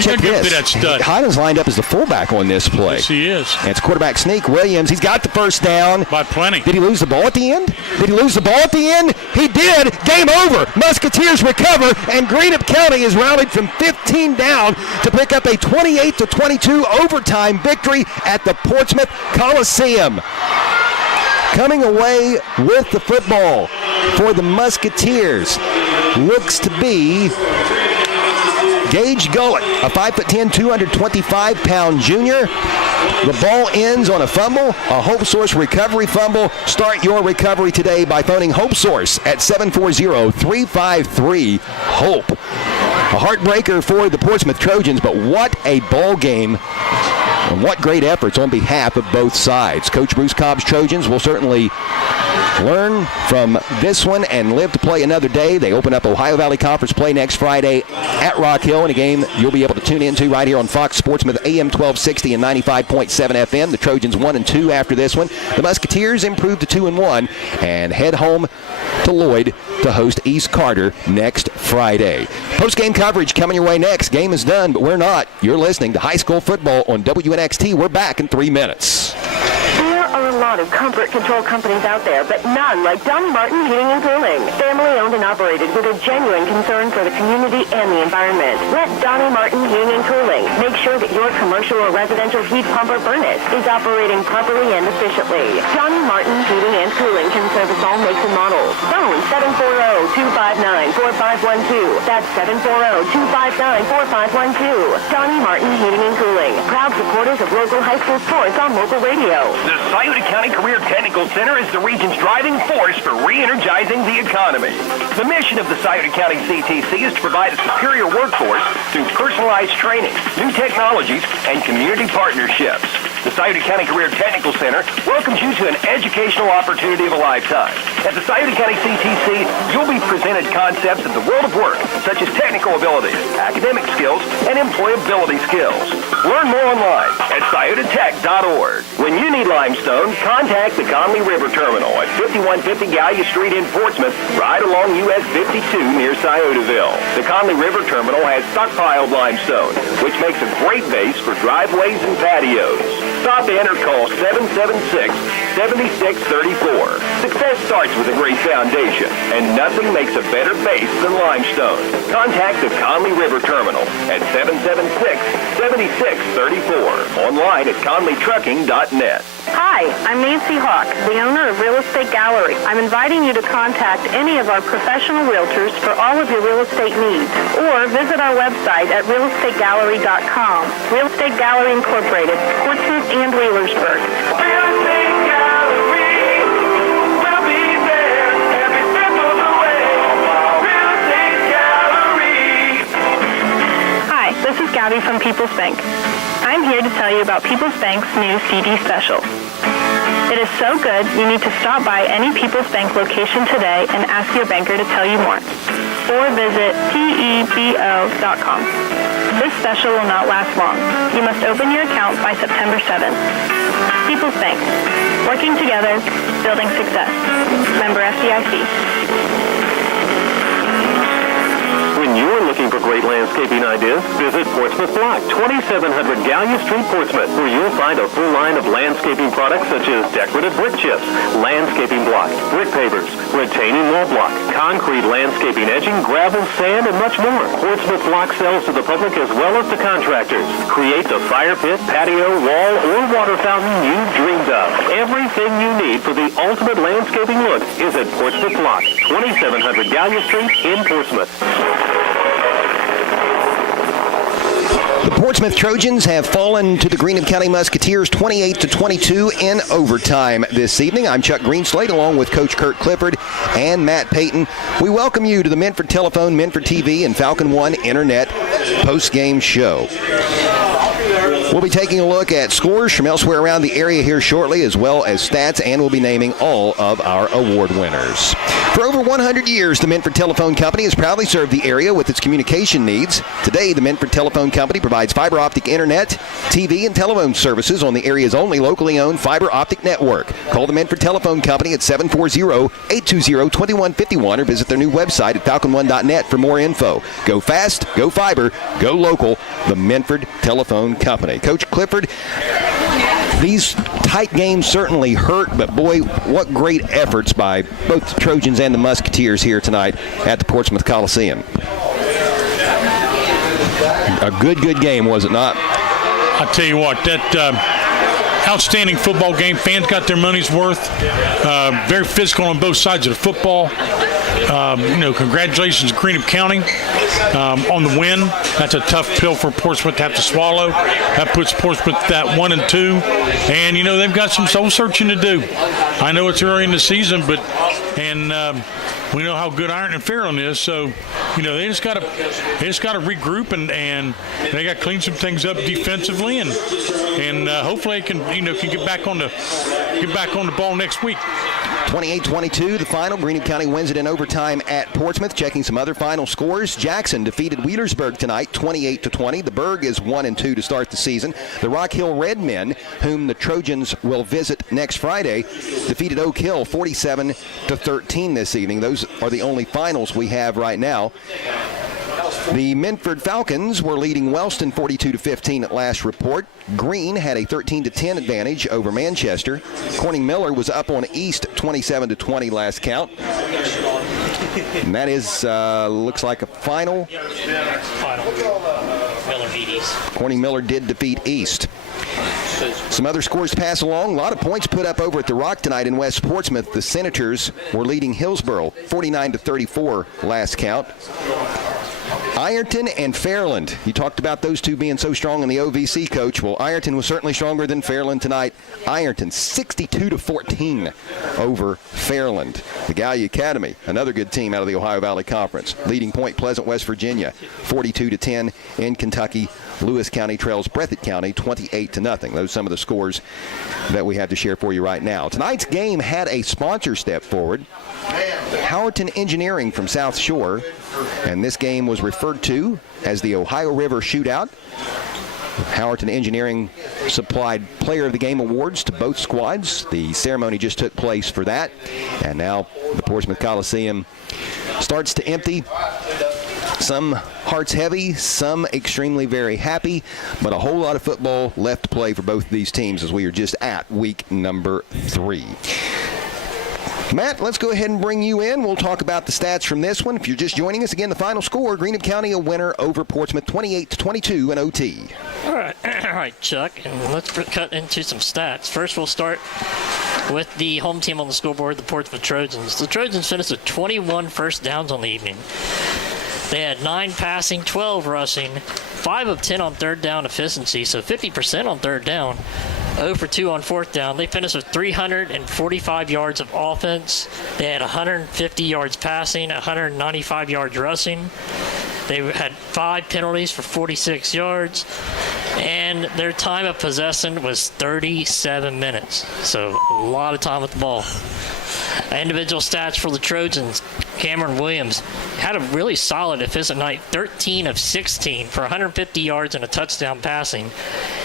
Check give this. it to that stud. Highland's lined up as the fullback on this play. Yes, he is. And it's quarterback sneak. Williams. He's got the 1st down. By plenty. Did he lose the ball at the end? Did he lose the ball at the end? He did. Game over. Musketeers recover, and Greenup County is rallied from 15 down to pick up a 28-22 overtime victory at the Portsmouth Coliseum. Coming away with the football for the Musketeers looks to be Gage Gullett, a 5'10", 225-pound junior. The ball ends on a fumble, a Hope Source recovery fumble. Start your recovery today by phoning Hope Source at 740-353-HOPE. A heartbreaker for the Portsmouth Trojans, but what a ball game. And what great efforts on behalf of both sides. Coach Bruce Cobb's Trojans will certainly learn from this one and live to play another day. They open up Ohio Valley Conference play next Friday at Rock Hill in a game you'll be able to tune into right here on Fox Sportsmouth AM 1260 and 95.7 FM. The Trojans 1-2 after this one. The Musketeers improve to 2-1 and head home to Lloyd to host East Carter next Friday. Post-game coverage coming your way next. Game is done, but we're not. You're listening to high school football on WNXT. We're back in 3 minutes. There are a lot of comfort control companies out there, but none like Donnie Martin Heating and Cooling. Family owned and operated with a genuine concern for the community and the environment. Let Donnie Martin Heating and Cooling make sure that your commercial or residential heat pump or furnace is operating properly and efficiently. Donnie Martin Heating and Cooling can service all makes and models. Phone 740-259-4512. That's 740-259-4512. Donnie Martin Heating and Cooling. Proud supporters of local high school sports on local radio. The Scioto County Career Technical Center is the region's driving force for re-energizing the economy. The mission of the Scioto County CTC is to provide a superior workforce through personalized training, new technologies, and community partnerships. The Scioto County Career Technical Center welcomes you to an educational opportunity of a lifetime. At the Scioto County CTC, you'll be presented concepts of the world of work, such as technical abilities, academic skills, and employability skills. Learn more online at sciototech.org. When you need limestone, contact the Conley River Terminal at 5150 Gallia Street in Portsmouth, right along US 52 near Sciotaville. The Conley River Terminal has stockpiled limestone, which makes a great base for driveways and patios. Stop in or call 776-7634. Success starts with a great foundation, and nothing makes a better base than limestone. Contact the Conley River Terminal at 776-7634. Online at conleytrucking.net. Hi, I'm Nancy Hawk, the owner of Real Estate Gallery. I'm inviting you to contact any of our professional realtors for all of your real estate needs, or visit our website at realestategallery.com. Real Estate Gallery Incorporated, Portsmouth and Wheelersburg. Real Estate Gallery will be Abby from People's Bank. I'm here to tell you about People's Bank's new CD special. It is so good, you need to stop by any People's Bank location today and ask your banker to tell you more. Or visit tebo.com. This special will not last long. You must open your account by September 7th. People's Bank. Working together, building success. Member FDIC. When you're looking for great landscaping ideas, visit Portsmouth Block, 2700 Gallia Street, Portsmouth, where you'll find a full line of landscaping products such as decorative brick chips, landscaping block, brick pavers, retaining wall block, concrete landscaping edging, gravel, sand, and much more. Portsmouth Block sells to the public as well as to contractors. Create the fire pit, patio, wall, or water fountain you've dreamed of. Everything you need for the ultimate landscaping look is at Portsmouth Block, 2700 Gallia Street in Portsmouth. The Portsmouth Trojans have fallen to the Greenup County Musketeers 28-22 in overtime this evening. I'm Chuck Greenslade along with Coach Kurt Clifford and Matt Payton. We welcome you to the Menford Telephone, Menford TV, and Falcon One Internet post-game show. We'll be taking a look at scores from elsewhere around the area here shortly, as well as stats, and we'll be naming all of our award winners. For over 100 years, the Menford Telephone Company has proudly served the area with its communication needs. Today, the Menford Telephone Company provides fiber optic internet, TV, and telephone services on the area's only locally owned fiber optic network. Call the Menford Telephone Company at 740-820-2151 or visit their new website at falcon1.net for more info. Go fast, go fiber, go local, the Menford Telephone Company. Coach Clifford, these tight games certainly hurt, but boy, what great efforts by both the Trojans and the Musketeers here tonight at the Portsmouth Coliseum. A good game, was it not? I'll tell you what, that outstanding football game. Fans got their money's worth. Very physical on both sides of the football. Congratulations to Greenup County on the win. That's a tough pill for Portsmouth to have to swallow. That puts Portsmouth at 1-2, and they've got some soul searching to do. I know it's early in the season, but we know how good Ironton and Fairland is, so they just got to regroup and they got to clean some things up defensively, and hopefully they can get back on the ball next week. 28-22, the final. Greenup County wins it in overtime at Portsmouth. Checking some other final scores. Jackson defeated Wheelersburg tonight, 28-20. The Berg is 1-2 to start the season. The Rock Hill Red Men, whom the Trojans will visit next Friday, defeated Oak Hill 47-13 this evening. Those are the only finals we have right now. The Menford Falcons were leading Wellston 42-15 at last report. Green had a 13-10 advantage over Manchester. Corning Miller was up on East 27-20 last count. And that is, looks like a final. Miller beat East. Corning Miller did defeat East. Some other scores to pass along. A lot of points put up over at the Rock tonight in West Portsmouth. The Senators were leading Hillsborough 49-34 last count. Ironton and Fairland. You talked about those two being so strong in the OVC, Coach. Well, Ironton was certainly stronger than Fairland tonight. Ironton 62-14 over Fairland. The Gallia Academy, another good team out of the Ohio Valley Conference. Leading Point Pleasant, West Virginia, 42-10 in Kentucky. Lewis County trails Breathitt County 28-0. Those are some of the scores that we have to share for you right now. Tonight's game had a sponsor step forward. Howerton Engineering from South Shore, and this game was referred to as the Ohio River Shootout. Howerton Engineering supplied Player of the Game awards to both squads. The ceremony just took place for that, and now the Portsmouth Coliseum starts to empty. Some hearts heavy, some extremely very happy, but a whole lot of football left to play for both of these teams as we are just at week number 3. Matt, let's go ahead and bring you in. We'll talk about the stats from this one. If you're just joining us, again, the final score, Greenup County a winner over Portsmouth 28-22 in OT. All right, Chuck, and let's cut into some stats. First, we'll start with the home team on the scoreboard, the Portsmouth Trojans. The Trojans finished with 21 first downs on the evening. They had 9 passing, 12 rushing, 5 of 10 on third down efficiency, so 50% on third down. 0 for 2 on fourth down. They finished with 345 yards of offense. They had 150 yards passing, 195 yards rushing. They had 5 penalties for 46 yards, and their time of possession was 37 minutes. So a lot of time with the ball. Individual stats for the Trojans. Cameron Williams had a really solid efficient night, 13 of 16 for 150 yards and a touchdown passing.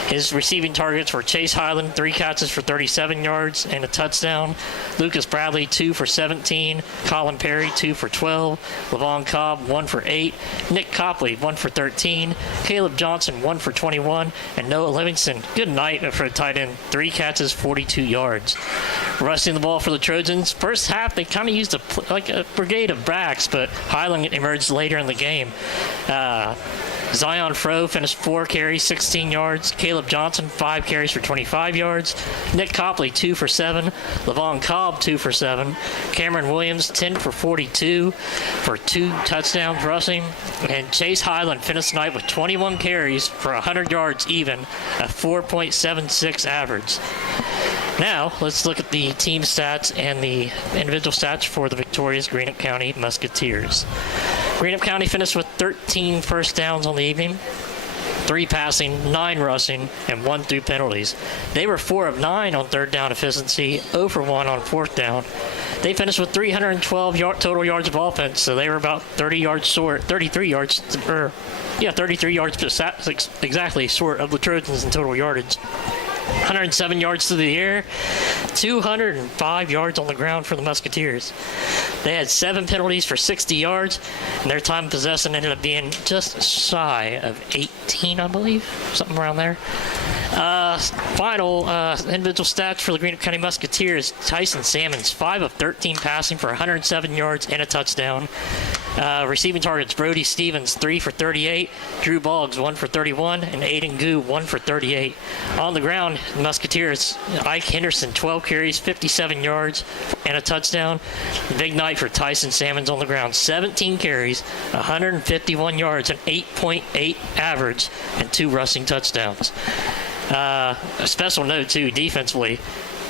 His receiving targets were Chase Highland, 3 catches for 37 yards and a touchdown. Lucas Bradley, 2 for 17. Colin Perry, 2 for 12. Levon Cobb, 1 for 8. Nick Copley, 1 for 13. Caleb Johnson, 1 for 21. And Noah Livingston, good night for a tight end, 3 catches, 42 yards. Rushing the ball for the Trojans. First half, they kind of used a brigade of backs, but Highland emerged later in the game. Zion Froh finished 4 carries, 16 yards. Caleb Johnson, 5 carries for 25 yards. Nick Copley, 2 for 7. Levon Cobb, 2 for 7. Cameron Williams, 10 for 42 for 2 touchdowns rushing. And Chase Highland finished the night with 21 carries for 100 yards even, a 4.76 average. Now, let's look at the team stats and the individual stats for the victorious Greenup County Musketeers. Greenup County finished with 13 first downs on the evening, 3 passing, 9 rushing, and 1 through penalties. They were 4 of 9 on third down efficiency, 0 for 1 on fourth down. They finished with 312 total yards of offense, so they were about 33 yards exactly short of the Trojans in total yardage. 107 yards through the air, 205 yards on the ground for the Musketeers. They had 7 penalties for 60 yards, and their time of possession ended up being just shy of 18, I believe, something around there. Final individual stats for the Greenup County Musketeers. Tyson Salmons, 5 of 13 passing for 107 yards and a touchdown. Receiving targets, Brody Stevens, 3 for 38. Drew Boggs, 1 for 31. And Aiden Goo, 1 for 38. On the ground, Musketeers, Ike Henderson, 12 carries, 57 yards, and a touchdown. Big night for Tyson Salmons on the ground. 17 carries, 151 yards, an 8.8 average, and 2 rushing touchdowns. A special note, too, defensively.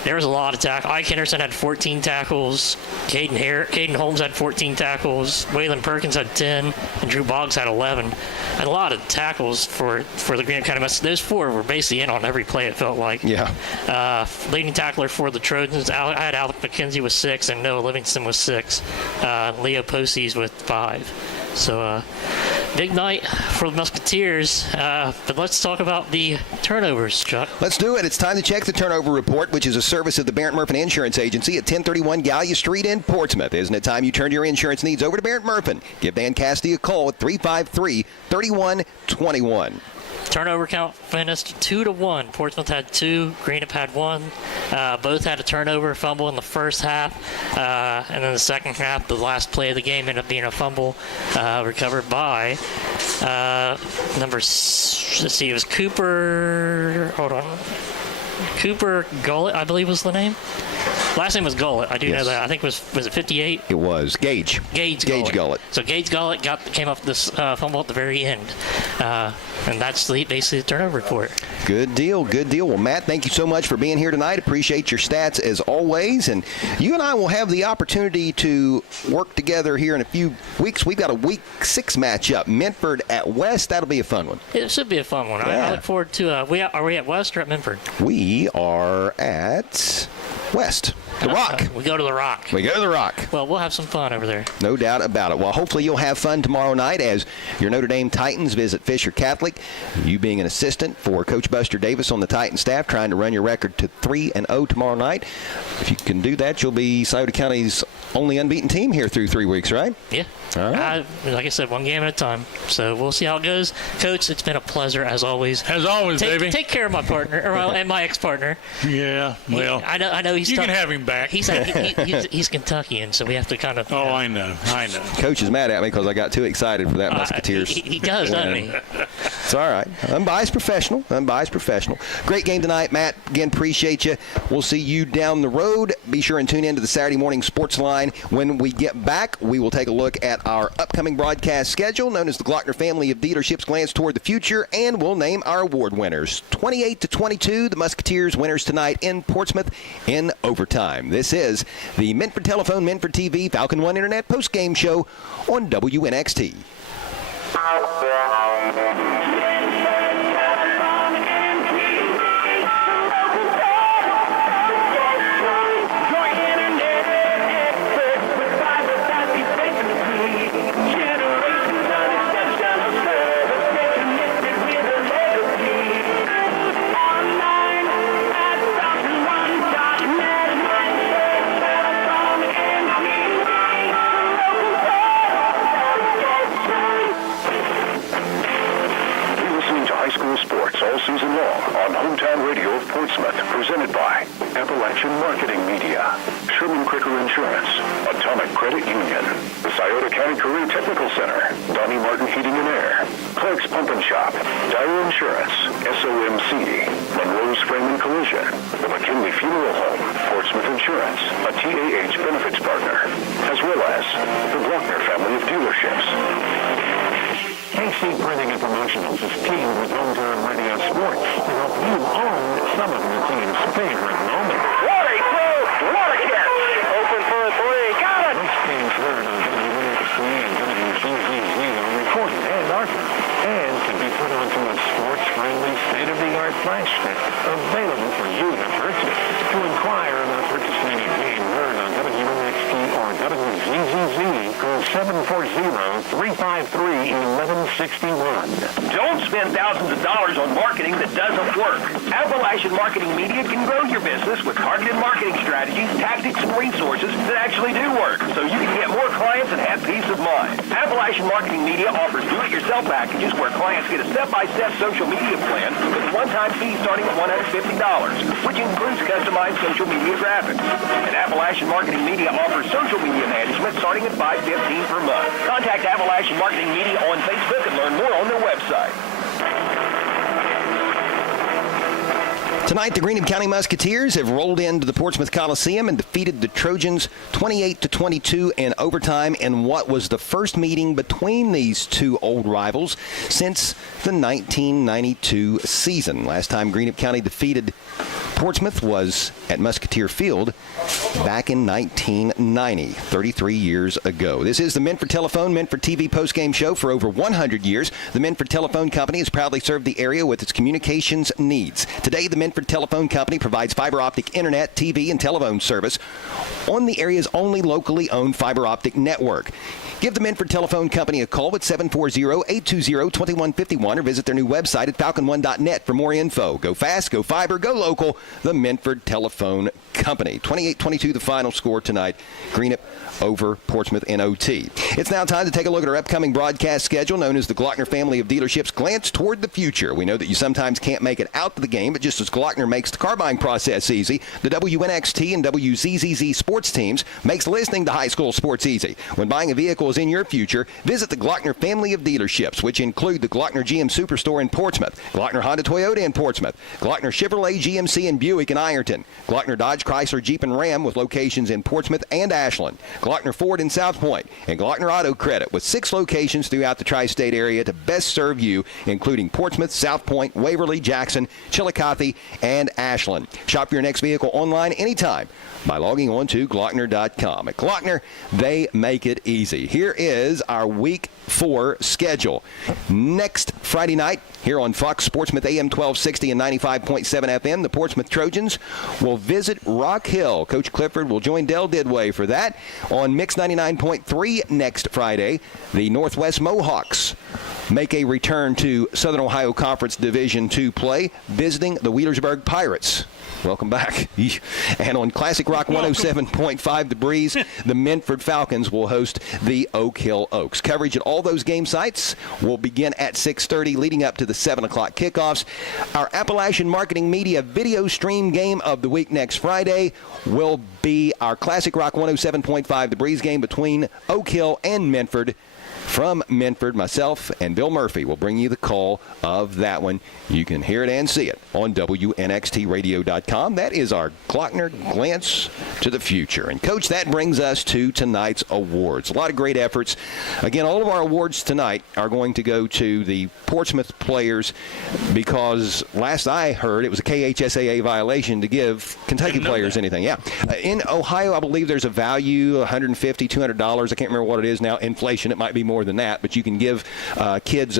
There was a lot of tackles. Ike Henderson had 14 tackles. Caden Holmes had 14 tackles. Waylon Perkins had 10. And Drew Boggs had 11. And a lot of tackles for the Greenup County Musketeers. Those 4 were basically in on every play, it felt like. Yeah. Leading tackler for the Trojans, I had Alec McKenzie with 6 and Noah Livingston with 6. Leo Posey's with 5. So, big night for the Musketeers. But let's talk about the turnovers, Chuck. Let's do it. It's time to check the turnover report, which is a service of the Barrett Murphin Insurance Agency at 1031 Gallia Street in Portsmouth. Isn't it time you turned your insurance needs over to Barrett Murphin? Give Dan Cassidy a call at 353-3121. Turnover count finished 2-1. Portsmouth had 2. Greenup had 1. Both had a turnover, fumble in the first half. And then the second half, the last play of the game ended up being a fumble recovered by it was Cooper. Hold on. Cooper Gullett, I believe was the name. Last name was Gullett. I do know that. I think was it 58? It was Gage Gullett. So Gage Gullett came up this fumble at the very end. And that's basically the turnover report. Good deal. Well, Matt, thank you so much for being here tonight. Appreciate your stats as always. And you and I will have the opportunity to work together here in a few weeks. We've got a Week 6 matchup. Minford at West. That'll be a fun one. It should be a fun one. Yeah. I look forward to are we at West or at Minford? We are at West. The Rock. We go to the Rock. Well, we'll have some fun over there. No doubt about it. Well, hopefully you'll have fun tomorrow night as your Notre Dame Titans visit Fisher Catholic. You being an assistant for Coach Buster Davis on the Titan staff, trying to run your record to 3-0 tomorrow night. If you can do that, you'll be Scioto County's only unbeaten team here through 3 weeks, right? Yeah. All right. Like I said, one game at a time. So we'll see how it goes. Coach, it's been a pleasure as always. Baby. Take care of my partner, and my ex-partner. Yeah, well. I know he's. You can have him back. He's Kentuckian, so we have to kind of. Oh, I know. Coach is mad at me because I got too excited for that Musketeers. He does, doesn't he? It's all right. Unbiased professional. Great game tonight, Matt. Again, appreciate you. We'll see you down the road. Be sure and tune in to the Saturday Morning Sports Line. When we get back, we will take a look at our upcoming broadcast schedule, known as the Glockner Family of Dealerships Glance Toward the Future, and we'll name our award winners. 28-22, the Musketeers winners tonight in Portsmouth in overtime. This is the Minford Telephone, Minford TV, Falcon One Internet postgame show on WNXT. All season long on Hometown Radio of Portsmouth, presented by Appalachian Marketing Media, Sherman Cricker Insurance, Atomic Credit Union, the Scioto County Career Technical Center, Donnie Martin Heating and Air, Clark's Pump and Shop, Dyer Insurance, SOMC, Monroe's Frame and Collision, the McKinley Funeral Home, Portsmouth Insurance, a TAH benefits partner, as well as the Glockner family of dealerships. KC Printing and Promotionals is teamed with Hometown Radio Sports to help you own some of your team's favorite moments. What a throw! What a catch! Open for a three. Got it! This game's heard on WNXT and WZZZ on recording and archive, and can be put onto a sports-friendly, state-of-the-art flash stick available for you to purchase. To inquire about purchasing a game heard on WNXT or WZZZ, call 740-353-1161. Don't spend thousands of dollars on marketing that doesn't work. Appalachian Marketing Media can grow your business with targeted marketing strategies, tactics, and resources that actually do work, so you can get more clients and have peace of mind. Appalachian Marketing Media offers do-it-yourself packages where clients get a step-by-step social media plan with a one-time fee starting at $150, which includes customized social media graphics. And Appalachian Marketing Media offers social media management starting at $5.15 per month. Contact Appalachian Marketing Media on Facebook and learn more on their website. Tonight, the Greenup County Musketeers have rolled into the Portsmouth Coliseum and defeated the Trojans 28-22 in overtime in what was the first meeting between these two old rivals since the 1992 season. Last time Greenup County defeated Portsmouth was at Musketeer Field back in 1990, 33 years ago. This is the Menford Telephone, Menford TV postgame show. For over 100 years, the Menford Telephone Company has proudly served the area with its communications needs. Today, the Menford Telephone Company provides fiber optic internet, TV, and telephone service on the area's only locally owned fiber optic network. Give the Menford Telephone Company a call at 740-820-2151 or visit their new website at falcon1.net for more info. Go fast, go fiber, go local. The Menford Telephone Company. 28-22 the final score tonight. Greenup over Portsmouth in OT. It's now time to take a look at our upcoming broadcast schedule known as the Glockner family of dealerships glance toward the future. We know that you sometimes can't make it out to the game, but just as Glockner makes the car buying process easy, the WNXT and WZZZ sports teams makes listening to high school sports easy. When buying a vehicle is in your future, visit the Glockner family of dealerships, which include the Glockner GM Superstore in Portsmouth, Glockner Honda Toyota in Portsmouth, Glockner Chevrolet GMC and Buick in Ironton, Glockner Dodge Chrysler Jeep and Ram with locations in Portsmouth and Ashland, Glockner Ford in South Point, and Glockner Auto Credit with 6 locations throughout the tri-state area to best serve you, including Portsmouth, South Point, Waverly, Jackson, Chillicothe, and Ashland. Shop your next vehicle online anytime by logging on to Glockner.com. At Glockner, they make it easy. Here is our Week 4 schedule. Next Friday night, here on Fox Portsmouth AM 1260 and 95.7 FM, the Portsmouth Trojans will visit Rock Hill. Coach Clifford will join Del Didway for that. On Mix 99.3 next Friday, the Northwest Mohawks make a return to Southern Ohio Conference Division II play, visiting the Wheelersburg Pirates. Welcome back. And on Classic Rock 107.5 The Breeze, the Menford Falcons will host the Oak Hill Oaks. Coverage at all those game sites will begin at 6:30, leading up to the 7 o'clock kickoffs. Our Appalachian Marketing Media video stream game of the week next Friday will be our Classic Rock 107.5 The Breeze game between Oak Hill and Menford. From Menford, myself and Bill Murphy will bring you the call of that one. You can hear it and see it on WNXTradio.com. That is our Glockner glance to the future. And, Coach, that brings us to tonight's awards. A lot of great efforts. Again, all of our awards tonight are going to go to the Portsmouth players because last I heard it was a KHSAA violation to give Kentucky players anything. Yeah. In Ohio, I believe there's a value, $150, $200. I can't remember what it is now. Inflation, it might be more more than that, but you can give kids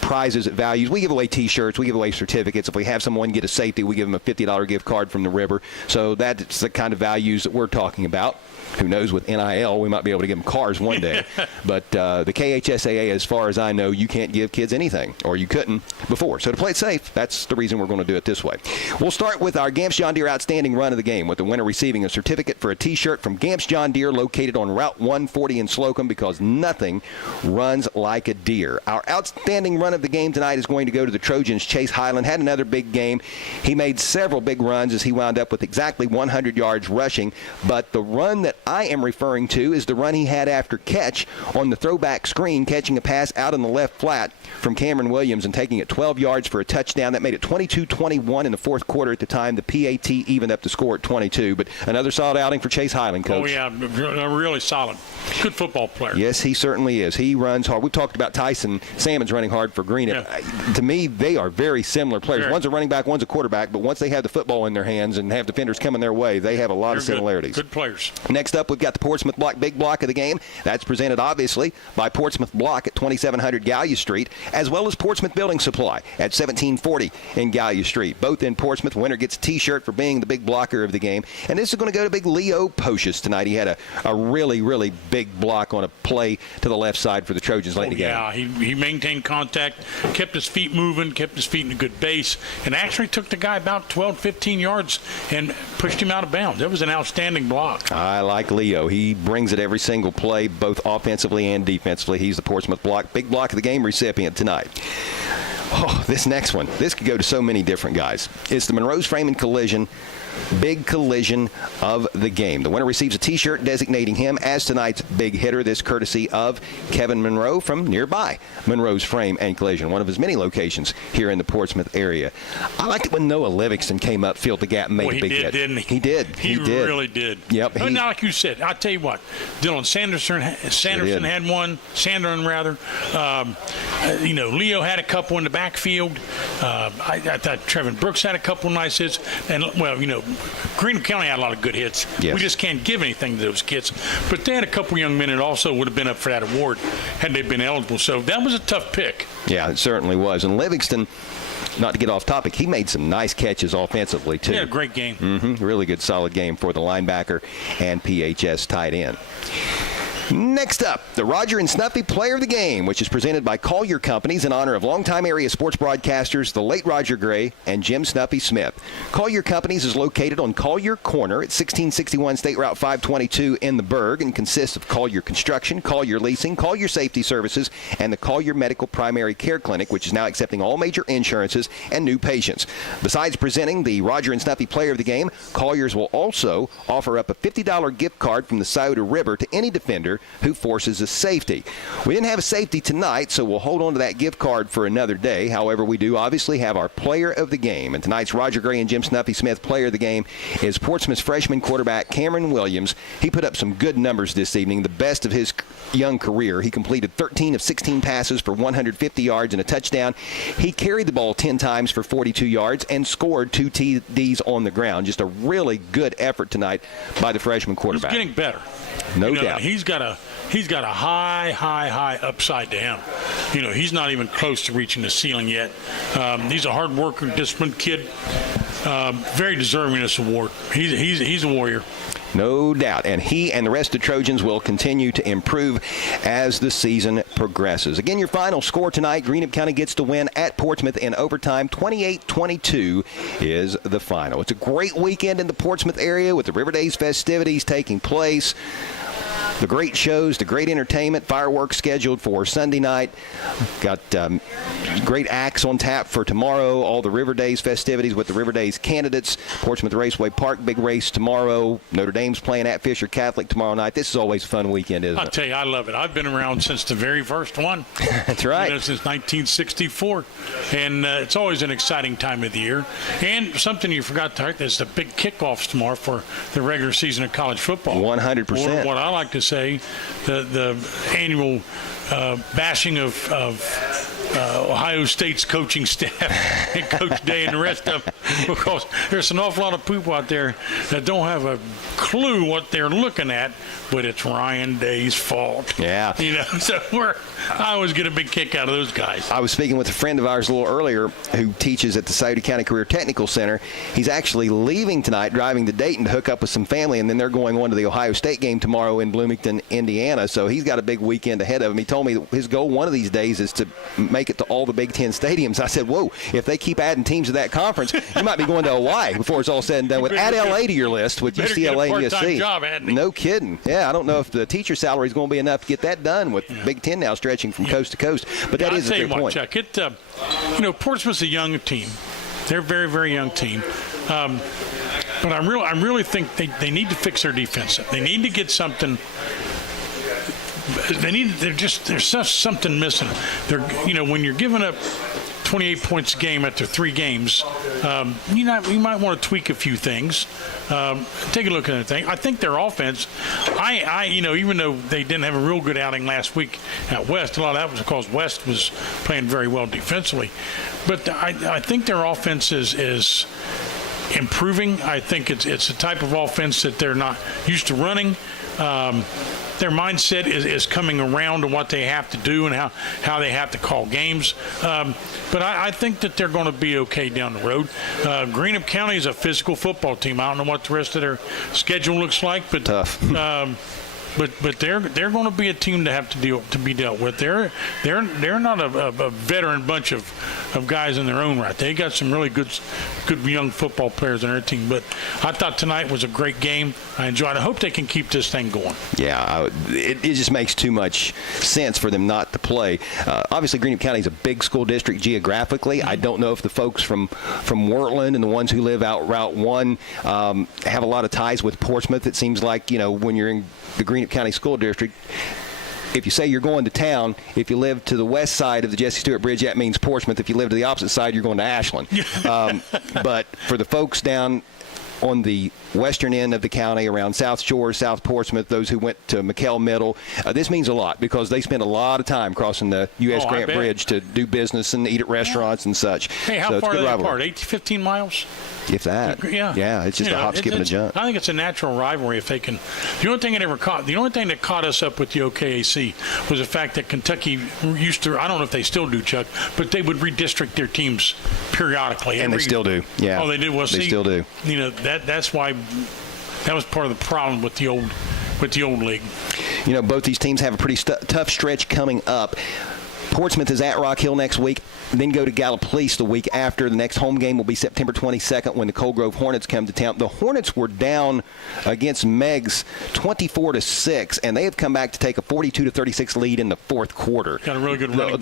prizes at values. We give away T-shirts. We give away certificates. If we have someone get a safety, we give them a $50 gift card from the river. So that's the kind of values that we're talking about. Who knows, with NIL, we might be able to give them cars one day. But the KHSAA, as far as I know, you can't give kids anything, or you couldn't before. So to play it safe, that's the reason we're going to do it this way. We'll start with our Gamps John Deere Outstanding Run of the Game, with the winner receiving a certificate for a T-shirt from Gamps John Deere, located on Route 140 in Slocum, because nothing runs like a deer. Our outstanding run of the game tonight is going to go to the Trojans. Chase Highland had another big game. He made several big runs as he wound up with exactly 100 yards rushing, but the run that I am referring to is the run he had after catch on the throwback screen, catching a pass out in the left flat from Cameron Williams and taking it 12 yards for a touchdown. That made it 22-21 in the fourth quarter. At the time, the PAT evened up the score at 22. But another solid outing for Chase Highland, Coach. Oh, yeah, really solid. Good football player. Yes, he certainly is. He runs hard. We talked about Tyson Salmon's running hard for Greenup. Yeah. To me, they are very similar players. One's a running back, one's a quarterback, but once they have the football in their hands and have defenders coming their way, they have a lot of similarities. Good players. Next up, we've got the Portsmouth Block Big Block of the game. That's presented, obviously, by Portsmouth Block at 2700 Gallia Street, as well as Portsmouth Building Supply at 1740 in Gallia Street. Both in Portsmouth. Winner gets a T-shirt for being the big blocker of the game. And this is going to go to big Leo Pocious tonight. He had a really, really big block on a play to the left side for the Trojans late in the game. Yeah, he maintained contact, kept his feet moving, kept his feet in a good base, and actually took the guy about 12, 15 yards and pushed him out of bounds. That was an outstanding block. I like Leo. He brings it every single play, both offensively and defensively. He's the Portsmouth Block Big Block of the game recipient tonight. Oh, this next one. This could go to so many different guys. It's the Monroe's Frame and Collision Big Collision of the game. The winner receives a T-shirt designating him as tonight's big hitter. This courtesy of Kevin Monroe from nearby Monroe's Frame and Collision, one of his many locations here in the Portsmouth area. I liked it when Noah Livingston came up, filled the gap, and made a big hit. Didn't he? He did. He really did. Yep. But now, like you said, I'll tell you what, Dylan Sanderson had one. Sanderson, rather. Leo had a couple in the backfield. I thought Trevin Brooks had a couple nice hits. And, Greenup County had a lot of good hits. Yes. We just can't give anything to those kids. But they had a couple young men that also would have been up for that award had they been eligible. So that was a tough pick. Yeah, it certainly was. And Livingston, not to get off topic, he made some nice catches offensively, too. Yeah, great game. Really good, solid game for the linebacker and PHS tight end. Next up, the Roger and Snuffy Player of the Game, which is presented by Collier Companies in honor of longtime area sports broadcasters, the late Roger Gray and Jim Snuffy Smith. Collier Companies is located on Collier Corner at 1661 State Route 522 in the Berg and consists of Collier Construction, Collier Leasing, Collier Safety Services, and the Collier Medical Primary Care Clinic, which is now accepting all major insurances and new patients. Besides presenting the Roger and Snuffy Player of the Game, Colliers will also offer up a $50 gift card from the Scioto River to any defender who forces a safety. We didn't have a safety tonight, so we'll hold on to that gift card for another day. However, we do obviously have our player of the game, and tonight's Roger Gray and Jim Snuffy Smith player of the game is Portsmouth's freshman quarterback Cameron Williams. He put up some good numbers this evening, the best of his young career. He completed 13 of 16 passes for 150 yards and a touchdown. He carried the ball 10 times for 42 yards and scored 2 TDs on the ground. Just a really good effort tonight by the freshman quarterback. He's getting better. No doubt. He's got a high upside to him. He's not even close to reaching the ceiling yet. He's a hard worker, disciplined kid. Very deserving of this award. He's a warrior. No doubt. And he and the rest of the Trojans will continue to improve as the season progresses. Again, your final score tonight, Greenup County gets the win at Portsmouth in overtime. 28-22 is the final. It's a great weekend in the Portsmouth area with the River Days festivities taking place. The great shows, the great entertainment, fireworks scheduled for Sunday night. Got great acts on tap for tomorrow. All the River Days festivities with the River Days candidates. Portsmouth Raceway Park, big race tomorrow. Notre Dame's playing at Fisher Catholic tomorrow night. This is always a fun weekend, isn't it? I'll tell you, I love it. I've been around since the very first one. That's right. Since 1964. And it's always an exciting time of the year. And something you forgot to talk, there's the big kickoffs tomorrow for the regular season of college football. 100%. What I like to say, the annual bashing of Ohio State's coaching staff and Coach Day and the rest of them. because there's an awful lot of people out there that don't have a clue what they're looking at, but it's Ryan Day's fault. Yeah. So I always get a big kick out of those guys. I was speaking with a friend of ours a little earlier who teaches at the Scioto County Career Technical Center. He's actually leaving tonight, driving to Dayton to hook up with some family, and then they're going on to the Ohio State game tomorrow in Bloomington, Indiana. So he's got a big weekend ahead of him. He told me his goal one of these days is to make it to all the Big Ten stadiums. I said, whoa, if they keep adding teams to that conference, you might be going to Hawaii before it's all said and done. Add LA to your list with UCLA and USC. Job, no kidding. Yeah, I don't know if the teacher salary is going to be enough to get that done with Big Ten now stretching from coast to coast. But that is a good point. Chuck, Portsmouth's a young team. They're a very, very young team. But I really think they need to fix their defense. They need to get something. There's something missing. When you're giving up 28 points a game after 3 games, you might want to tweak a few things. Take a look at the thing. I think their offense, even though they didn't have a real good outing last week at West, a lot of that was because West was playing very well defensively. But I think their offense is improving. I think it's a type of offense that they're not used to running. Their mindset is coming around to what they have to do and how they have to call games. But I think that they're going to be okay down the road. Greenup County is a physical football team. I don't know what the rest of their schedule looks like, but tough. But they're going to be a team to have to be dealt with. They're not a veteran bunch of guys in their own right. They got some really good young football players on their team. But I thought tonight was a great game. I enjoyed it. I hope they can keep this thing going. Yeah, it just makes too much sense for them not to play. Obviously, Greenup County is a big school district geographically. I don't know if the folks from Wurtland and the ones who live out Route 1 have a lot of ties with Portsmouth. It seems like, when you're in the Greenup County School District, if you say you're going to town, if you live to the west side of the Jesse Stewart Bridge, that means Portsmouth. If you live to the opposite side, you're going to Ashland. But for the folks down on the western end of the county around South Shore, South Portsmouth, those who went to McKell Middle, this means a lot because they spend a lot of time crossing the U.S. Grant Bridge to do business and eat at restaurants and such. Hey, how far are they apart? 8 to 15 miles? If that. Yeah, it's just a hop, skip, and a jump. I think it's a natural rivalry if they can. The only thing that caught us up with the OKAC was the fact that Kentucky used to, I don't know if they still do, Chuck, but they would redistrict their teams periodically. And they still do. Yeah. Oh, they do? Well, they still do. That's why that was part of the problem with the old league. Both these teams have a pretty tough stretch coming up. Portsmouth is at Rock Hill next week, then go to Gallipolis the week after. The next home game will be September 22nd when the Cold Grove Hornets come to town. The Hornets were down against Meggs 24-6, and they have come back to take a 42-36 lead in the fourth quarter. Got a really good running back.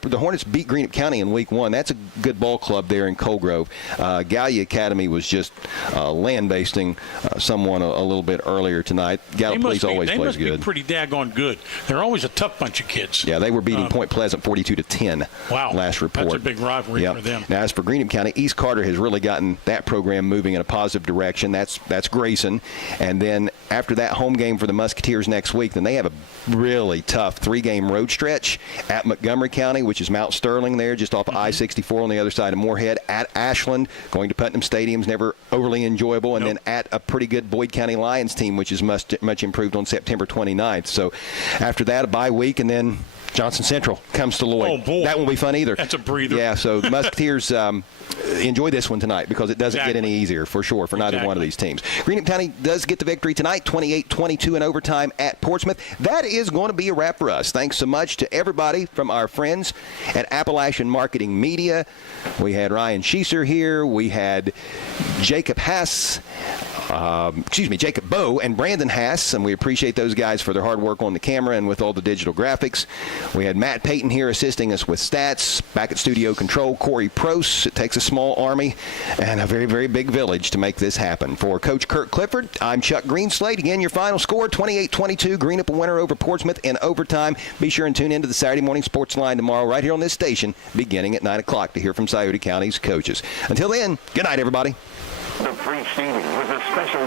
The Hornets beat Greenup County in week 1. That's a good ball club there in Cold Grove. Gallia Academy was just land-basting someone a little bit earlier tonight. Gallipolis always plays good. They must be pretty daggone good. They're always a tough bunch of kids. Yeah, they were beating Point Pleasant 42-10. Wow. Last report. That's a big rivalry for them. Now, as for Greenup County, East Carter has really gotten that program moving in a positive direction. That's Grayson. And then after that home game for the Musketeers next week, then they have a really tough 3-game road stretch at Montgomery County, which is Mount Sterling there, just off of I-64 on the other side of Moorhead, at Ashland, going to Putnam Stadium's never overly enjoyable, and then at a pretty good Boyd County Lions team, which is much improved on September 29th. So after that, a bye week, and then Johnson Central comes to Lloyd. Oh, boy. That won't be fun either. That's a breather. Yeah, so the Musketeers enjoy this one tonight because it doesn't get any easier for sure for neither one of these teams. Greenup County does get the victory tonight, 28-22 in overtime at Portsmouth. That is going to be a wrap for us. Thanks so much to everybody from our friends at Appalachian Marketing Media. We had Ryan Schieser here. We had Jacob Bowe and Brandon Hass, and we appreciate those guys for their hard work on the camera and with all the digital graphics. We had Matt Payton here assisting us with stats. Back at Studio Control, Corey Prost. It takes a small army and a very, very big village to make this happen. For Coach Kirk Clifford, I'm Chuck Greenslade. Again, your final score, 28-22. Greenup a winner over Portsmouth in overtime. Be sure and tune into the Saturday Morning Sports Line tomorrow right here on this station beginning at 9 o'clock to hear from Scioto County's coaches. Until then, good night, everybody. The preceding was a special